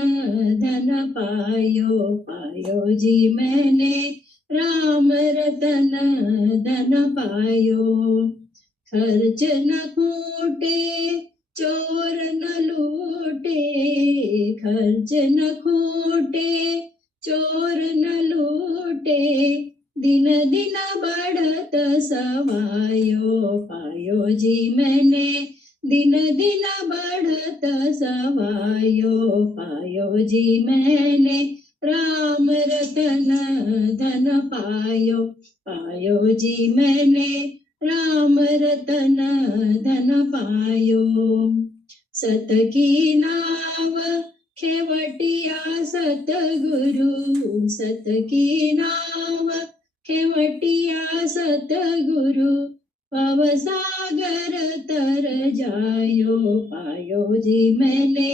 धन पायो, पायो जी मैंने राम रतन धन पायो। खर्च न खूटे चोर न लूटे, खर्च न खूटे चोर न लूटे, दिन दिन बढ़त सवायो, पायो जी मैंने दिन दिन बढ़त सवायो, पायो जी मैंने राम रतन धन पायो, पायो जी मैंने राम रतन धन पायो। सत की नाव खेवटिया सतगुरु, सत की नाव खेवटिया सतगुरु, पवसागर तर जायो, पायो जी मैंने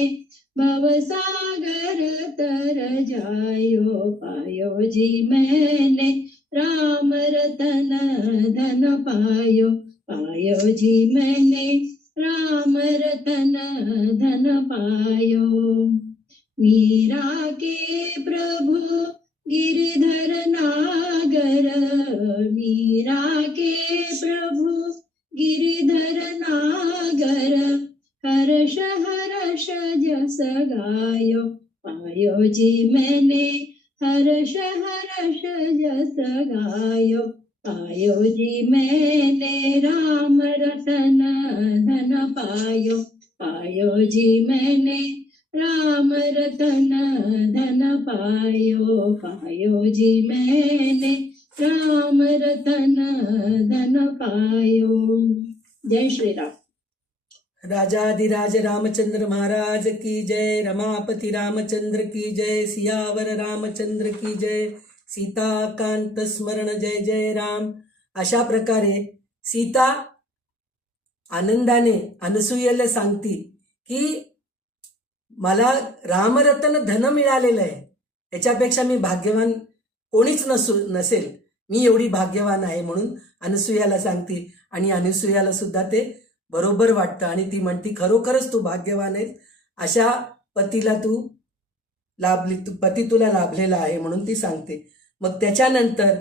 भव सागर तर जायो पायो जी मैंने राम रतन धन पायो पायो जी मैंने राम रतन धन पायो मीरा के प्रभु गिरधर नागर मीरा के प्रभु गिरधर नागर हर्ष हर्ष जस गायो पायो जी मैंने हर्ष हर्ष जस गायो पायो जी मैंने राम रतन धन पायो पायो जी मैंने राम रतन धन पायो पायो जी मैंने राम रतन धन पायो. जय श्री राम. राजाधिराज रामचंद्र महाराज की जय. रमापति रामचंद्र की जय. सियावर रामचंद्र की जय. सीताकांत स्मरण जय जय राम. अशा प्रकारे सीता आनंदाने अनसूयेला सांगती की मला रामरतन धन मिळालेलं आहे, याच्यापेक्षा मी भाग्यवान कोणीच नसेल, मी एवढी भाग्यवान आहे म्हणून अनसूयाला सांगती. आणि अनसूयाला सुद्धा ते बरोबर वाटतं आणि ती म्हणती खरोखरच तू भाग्यवान आहेस, अशा पतीला पती तुला लाभलेला आहे म्हणून ती सांगते. मग त्याच्यानंतर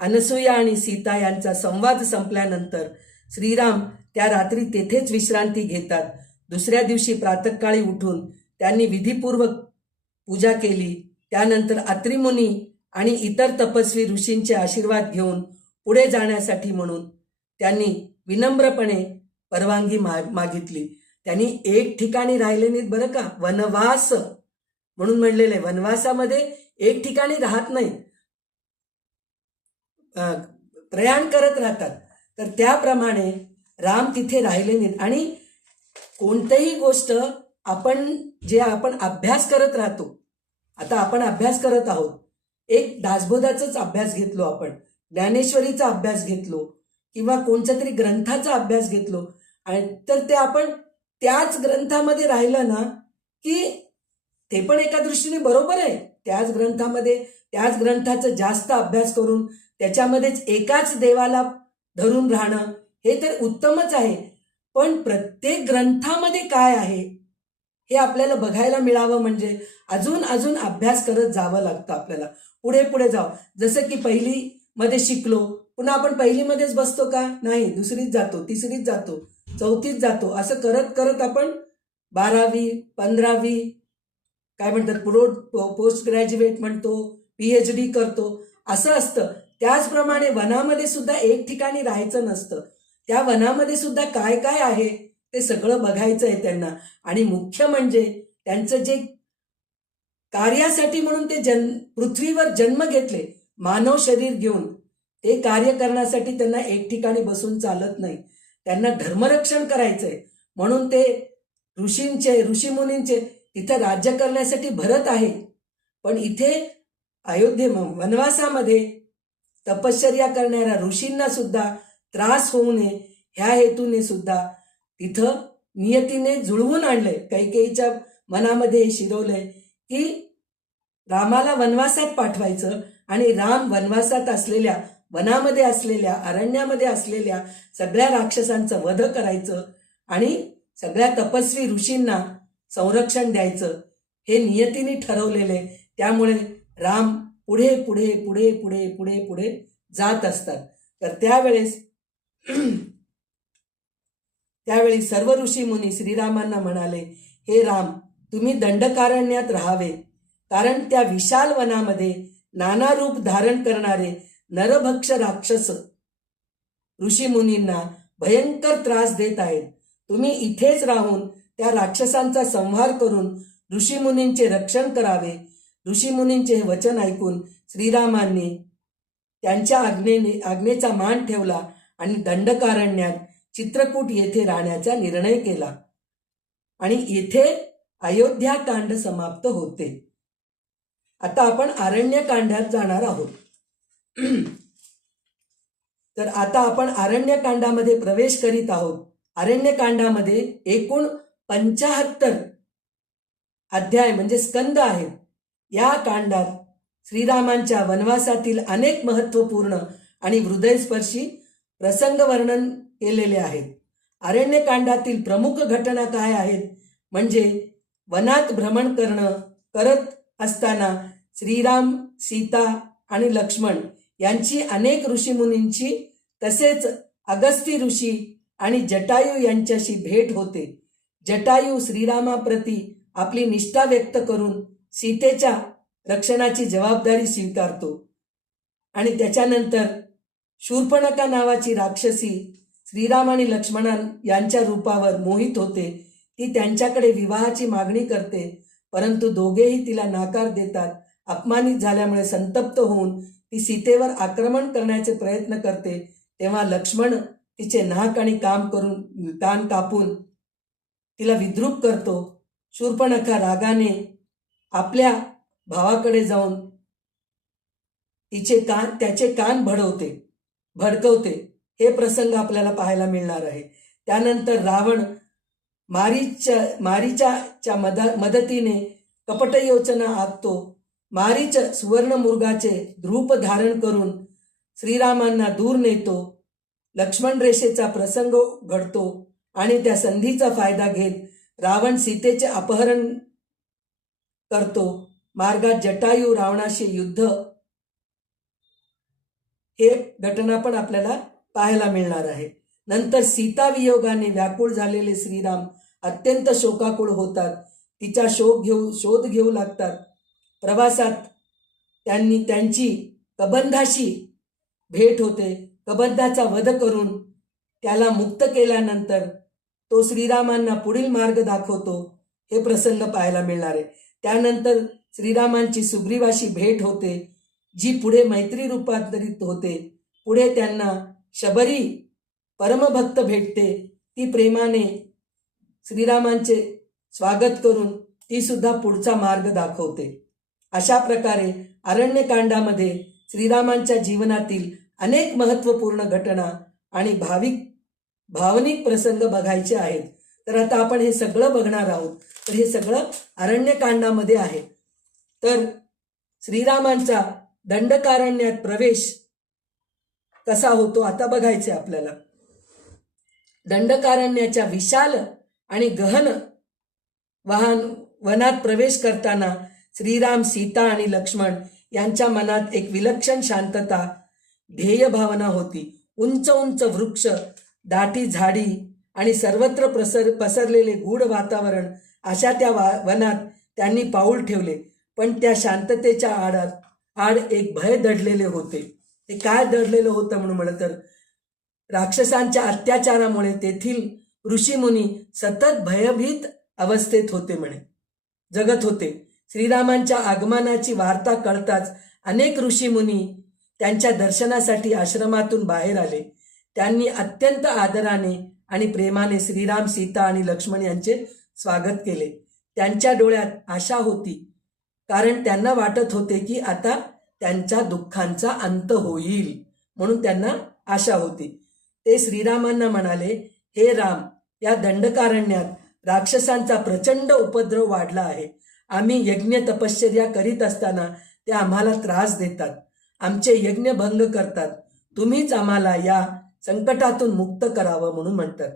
अनसूया आणि सीता यांचा संवाद संपल्यानंतर श्रीराम त्या रात्री तेथेच विश्रांती घेतात. दुसऱ्या दिवशी प्रातःकाळी उठून त्यांनी विधिपूर्वक पूजा केली. त्यानंतर अत्री मुनी आणि इतर तपस्वी ऋषींचे आशीर्वाद घेऊन पुढे जाण्यासाठी म्हणून त्यांनी विनम्रपणे परवानगी मागितली. त्यांनी एक ठिकाणी राहिले नाहीत बरं का, वनवास म्हणून म्हणलेले, वनवासामध्ये एक ठिकाणी राहत नाही, प्रयाण करत राहतात. तर त्याप्रमाणे राम तिथे राहिले नाहीत. आणि कोणतीही गोष्ट आपण अभ्यास करत राहतो, आता आपण अभ्यास करत आहोत, एक दासबोधाचाच अभ्यास घेतलो, आपण ज्ञानेश्वरीचा अभ्यास घेतलो किंवा कोणत्या तरी ग्रंथाचा अभ्यास घेतलो, आणि तर ते आपण त्याच ग्रंथामध्ये राहिलं ना की ते पण एका दृष्टीने बरोबर आहे. त्याच ग्रंथामध्ये त्याच ग्रंथाचा जास्त अभ्यास करून त्याच्यामध्येच एकाच देवाला धरून राहणं हे तर उत्तमच आहे. पण प्रत्येक ग्रंथामध्ये काय आहे हे आपल्याला बघायला मिळावं म्हणजे अजून अभ्यास करत जावं लागतं आपल्याला, पुढे जावं. जसं की पहिलीमध्ये शिकलो, पुन्हा आपण पहिलीमध्येच बसतो का? नाही, दुसरीत जातो, तिसरीत जातो, चौथीत जातो, असं करत करत आपण 12वी 15वी काय म्हणतात पोस्ट ग्रॅज्युएट म्हणतो, PhD करतो, असं असतं. त्याचप्रमाणे वनामध्ये सुद्धा एक ठिकाणी राहायचं नसतं. त्या वनामध्ये सुद्धा काय काय आहे ते सगळं बघायचं आहे त्यांना. आणि मुख्य म्हणजे त्यांचं जे कार्यासाठी म्हणून ते पृथ्वीवर जन्म घेतले, मानव शरीर घेऊन, ते कार्य करण्यासाठी त्यांना एक ठिकाणी बसून चालत नाही. त्यांना धर्मरक्षण करायचंय म्हणून ते ऋषीमुनींचे तिथं राज्य करण्यासाठी भरत आहे. पण इथे वनवासामध्ये तपश्चर्या करणाऱ्या ऋषींना सुद्धा त्रास होऊ नये ह्या हेतूने सुद्धा तिथं नियतीने जुळवून आणलंय. कैकेयीच्या मनामध्ये शिरवलंय की रामाला वनवासात पाठवायचं आणि राम वनवासात असलेल्या, वनामध्ये असलेल्या, अरण्यामध्ये असलेल्या सगळ्या राक्षसांचं वध करायचं आणि सगळ्या तपस्वी ऋषींना संरक्षण द्यायचं, हे नियतीने ठरवलेले. त्यामुळे राम पुढे पुढे पुढे पुढे पुढे पुढे जात असतात. तर त्यावेळी सर्व ऋषी मुनी श्रीरामांना म्हणाले, हे राम, तुम्ही दंडकारण्यात राहावे, कारण त्या विशाल वनामध्ये नाना रूप धारण करणारे नरभक्ष राक्षस ऋषी मुनींना भयंकर त्रास देत आहेत. तुम्ही इथेच राहून त्या राक्षसांचा संहार करून ऋषीमुनींचे रक्षण करावे. ऋषीमुनींचे हे वचन ऐकून श्रीरामांनी त्यांच्या आज्ञेचा मान ठेवला आणि दंडकारण्यात चित्रकूट येथे राहण्याचा निर्णय केला. आणि येथे अयोध्याकांड समाप्त होते. आता आपण अरण्यकांडात जाणार आहोत. तर आता आपण अरण्यकांडामध्ये प्रवेश करीत आहोत. अरण्यकांडामध्ये एकूण 75 अध्याय म्हणजे स्कंद आहेत. या कांडात श्रीरामांच्या वनवासातील अनेक महत्त्वपूर्ण आणि हृदयस्पर्शी प्रसंग वर्णन केलेले आहेत. अरण्यकांडातील प्रमुख घटना काय आहेत म्हणजे वनात भ्रमण करत असताना श्रीराम, सीता आणि लक्ष्मण यांची अनेक ऋषीमुनींची तसेच अगस्ती ऋषी आणि जटायू यांच्याशी भेट होते. जटायू श्रीरामाप्रती आपली निष्ठा व्यक्त करून सीतेच्या रक्षणाची जबाबदारी स्वीकारतो आणि त्याच्यानंतर शूर्पणखा नावाची राक्षसी श्रीराम आणि लक्ष्मण यांच्या रूपावर मोहित होते. ती त्यांच्याकडे विवाहाची मागणी करते, परंतु दोघेही तिला नकार देतात. अपमानित झाल्यामुळे संतप्त होऊन ती सीतेवर आक्रमण करण्याचे प्रयत्न करते. तेव्हा लक्ष्मण तिचे नाक आणि कान कापून तिला विद्रूप करतो. शूर्पणखा रागाने आपल्या भावाकडे जाऊन त्याचे कान भडकवते. हे प्रसंग आपल्याला पाहायला मिळणार आहे. त्यानंतर रावण मारीच्या मदतीने कपटयोजना आखतो. मारीच सुवर्णमृगाचे रूप धारण करून श्रीरामांना दूर नेतो. लक्ष्मण रेषेचा प्रसंग घडतो आणि त्या संधीचा फायदा घेत रावण सीतेचे अपहरण करतो. मार्गात जटायू रावणाशी युद्ध हे घटना पण आपल्याला पाहायला मिळणार आहे. नंतर सीता वियोगाने व्याकुळ झालेले श्रीराम अत्यंत शोकाकुळ होतात. तिचा शोध घेऊ लागतात. प्रवासात त्यांची कबंधाशी भेट होते. कबंधाचा वध करून त्याला मुक्त केल्यानंतर तो श्रीरामांना पुढील मार्ग दाखवतो. हे प्रसंग पाहायला मिळणार आहे. त्यानंतर श्रीरामांची सुग्रीवाशी भेट होते, जी पुढे मैत्री रूपांतरित होते. पुढे त्यांना शबरी परमभक्त भेटते. ती प्रेमाने श्रीरामांचे स्वागत करून ती सुद्धा पुढचा मार्ग दाखवते. अशा प्रकारे अरण्यकांडामध्ये श्रीरामांच्या जीवनातील अनेक महत्त्वपूर्ण घटना आणि भावनिक प्रसंग बघायचे आहेत. तर आता आपण हे सगळं बघणार आहोत. तर हे सगळं अरण्यकांडामध्ये आहे. तर श्रीरामांचा दंडकारण्यात प्रवेश कसा होतो आता बघायचे आपल्याला. दंडकारण्याच्या विशाल आणि गहन वनात प्रवेश करताना श्रीराम, सीता आणि लक्ष्मण यांच्या मनात एक विलक्षण शांतता, ध्येय भावना होती. उंच उंच वृक्ष, दाटी झाडी आणि सर्वत्र पसरलेले गूढ वातावरण अशा त्या वनात त्यांनी पाऊल ठेवले. पण त्या शांततेच्या आड एक भय दडलेले होते. ते काय दडलेलं होतं म्हणून तर राक्षसांच्या अत्याचारामुळे तेथील ऋषीमुनी सतत भयभीत अवस्थेत जगत होते. श्रीरामांच्या आगमनाची वार्ता कळताच अनेक ऋषीमुनी त्यांच्या दर्शनासाठी आश्रमातून बाहेर आले. त्यांनी अत्यंत आदराने आणि प्रेमाने श्रीराम, सीता आणि लक्ष्मण यांचे स्वागत केले. त्यांच्या डोळ्यात आशा होती, कारण त्यांना वाटत होते की आता त्यांच्या दुःखांचा अंत होईल, म्हणून त्यांना आशा होती. ते श्रीरामांना म्हणाले, हे राम, या दंडकारण्यात राक्षसांचा प्रचंड उपद्रव वाढला आहे. आम्ही यज्ञ तपश्चर्या करीत असताना ते आम्हाला त्रास देतात, आमचे यज्ञ भंग करतात. तुम्हीच आम्हाला या संकटातून मुक्त करावं म्हणून म्हणतात.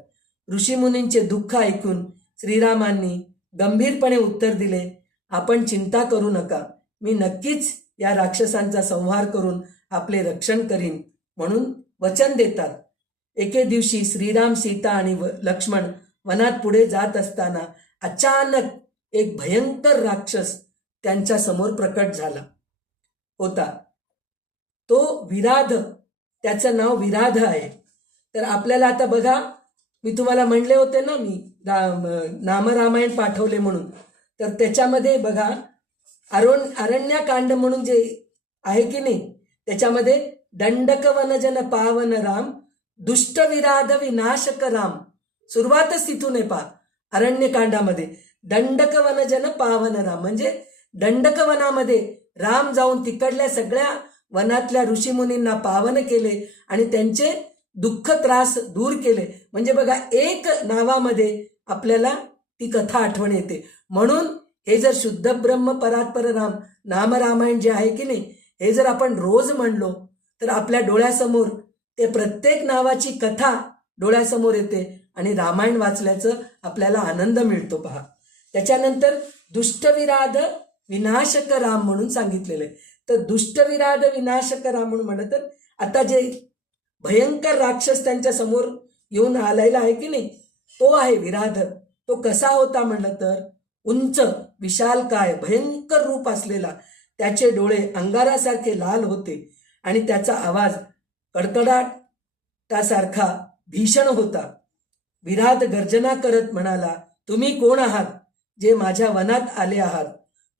ऋषीमुनींचे दुःख ऐकून श्रीरामांनी गंभीरपणे उत्तर दिले, आपण चिंता करू नका. मी नक्कीच या राक्षसांचा संहार करून आपले रक्षण करीन म्हणून वचन देतात. एके दिवशी श्रीराम, सीता आणि लक्ष्मण वनात पुढे जात असताना अचानक एक भयंकर राक्षस त्यांच्या समोर प्रकट झाला होता. तो विराध, त्याचं नाव विराध आहे. तर आपल्याला आता बघा, मी तुम्हाला म्हणले होते ना, मी नामरामायण पाठवले म्हणून, तर त्याच्यामध्ये बघा अरण्यकांड म्हणून जे आहे की नाही, त्याच्यामध्ये दंडक वनजन पावन राम, दुष्ट विराध विनाशक राम. सुरुवातच तिथून आहे पहा. अरण्यकांडामध्ये दंडक वनजन पावन राम म्हणजे दंडक वनामध्ये राम जाऊन तिकडल्या सगळ्या वनातल्या ऋषीमुनींना पावन केले आणि त्यांचे दुःख त्रास दूर केले. म्हणजे बघा, एक नावामध्ये आपल्याला ती कथा आठवण येते. म्हणून हे जर शुद्ध ब्रह्म परात्पर राम नामरामायण जे आहे की नाही, हे जर आपण रोज म्हणलो तर आपल्या डोळ्यासमोर ते प्रत्येक नावाची कथा डोळ्यासमोर येते आणि रामायण वाचल्याचं आपल्याला आनंद मिळतो. पहा, त्याच्यानंतर दुष्टविराध विनाशक राम म्हणून सांगितलेलं आहे. तर दुष्टविराध विनाशक राम म्हणून म्हणलं तर आता जे भयंकर राक्षस त्यांच्या समोर येऊन आलेला आहे की नाही, तो आहे विराध. तो कसा होता म्हणलं तर उंच विशालकाय भयंकर रूप असलेला, त्याचे डोळे अंगारासारखे लाल होते आणि त्याचा आवाज कडकडाटासारखा भीषण होता. विराध गर्जना करत म्हणाला, तुम्ही कोण आहात जे माझ्या वनात आले आहात?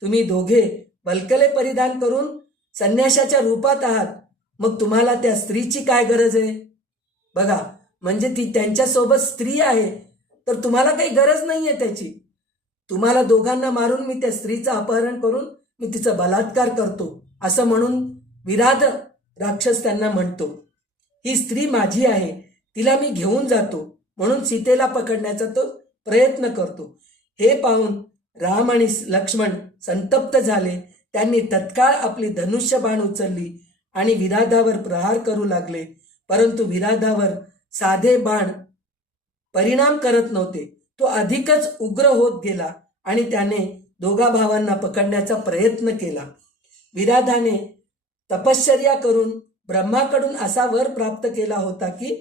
तुम्ही दोघे वल्कले परिधान करून संन्याशाच्या रूपात आहात, मग तुम्हाला त्या स्त्रीची काय गरज आहे? बघा, म्हणजे ती त्यांच्यासोबत स्त्री आहे तर तुम्हाला काही गरज नाहीये त्याची. तुम्हाला दोघांना मारून मी त्या स्त्रीचं अपहरण करून मी तिचा बलात्कार करतो असं म्हणून विराध राक्षस त्यांना म्हणतो. ही स्त्री माझी आहे, तिला मी घेऊन जातो म्हणून सीतेला पकडण्याचा तो प्रयत्न करतो. हे पाहून राम आणि लक्ष्मण संतप्त झाले. त्यांनी तत्काळ आपली धनुष्यबाण उचलली आणि विराधावर प्रहार करू लागले. परंतु विराधावर साधे बाण परिणाम करत नव्हते. तो अधिकच उग्र होत गेला आणि त्याने दोघा भावांना पकडण्याचा प्रयत्न केला. विराधाने तपश्चर्या करून ब्रह्माकडून असा वर प्राप्त केला होता की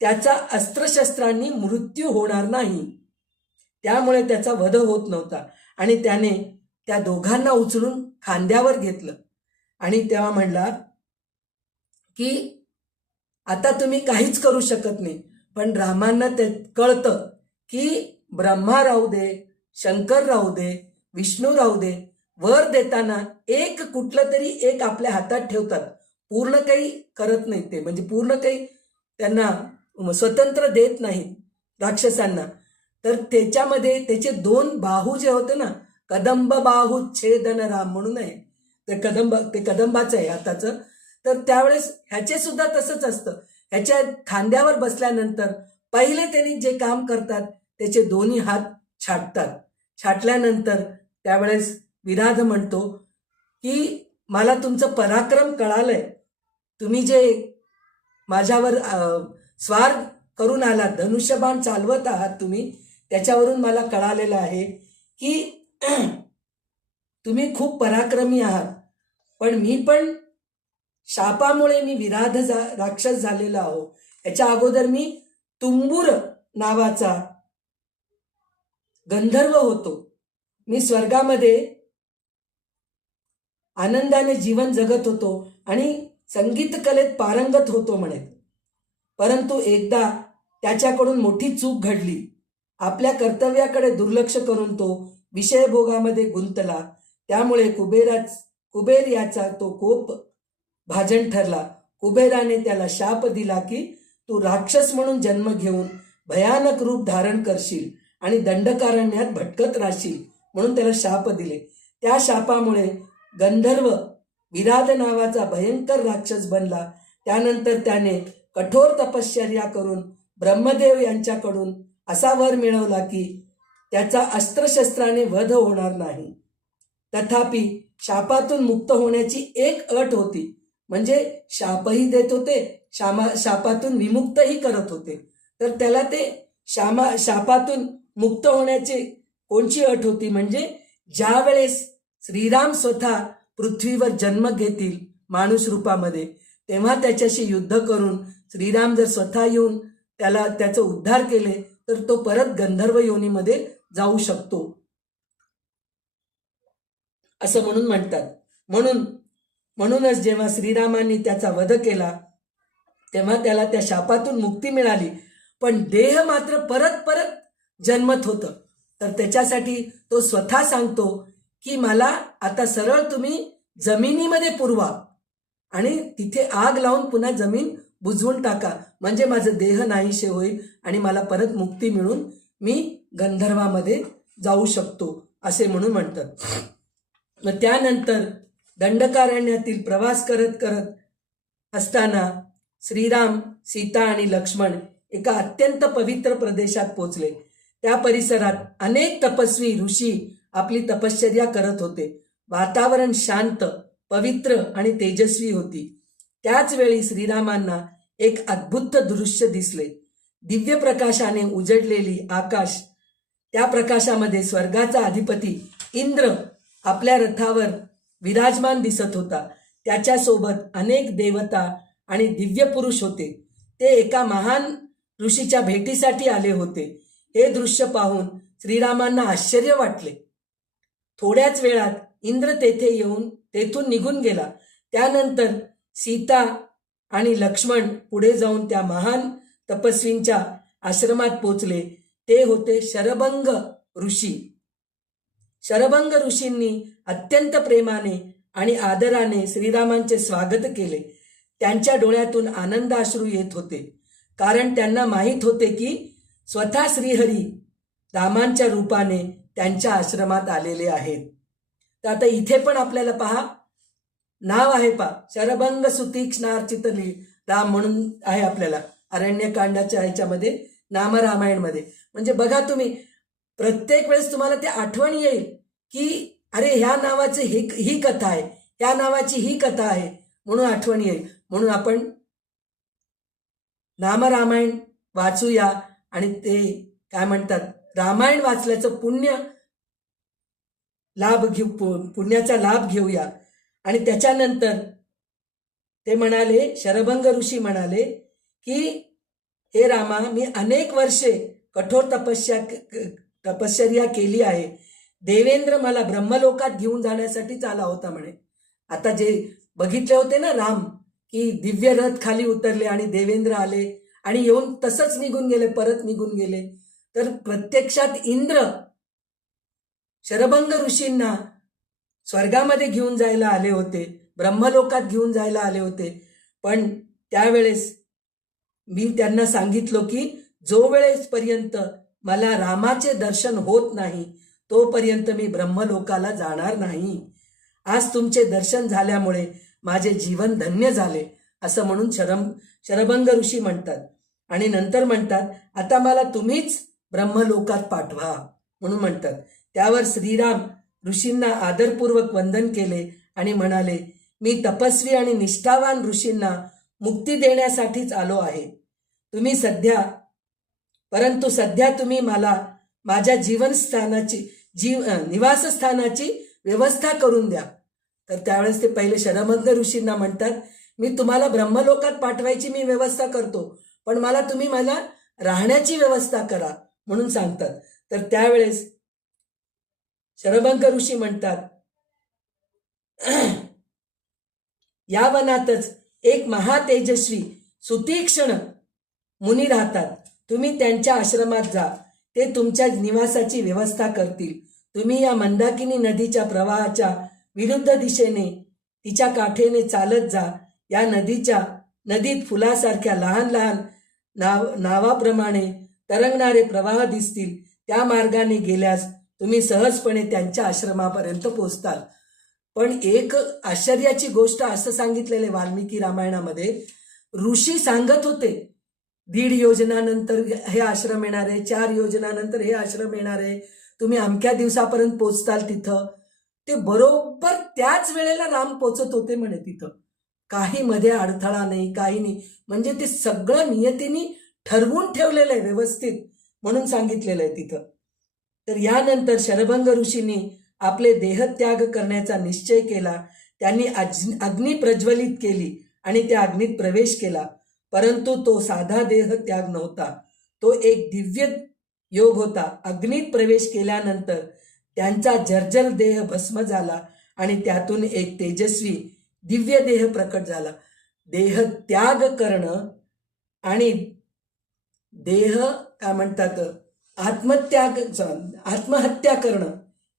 त्याचा अस्त्रशस्त्रांनी मृत्यू होणार नाही, त्यामुळे त्याचा वध होत नव्हता. आणि त्याने त्या दोघांना उचलून खांद्यावर घेतलं आणि तेव्हा म्हणला की आता तुम्ही काहीच करू शकत नाही. पण रामांना ते कळतं की ब्रह्मा राहू दे, शंकर राहू दे, विष्णू राहू दे, वर देताना एक कुठलं तरी एक आपल्या हातात ठेवतात, पूर्ण काही करत नाहीत ते, म्हणजे पूर्ण काही त्यांना स्वतंत्र देत नाहीत राक्षसांना. तर त्याच्यामध्ये त्याचे दोन बाहू जे होते ना, कदंब बाहू छेदन राम म्हणून आहे, ते कदंबाचं आहे हाताचं. तर त्यावेळेस ह्याचे सुद्धा तसंच असतं. ह्याच्या खांद्यावर बसल्यानंतर पहिले त्यांनी जे काम करतात त्याचे दोन्ही हात छाटतात. छाटल्यानंतर त्यावेळेस विराध म्हणतो की मला तुमचं पराक्रम कळालंय, तुम्ही जे माझ्यावर स्वार करून आलात, धनुष्यबाण चालवत आहात तुम्ही, त्याच्यावरून मला कळालेलं आहे की तुम्ही खूप पराक्रमी आहात. पण मी पण शापामुळे मी विराध राक्षस झालेला आहो. याच्या अगोदर मी तुंबूर नावाचा गंधर्व होतो. मी स्वर्गामध्ये आनंदाने जीवन जगत होतो आणि संगीत कलेत पारंगत होतो म्हणे. परंतु एकदा त्याच्याकडून मोठी चूक घडली. आपल्या कर्तव्याकडे दुर्लक्ष करून तो विषयभोगामध्ये गुंतला. त्यामुळे कुबेर याचा तो कोप भाजन ठरला. कुबेराने त्याला शाप दिला की तू राक्षस म्हणून जन्म घेऊन भयानक रूप धारण करशील आणि दंडकारण्यात भटकत राहशील म्हणून त्याला शाप दिले. त्या शापामुळे गंधर्व विराध नावाचा भयंकर राक्षस बनला. त्यानंतर त्याने कठोर तपश्चर्या करून ब्रह्मदेव यांच्याकडून असा वर मिळवला की त्याचा अस्त्रशस्त्राने वध होणार नाही. तथापि शापातून मुक्त होण्याची एक अट होती, म्हणजे शापही देत होते, शापातून विमुक्तही करत होते. तर त्याला ते शापातून मुक्त होण्याची कोणची अट होती, म्हणजे ज्या वेळेस श्रीराम स्वतः पृथ्वीवर जन्म घेतील माणूस रूपामध्ये, तेव्हा त्याच्याशी युद्ध करून श्रीराम जर स्वतः येऊन त्याचा उद्धार केले तर तो परत गंधर्व योनीमध्ये जाऊ शकतो असं म्हणून म्हणतात. म्हणूनच जेव्हा श्रीरामांनी त्याचा वध केला तेव्हा त्याला त्या शापातून मुक्ती मिळाली. पण देह मात्र परत जन्मत होतं. तर त्याच्यासाठी तो स्वतः सांगतो की मला आता सरळ तुम्ही जमिनीमध्ये पुरवा आणि तिथे आग लावून पुन्हा जमीन बुजवून टाका, म्हणजे माझं देह नाहीसे होईल आणि मला परत मुक्ती मिळून मी गंधर्वामध्ये जाऊ शकतो असे म्हणून म्हणतात. मग त्यानंतर दंडकारण्यातील प्रवास करत असताना श्रीराम, सीता आणि लक्ष्मण एका अत्यंत पवित्र प्रदेशात पोचले. त्या परिसरात अनेक तपस्वी ऋषी आपली तपश्चर्या करत होते. वातावरण शांत, पवित्र आणि तेजस्वी होती. त्याच वेळी श्रीरामांना एक अद्भुत दृश्य दिसले. दिव्य प्रकाशाने उजडलेली आकाश, त्या प्रकाशामध्ये स्वर्गाचा अधिपती इंद्र आपल्या रथावर विराजमान दिसत होता. त्याच्यासोबत अनेक देवता आणि दिव्य पुरुष होते. ते एका महान ऋषीच्या भेटीसाठी आले होते. हे दृश्य पाहून श्रीरामांना आश्चर्य वाटले. थोड्याच वेळात इंद्र तेथून निघून गेला. त्यानंतर सीता आणि लक्ष्मण पुढे जाऊन त्या महान तपस्वींच्या आश्रमात पोचले. ते होते शरभंग ऋषी. शरभंग ऋषींनी अत्यंत प्रेमाने आणि आदराने श्रीरामांचे स्वागत केले. त्यांच्या डोळ्यातून आनंदाश्रू येत होते, कारण त्यांना माहीत होते की स्वतः श्रीहरी रामांच्या रूपाने त्यांच्या आश्रमात आलेले आहेत. तर आता इथे पण आपल्याला पहा, नाव आहे शरभंग सुतीक्ष्णार्चितली राम म्हणून आहे आपल्याला अरण्यकांडाच्या ह्याच्यामध्ये, नामरामायणमध्ये. म्हणजे बघा तुम्ही, प्रत्येक वेळेस तुम्हाला ते आठवण येईल की अरे ह्या नावाची ही कथा आहे, ह्या नावाची ही कथा आहे, म्हणून आठवण येईल. म्हणून आपण नामरामायण वाचूया आणि ते काय म्हणतात, रामायण वाचल्याचं पुण्याचा लाभ घेऊया. आणि त्याच्यानंतर ते म्हणाले, शरभंग ऋषी म्हणाले की हे रामा, मी अनेक वर्षे कठोर तपश्चर्या केली आहे. देवेंद्र मला ब्रह्मलोकात घेऊन जाण्यासाठीच आला होता म्हणे. आता जे बघितले होते ना राम, की दिव्य रथ खाली उतरले आणि देवेंद्र आले आणि येऊन तसंच निघून गेले, परत निघून गेले. तर प्रत्यक्षात इंद्र शरभंग ऋषींना स्वर्गामध्ये घेऊन जायला आले होते, ब्रह्मलोकात घेऊन जायला आले होते. पण त्यावेळेस मी त्यांना सांगितलो की जो वेळेसपर्यंत मला रामाचे दर्शन होत नाही तोपर्यंत मी ब्रह्मलोकाला जाणार नाही. आज तुमचे दर्शन झाल्यामुळे माझे जीवन धन्य झाले, असं म्हणून शरभंग ऋषी म्हणतात. आणि नंतर म्हणतात, आता मला तुम्हीच ब्रह्मलोकात पाठवा म्हणून म्हणतात. त्यावर श्रीराम ऋषींना आदरपूर्वक वंदन केले आणि म्हणाले, मी तपस्वी आणि निष्ठावान ऋषींना मुक्ती देण्यासाठीच आलो आहे. परंतु सध्या तुम्ही मला माझ्या निवासस्थानाची व्यवस्था करून द्या. तर त्यावेळेस ते पहिले शरभंग ऋषींना म्हणतात, मी तुम्हाला ब्रह्मलोकात पाठवायची मी व्यवस्था करतो, पण तुम्ही मला राहण्याची व्यवस्था करा म्हणून सांगतात. तर त्यावेळेस शरभंग ऋषी म्हणतात, या वनातच एक महातेजस्वी सुतीक्ष्ण मुनी राहतात. तुम्ही त्यांच्या आश्रमात जा, ते तुमच्या निवासाची व्यवस्था करतील. तुम्ही या मंदाकिनी नदीच्या प्रवाहाच्या विरुद्ध दिशेने तिच्या काठेने चालत जा. या नदीत फुलासारख्या लहान लहान नावाप्रमाणे तरंगणारे प्रवाह दिसतील. त्या मार्गाने गेल्यास तुम्ही सहजपणे त्यांच्या आश्रमापर्यंत पोहोचताल. पण एक आश्चर्याची गोष्ट असं सांगितलेले वाल्मिकी रामायणामध्ये, ऋषी सांगत होते 1.5 योजनानंतर हे आश्रम येणार आहे, 4 योजनानंतर हे आश्रम येणार आहे, तुम्ही अमक्या दिवसापर्यंत पोचताल तिथं. ते बरोबर त्याच वेळेला राम पोचत होते म्हणे तिथं. काही मध्ये अडथळा नाही, काही नाही. म्हणजे ते सगळं नियतीने ठरवून ठेवलेलं आहे व्यवस्थित, म्हणून सांगितलेलं आहे तिथं. तर यानंतर शरभंग ऋषींनी आपले देहत्याग करण्याचा निश्चय केला. त्यांनी अग्नी प्रज्वलित केली आणि त्या अग्नीत प्रवेश केला. परंतु तो साधा देहत्याग नव्हता, तो एक दिव्य योग होता. अग्नीत प्रवेश केल्यानंतर त्यांचा जर्जर देह भस्म झाला आणि त्यातून एक तेजस्वी दिव्य देह प्रकट झाला. देहत्याग करणं आणि देह काय म्हणतात आत्महत्या करणं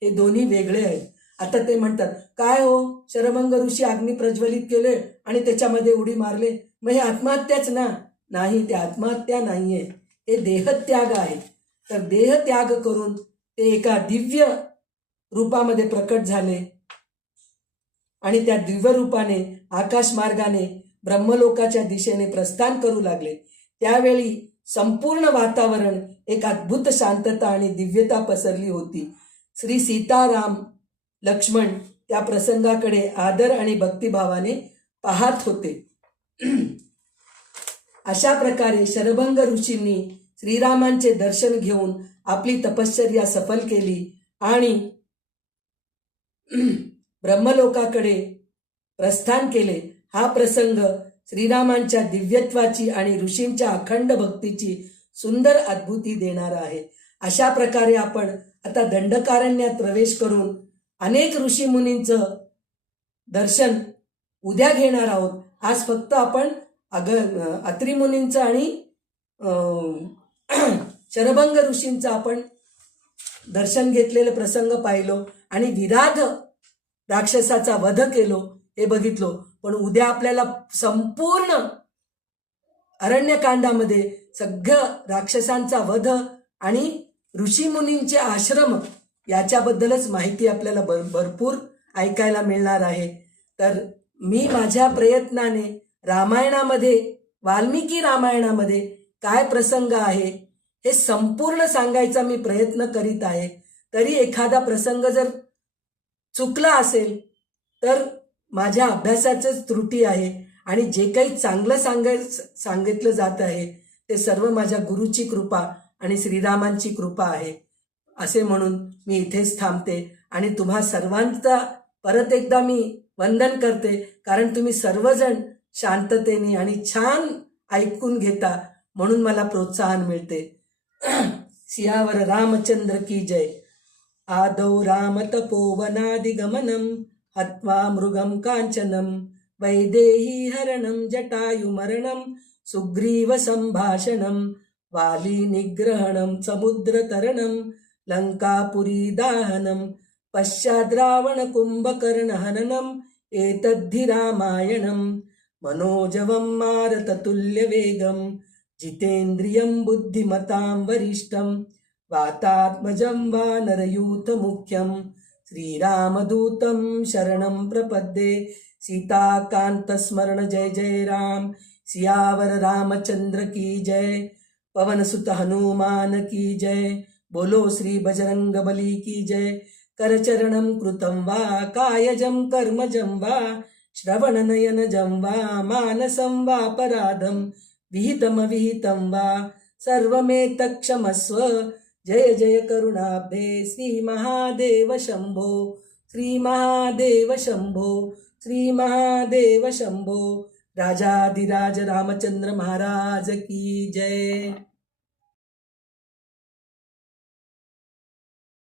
हे दोन्ही वेगळे आहेत. आता ते म्हणतात, काय हो शरभंग ऋषी अग्नी प्रज्वलित केले आणि त्याच्यामध्ये उडी मारले, मग हे आत्महत्याच ना? नाही, ते आत्महत्या नाहीये, हे देहत्याग आहे. तर देहत्याग करून ते एका दिव्य रूपामध्ये प्रकट झाले आणि त्या दिव्य रूपाने आकाश मार्गाने ब्रह्मलोकाच्या दिशेने प्रस्थान करू लागले. त्यावेळी संपूर्ण वातावरण एक अद्भुत शांतता आणि दिव्यता पसरली होती. श्री सीताराम लक्ष्मण त्या प्रसंगाकडे आदर आणि भक्तिभावाने पाहत होते. अशा प्रकारे शरभंग ऋषींनी श्रीरामांचे दर्शन घेऊन आपली तपश्चर्या सफल केली आणि ब्रह्मलोकाकडे प्रस्थान केले. हा प्रसंग श्रीरामांच्या दिव्यत्वाची आणि ऋषींच्या अखंड भक्तीची सुंदर अद्भुती देणार आहे. अशा प्रकारे आपण आता दंडकारण्यात प्रवेश करून अनेक ऋषी मुनींचं दर्शन उद्या घेणार आहोत. आज फक्त आपण अत्री मुनींचं आणि शरभंग ऋषींचं आपण दर्शन घेतलेले प्रसंग पाहिलो आणि विराध राक्षसाचा वध केलो हे बघितलो. पण उद्या आपल्याला संपूर्ण अरण्यकांडामध्ये सगळं राक्षसांचा वध आणि ऋषी मुनींचे आश्रम याच्याबद्दलच माहिती आपल्याला भरपूर ऐकायला मिळणार आहे. तर मी माझ्या प्रयत्नाने रामायणामध्ये, वाल्मिकी रामायणामध्ये काय प्रसंग आहे हे संपूर्ण सांगायचा मी प्रयत्न करीत आहे. तरी एखादा प्रसंग जर चुकला असेल तर माझ्या अभ्यासाचंच त्रुटी आहे आणि जे काही चांगलं सांगितलं जात आहे ते सर्व माझ्या गुरुची कृपा आणि श्रीरामांची कृपा आहे असे म्हणून मी इथेच थांबते आणि तुम्हा सर्वांचा परत एकदा मी वंदन करते, कारण तुम्ही सर्वजण शांततेने आणि छान ऐकून घेता म्हणून मला प्रोत्साहन मिळते. सियावर रामचंद्र की जय. आदौ राम तपोवनादिगमनम हत्वा मृगम कांचनम वैदेही हरणम जटायुमरणम सुग्रीव संभाषणम वाली निग्रहणम समुद्रतरणम लंकापुरी दाहनम पश्चाद् रावण कुंभकर्ण हननम एतद्धि रामायणम मनोजवं मारुततुल्य वेगम जितेन्द्रियं बुद्धिमतां वरिष्ठं वातात्मजं वानरयूथ मुख्यं श्रीरामदूतं शरणं प्रपद्ये. सीताकांत स्मरण जय जय राम. सियावर रामचंद्र की जय. पवन सुत हनुमान की जय. बोलो श्री बजरंग बली की जय. करचरणं कृतं वा कायजं कर्मजं वा श्रवणनयनजं वा मानसं वापराधं विहितमविहितं वा सर्वमेतत्क्षमस्व. जय जय करुणाब्धे श्री महादेव शंभो. श्री महादेव शंभो. श्री महादेव शंभो. राजाधिराज रामचंद्र महाराज की जय.